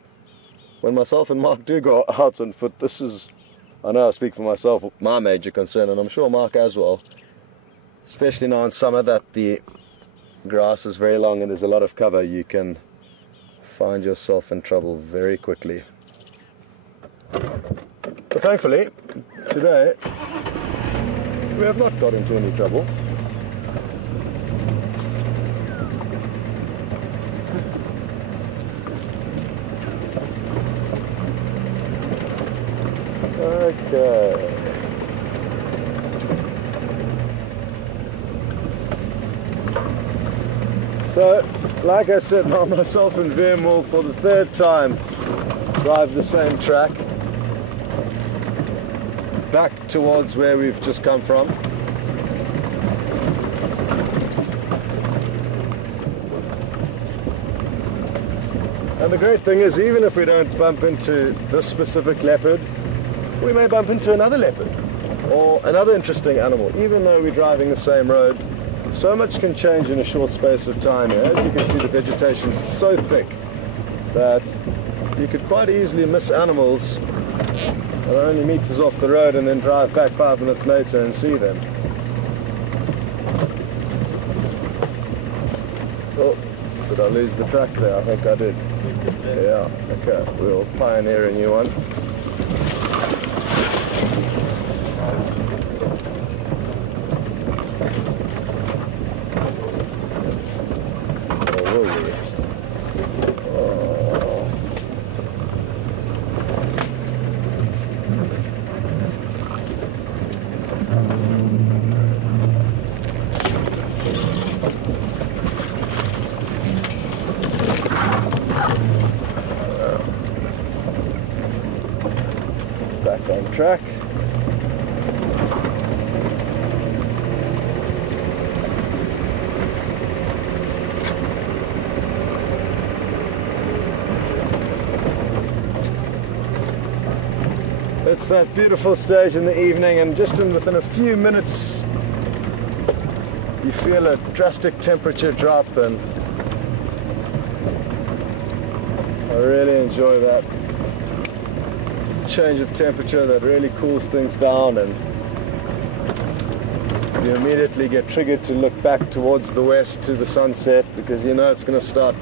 when myself and Mark do go out on foot, this is, I know I speak for myself, my major concern, and I'm sure Mark as well, especially now in summer that the grass is very long and there's a lot of cover. You can find yourself in trouble very quickly. But thankfully, today, we have not got into any trouble. Okay. So, like I said, now myself and Vim will, for the third time, drive the same track back towards where we've just come from. And the great thing is, even if we don't bump into this specific leopard, we may bump into another leopard or another interesting animal. Even though we're driving the same road, so much can change in a short space of time. As you can see, the vegetation is so thick that you could quite easily miss animals that are only meters off the road and then drive back 5 minutes later and see them. Oh, did I lose the track there? I think I did. Yeah, okay, we'll pioneer a new one. Back on track. It's that beautiful stage in the evening, and just within a few minutes you feel a drastic temperature drop, and I really enjoy that change of temperature that really cools things down, and you immediately get triggered to look back towards the west to the sunset, because you know it's going to start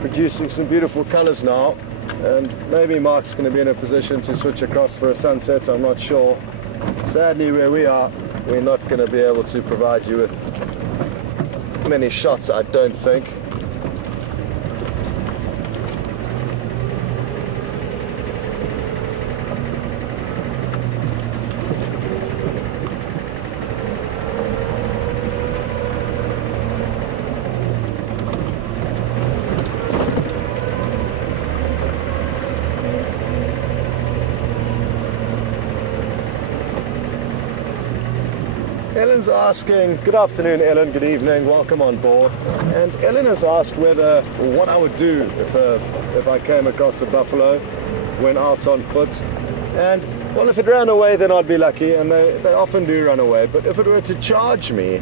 producing some beautiful colors now. And maybe Mark's going to be in a position to switch across for a sunset, I'm not sure. Sadly, where we are, we're not going to be able to provide you with many shots, I don't think. Ellen's asking, good afternoon Ellen, good evening, welcome on board. And Ellen has asked what I would do if I came across a buffalo when out on foot. And well, if it ran away, then I'd be lucky, and they often do run away. But if it were to charge me,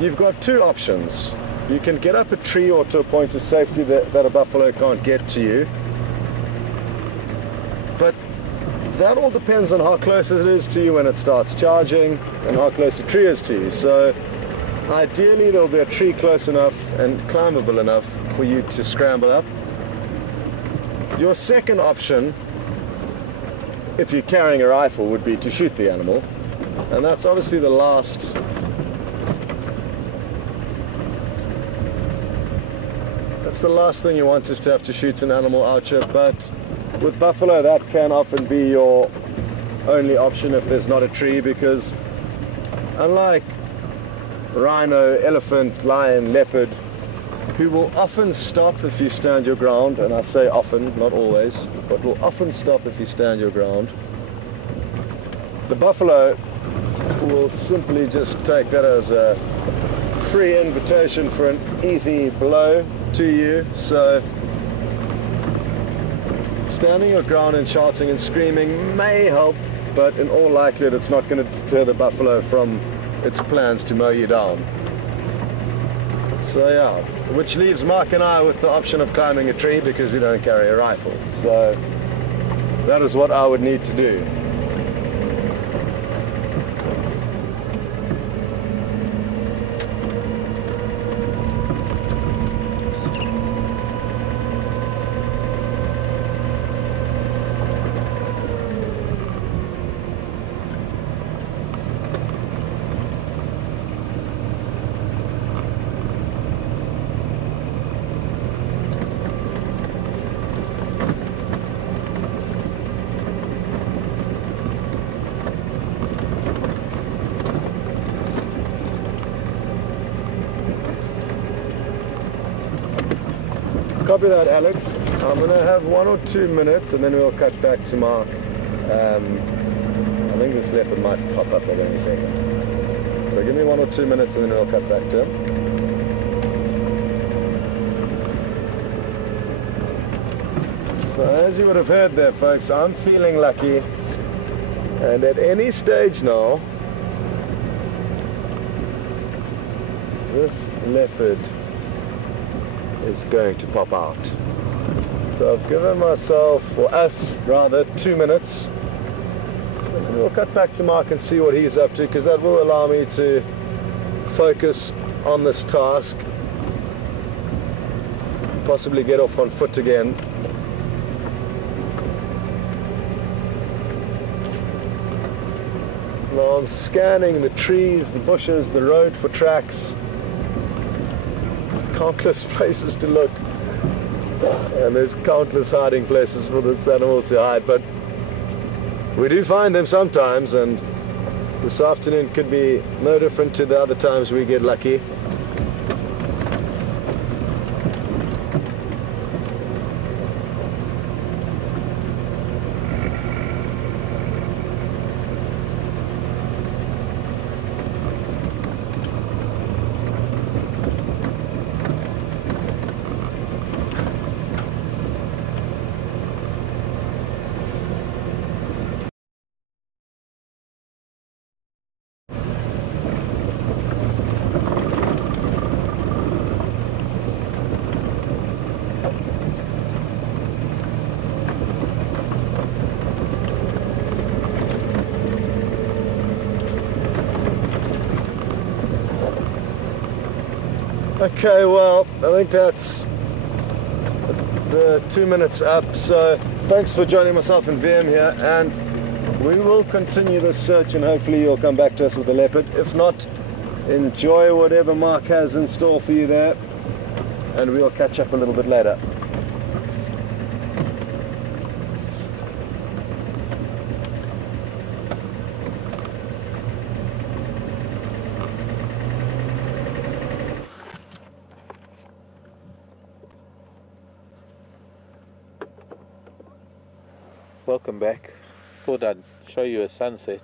you've got two options. You can get up a tree or to a point of safety that a buffalo can't get to you. But that all depends on how close it is to you when it starts charging and how close a tree is to you. So ideally there'll be a tree close enough and climbable enough for you to scramble up. Your second option, if you're carrying a rifle, would be to shoot the animal. And that's obviously the last thing you want, is to have to shoot an animal out here. But with buffalo, that can often be your only option if there's not a tree, because unlike rhino, elephant, lion, leopard, who will often stop if you stand your ground, and I say often, not always, but will often stop if you stand your ground, the buffalo we'll simply just take that as a free invitation for an easy blow to you. So standing your ground and shouting and screaming may help, but in all likelihood it's not going to deter the buffalo from its plans to mow you down. So yeah, which leaves Mark and I with the option of climbing a tree because we don't carry a rifle. So that is what I would need to do. Copy that, Alex. I'm going to have 1 or 2 minutes and then we'll cut back to Mark. I think this leopard might pop up at any second. So give me 1 or 2 minutes and then we'll cut back to him. So as you would have heard there, folks, I'm feeling lucky. And at any stage now, this leopard is going to pop out. So I've given myself, or us rather, 2 minutes. And we'll cut back to Mark and see what he's up to, because that will allow me to focus on this task, possibly get off on foot again. Now I'm scanning the trees, the bushes, the road for tracks. Countless places to look, and there's countless hiding places for this animal to hide, but we do find them sometimes, and this afternoon could be no different to the other times we get lucky. Okay, well, I think that's the 2 minutes up, so thanks for joining myself and VM here, and we will continue this search and hopefully you'll come back to us with a leopard. If not, enjoy whatever Mark has in store for you there, and we'll catch up a little bit later. Welcome back. Thought I'd show you a sunset.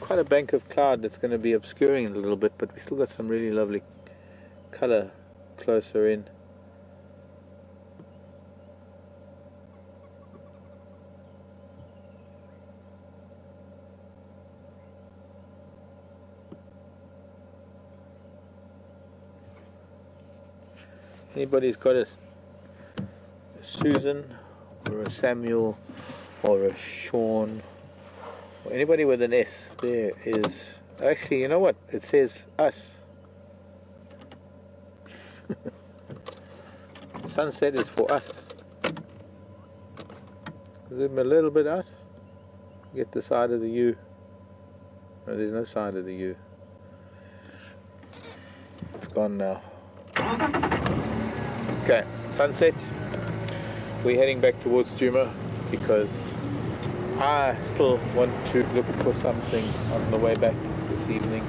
Quite a bank of cloud that's going to be obscuring it a little bit, but we still got some really lovely colour closer in. Anybody's got a Susan or a Samuel or a Sean or anybody with an S, there is, actually, you know what, it says us. Sunset is for us. Zoom a little bit out, get the side of the U. No, there's no side of the U. It's gone now. Okay, sunset. We're heading back towards Djuma because I still want to look for something on the way back this evening.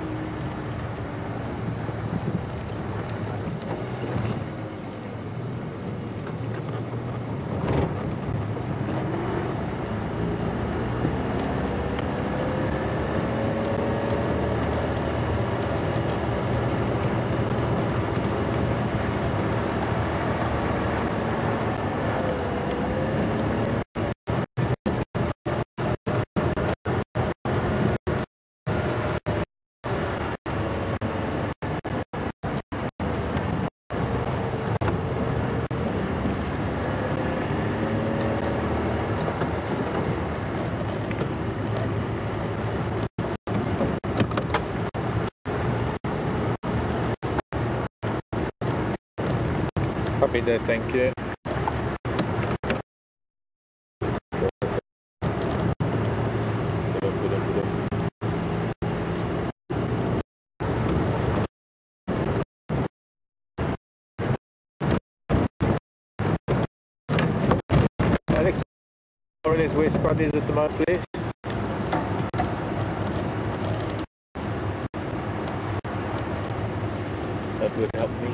Copy that, thank you. Alex, more or less where Scott is at the moment, please. That would help me.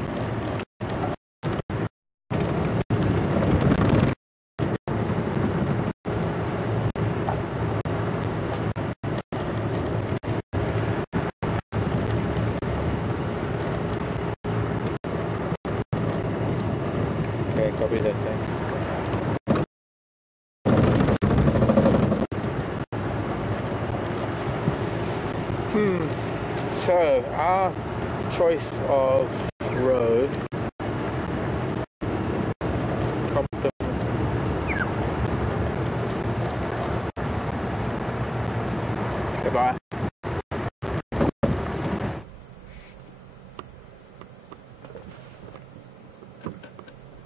Okay, copy that, thanks. So, our choice of road, goodbye.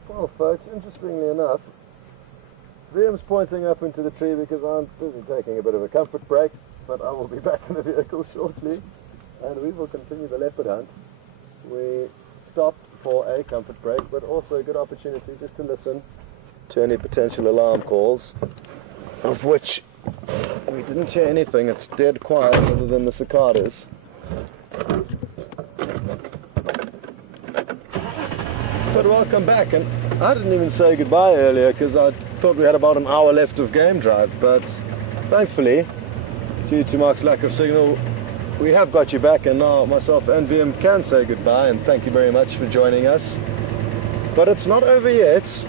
Well folks, interestingly enough, Liam's pointing up into the tree because I'm busy taking a bit of a comfort break, but I will be back in the vehicle shortly and we will continue the leopard hunt. We stopped for a comfort break, but also a good opportunity just to listen to any potential alarm calls, of which we didn't hear anything. It's dead quiet other than the cicadas. But welcome back, and I didn't even say goodbye earlier because I thought we had about an hour left of game drive, but thankfully, due to Mark's lack of signal, we have got you back, and now myself and VM can say goodbye and thank you very much for joining us. But it's not over yet.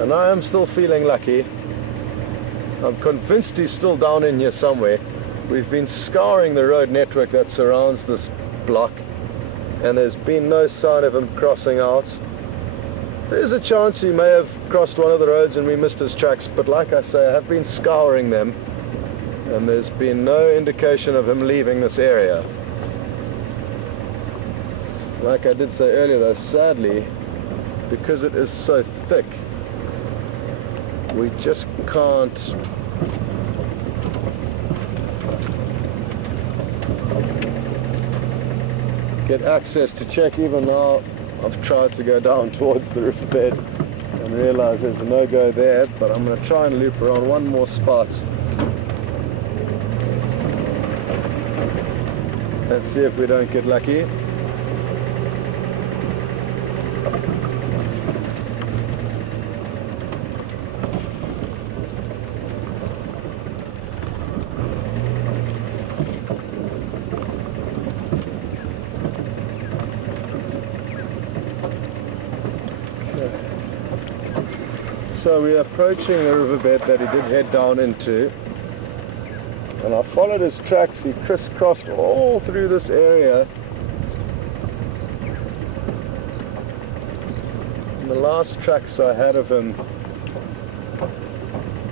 And I am still feeling lucky. I'm convinced he's still down in here somewhere. We've been scouring the road network that surrounds this block, and there's been no sign of him crossing out. There's a chance he may have crossed one of the roads and we missed his tracks, but like I say, I have been scouring them, and there's been no indication of him leaving this area. Like I did say earlier though, sadly, because it is so thick, we just can't get access to check. Even now I've tried to go down towards the riverbed and realise there's a no-go there, but I'm going to try and loop around one more spot. Let's see if we don't get lucky. So we're approaching the riverbed that he did head down into, and I followed his tracks. He crisscrossed all through this area, and the last tracks I had of him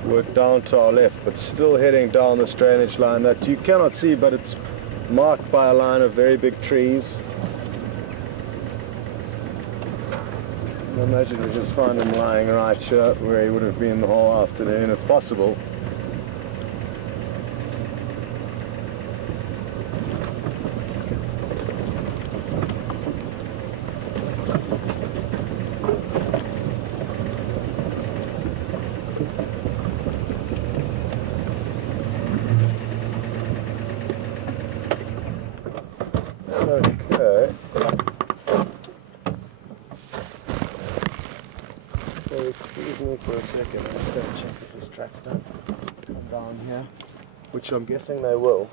were down to our left, but still heading down this drainage line that you cannot see, but it's marked by a line of very big trees. I imagine we just find him lying right here where he would have been the whole afternoon. It's possible. Okay. Excuse me for a second, I'm just going to check if this tracks don't come down here, which I'm guessing they will.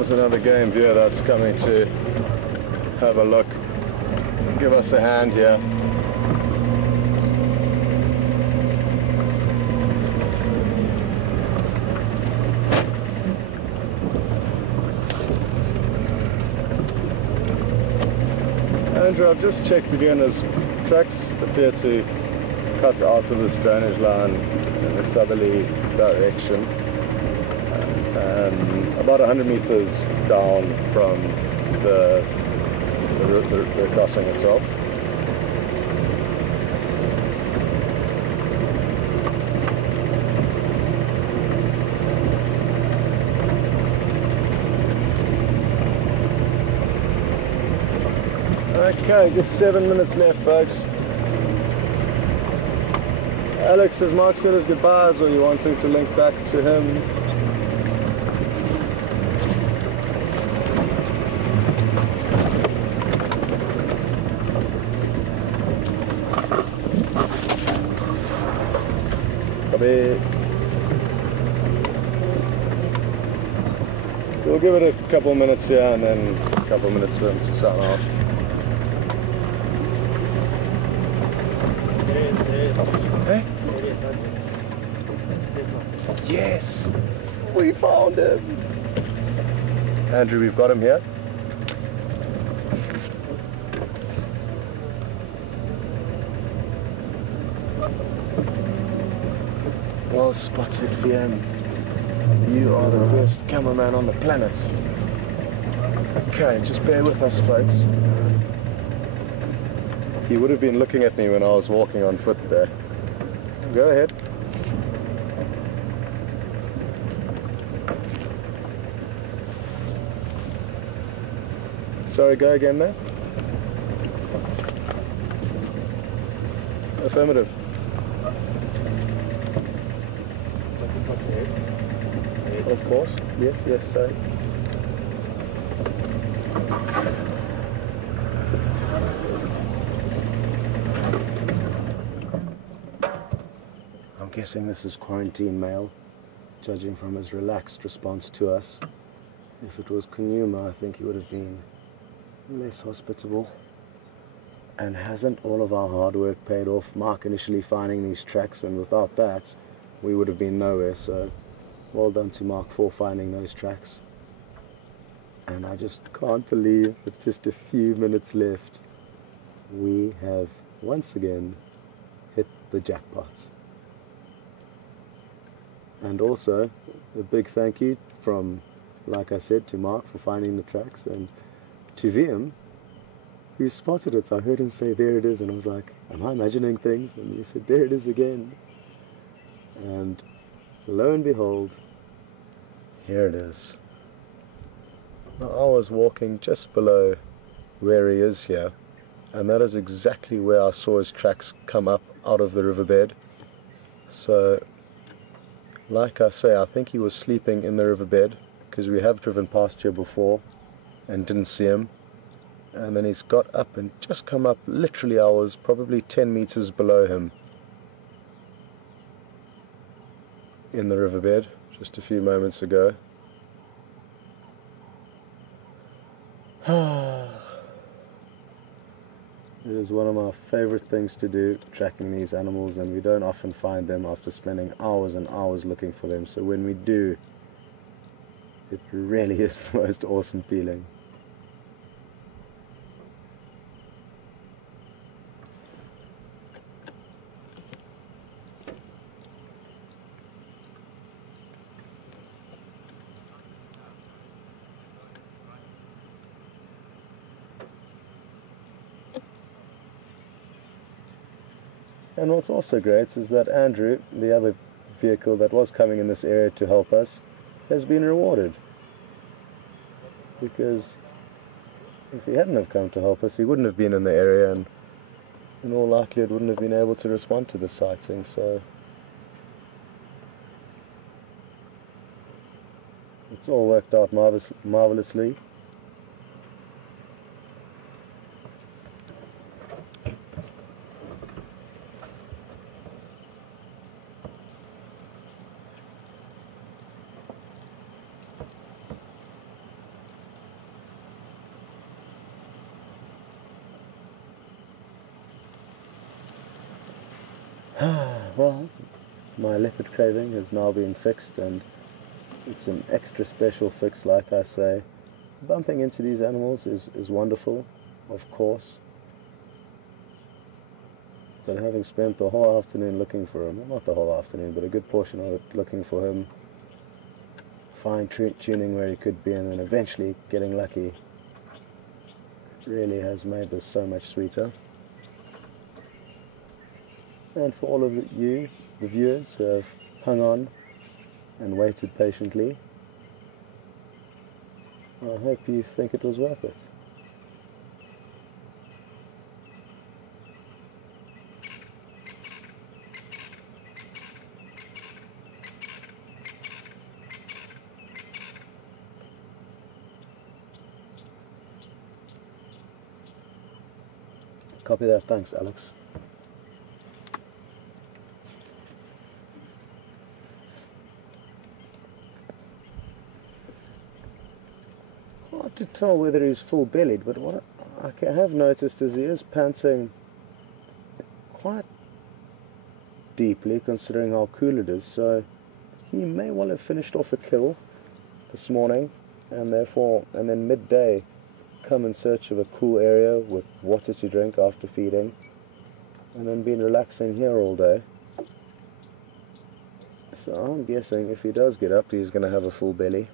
was another game viewer that's coming to have a look. Give us a hand here. Andrew, I've just checked again, as tracks appear to cut out of this drainage line in a southerly direction, about 100 meters down from the crossing itself. Okay, just 7 minutes left, folks. Alex, has Mark said his goodbyes, or are you wanting to link back to him? We'll give it a couple minutes here and then a couple minutes for him to sign off. Hey? Yes! We found him! Andrew, we've got him here. Well spotted, VM. You are the best cameraman on the planet. Okay, just bear with us, folks. He would have been looking at me when I was walking on foot there. Go ahead. Sorry, go again there. Affirmative. Of course. Yes, yes, sorry. I'm guessing this is quarantine mail, judging from his relaxed response to us. If it was Kunyuma, I think he would have been less hospitable. And hasn't all of our hard work paid off? Mark initially finding these tracks, and without that, we would have been nowhere. So, well done to Mark for finding those tracks. And I just can't believe with just a few minutes left, we have once again hit the jackpot. And also, a big thank you from, like I said, to Mark for finding the tracks, and to VM, who spotted it. So I heard him say, there it is, and I was like, am I imagining things? And he said, there it is again. And lo and behold, here it is. Now, I was walking just below where he is here, and that is exactly where I saw his tracks come up out of the riverbed. So, like I say, I think he was sleeping in the riverbed, because we have driven past here before and didn't see him. And then he's got up and just come up, literally I was probably 10 meters below him in the riverbed just a few moments ago. It is one of my favorite things to do, tracking these animals, and we don't often find them after spending hours and hours looking for them. So when we do, it really is the most awesome feeling. And what's also great is that Andrew, the other vehicle that was coming in this area to help us, has been rewarded. Because if he hadn't have come to help us, he wouldn't have been in the area, and in all likelihood wouldn't have been able to respond to the sighting. So it's all worked out marvelously. Well, my leopard craving has now been fixed, and it's an extra special fix, like I say. Bumping into these animals is wonderful, of course. But having spent the whole afternoon looking for him, well, not the whole afternoon, but a good portion of it looking for him, fine-tuning where he could be, and then eventually getting lucky, really has made this so much sweeter. And for all of you, the viewers, who have hung on and waited patiently, I hope you think it was worth it. Copy that, thanks Alex. Hard to tell whether he's full-bellied, but what I have noticed is he is panting quite deeply, considering how cool it is, so he may well have finished off a kill this morning, and then midday come in search of a cool area with water to drink after feeding, and then been relaxing here all day. So I'm guessing if he does get up, he's going to have a full belly.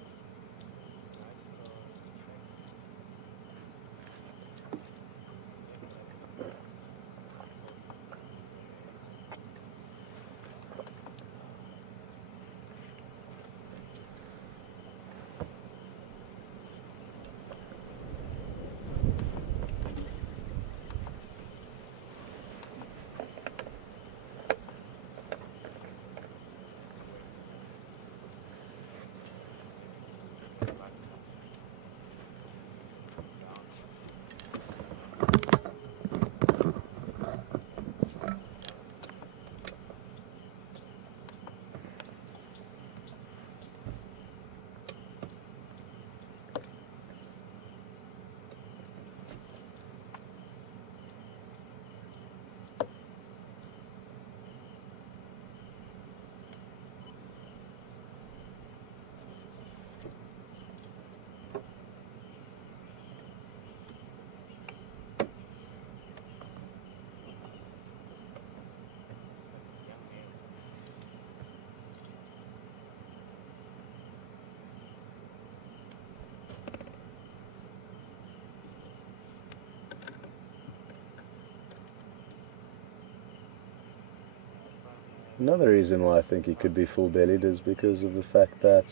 Another reason why I think he could be full-bellied is because of the fact that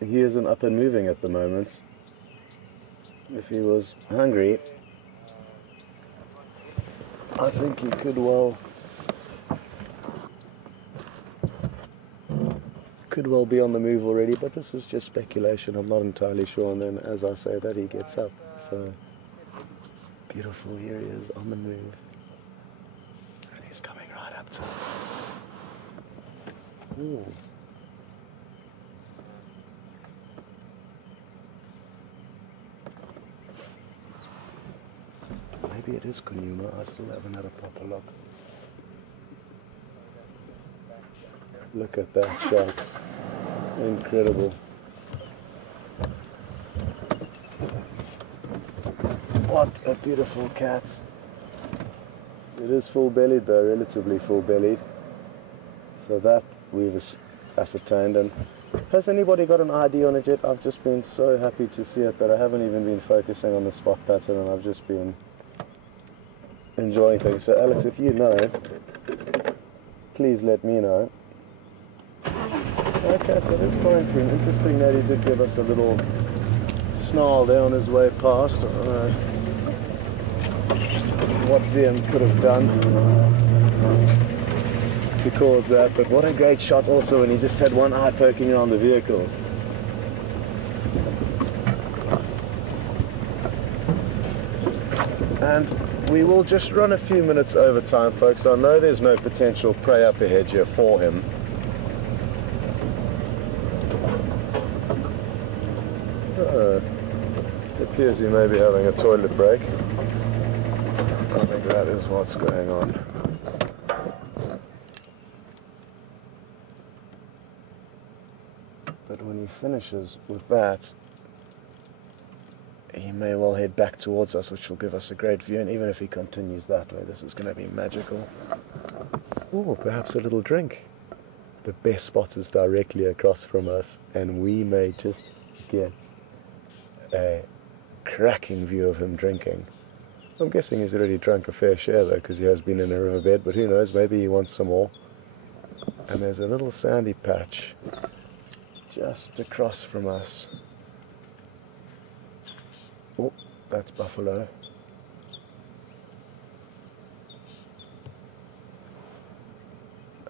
he isn't up and moving at the moment. If he was hungry, I think he could well be on the move already, but this is just speculation. I'm not entirely sure. And then as I say that, he gets up. So beautiful, here he is on the move. He's coming right up to us. Ooh. Maybe it is Kunyuma. I still haven't had a proper look. Look at that shot. Incredible. What a beautiful cat. It is full-bellied though, relatively full-bellied. So that we've ascertained. And has anybody got an ID on it yet? I've just been so happy to see it that I haven't even been focusing on the spot pattern, and I've just been enjoying things. So Alex, if you know, please let me know. Okay, so this quarantine, interesting that he did give us a little snarl there on his way past. I don't know what VM could have done to cause that, but what a great shot also when he just had one eye poking around the vehicle. And we will just run a few minutes over time, folks. I know there's no potential prey up ahead here for him. It appears he may be having a toilet break. I think that is what's going on. But when he finishes with that, he may well head back towards us, which will give us a great view, and even if he continues that way, this is going to be magical. Oh, perhaps a little drink. The best spot is directly across from us, and we may just get a cracking view of him drinking. I'm guessing he's already drunk a fair share though, because he has been in a riverbed, but who knows, maybe he wants some more. And there's a little sandy patch just across from us. Oh, that's buffalo.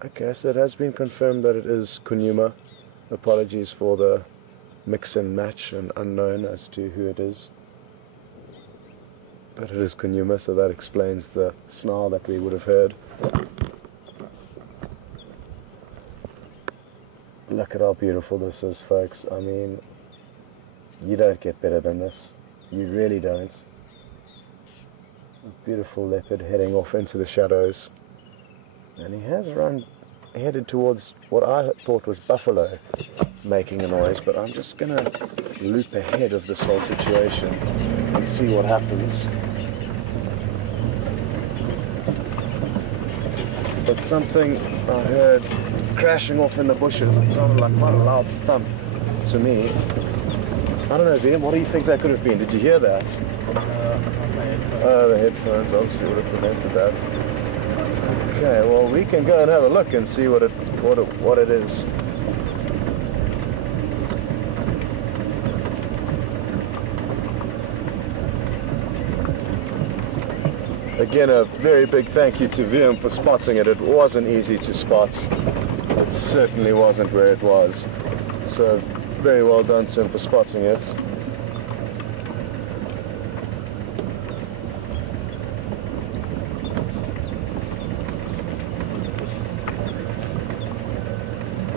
Okay, so it has been confirmed that it is Kunyuma. Apologies for the mix and match and unknown as to who it is. But it is Kunyuma, so that explains the snarl that we would have heard. Look at how beautiful this is, folks. I mean, you don't get better than this. You really don't. A beautiful leopard heading off into the shadows. And he has headed towards what I thought was buffalo making a noise, but I'm just going to loop ahead of this whole situation and see what happens. But something I heard crashing off in the bushes, it sounded like quite a loud thump to me. I don't know, VM, what do you think that could have been? Did you hear that? Oh, the headphones obviously would have prevented that. Okay, well, we can go and have a look and see what it is. Again, a very big thank you to VM for spotting it. It wasn't easy to spot. It certainly wasn't where it was. So, very well done to him for spotting it.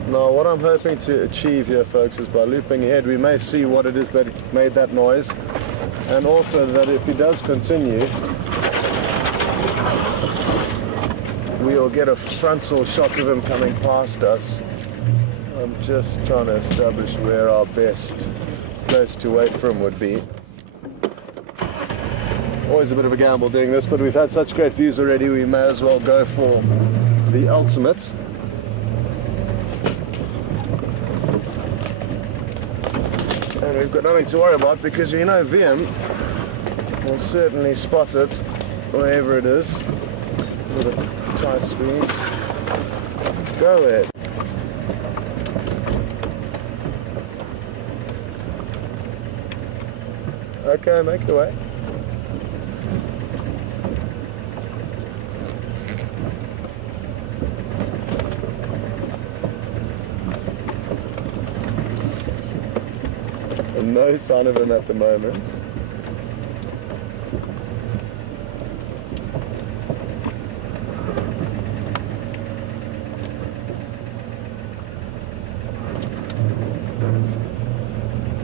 Now, what I'm hoping to achieve here, folks, is by looping ahead, we may see what it is that made that noise, and also that if he does continue, we'll get a frontal shot of him coming past us. I'm just trying to establish where our best place to wait for him would be. Always a bit of a gamble doing this, but we've had such great views already, we may as well go for the ultimate. And we've got nothing to worry about because we know VM will certainly spot it wherever it is. With a tight squeeze. Go ahead. Okay, make your way. And no sign of him at the moment.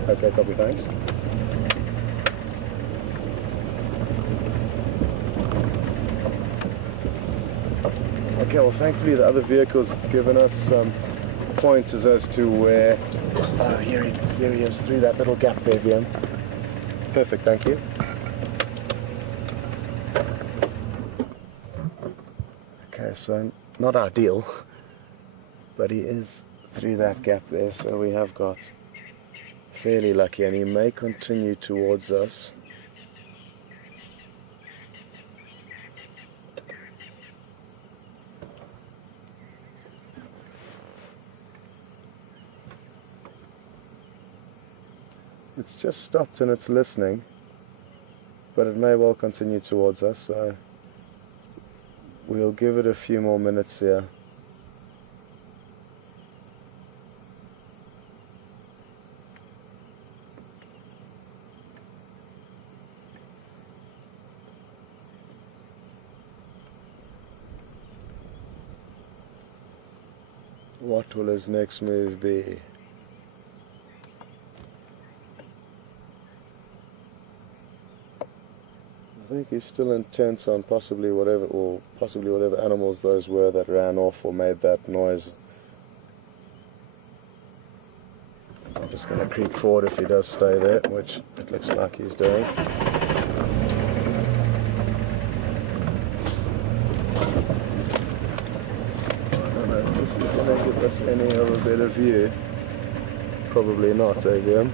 Okay, copy, thanks. Okay, well, thankfully the other vehicle's given us some pointers as to where... Oh, here he is, through that little gap there, VM. Perfect, thank you. Okay, so not ideal, but he is through that gap there, so we have got fairly lucky, and he may continue towards us. It's just stopped and it's listening, but it may well continue towards us, so we'll give it a few more minutes here. What will his next move be? think he's still intent on possibly whatever animals those were that ran off or made that noise. I'm just going to creep forward if he does stay there, which it looks like he's doing. Is he going to give us any of a better view? Probably not, Avian.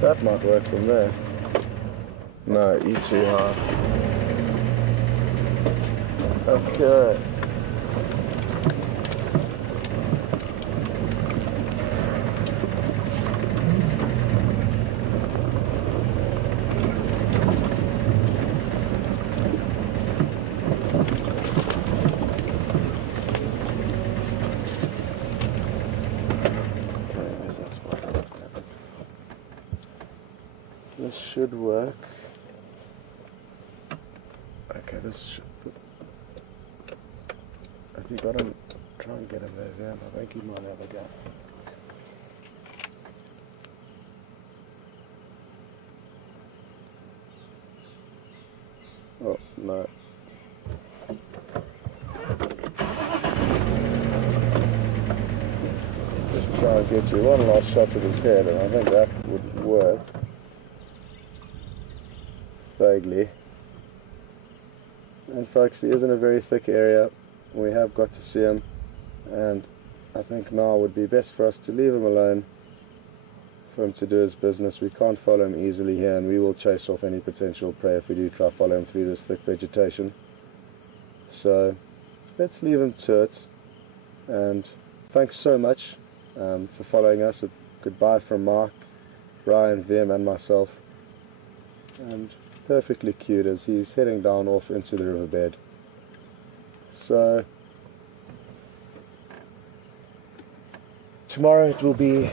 That might work from there. No, eat too hard. Okay. This should work. Okay, this should. Have you got him? Try and get him there, yeah. I think he might have a go. Oh, no. Just try and get you one last shot of his head, and I think that would work. Vaguely. And folks, he is in a very thick area. We have got to see him, and I think now would be best for us to leave him alone, for him to do his business. We can't follow him easily here, and we will chase off any potential prey if we do try to follow him through this thick vegetation. So let's leave him to it, and thanks so much for following us. Goodbye from Mark, Ryan, Vim and myself, and perfectly cute as he's heading down off into the riverbed. So tomorrow it will be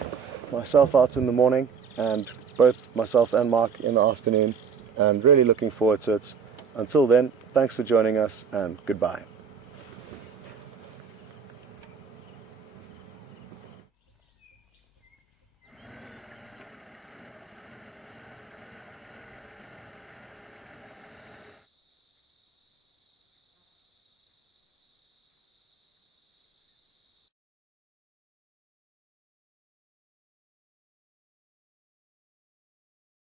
myself out in the morning and both myself and Mark in the afternoon, and really looking forward to it. Until then, thanks for joining us and goodbye.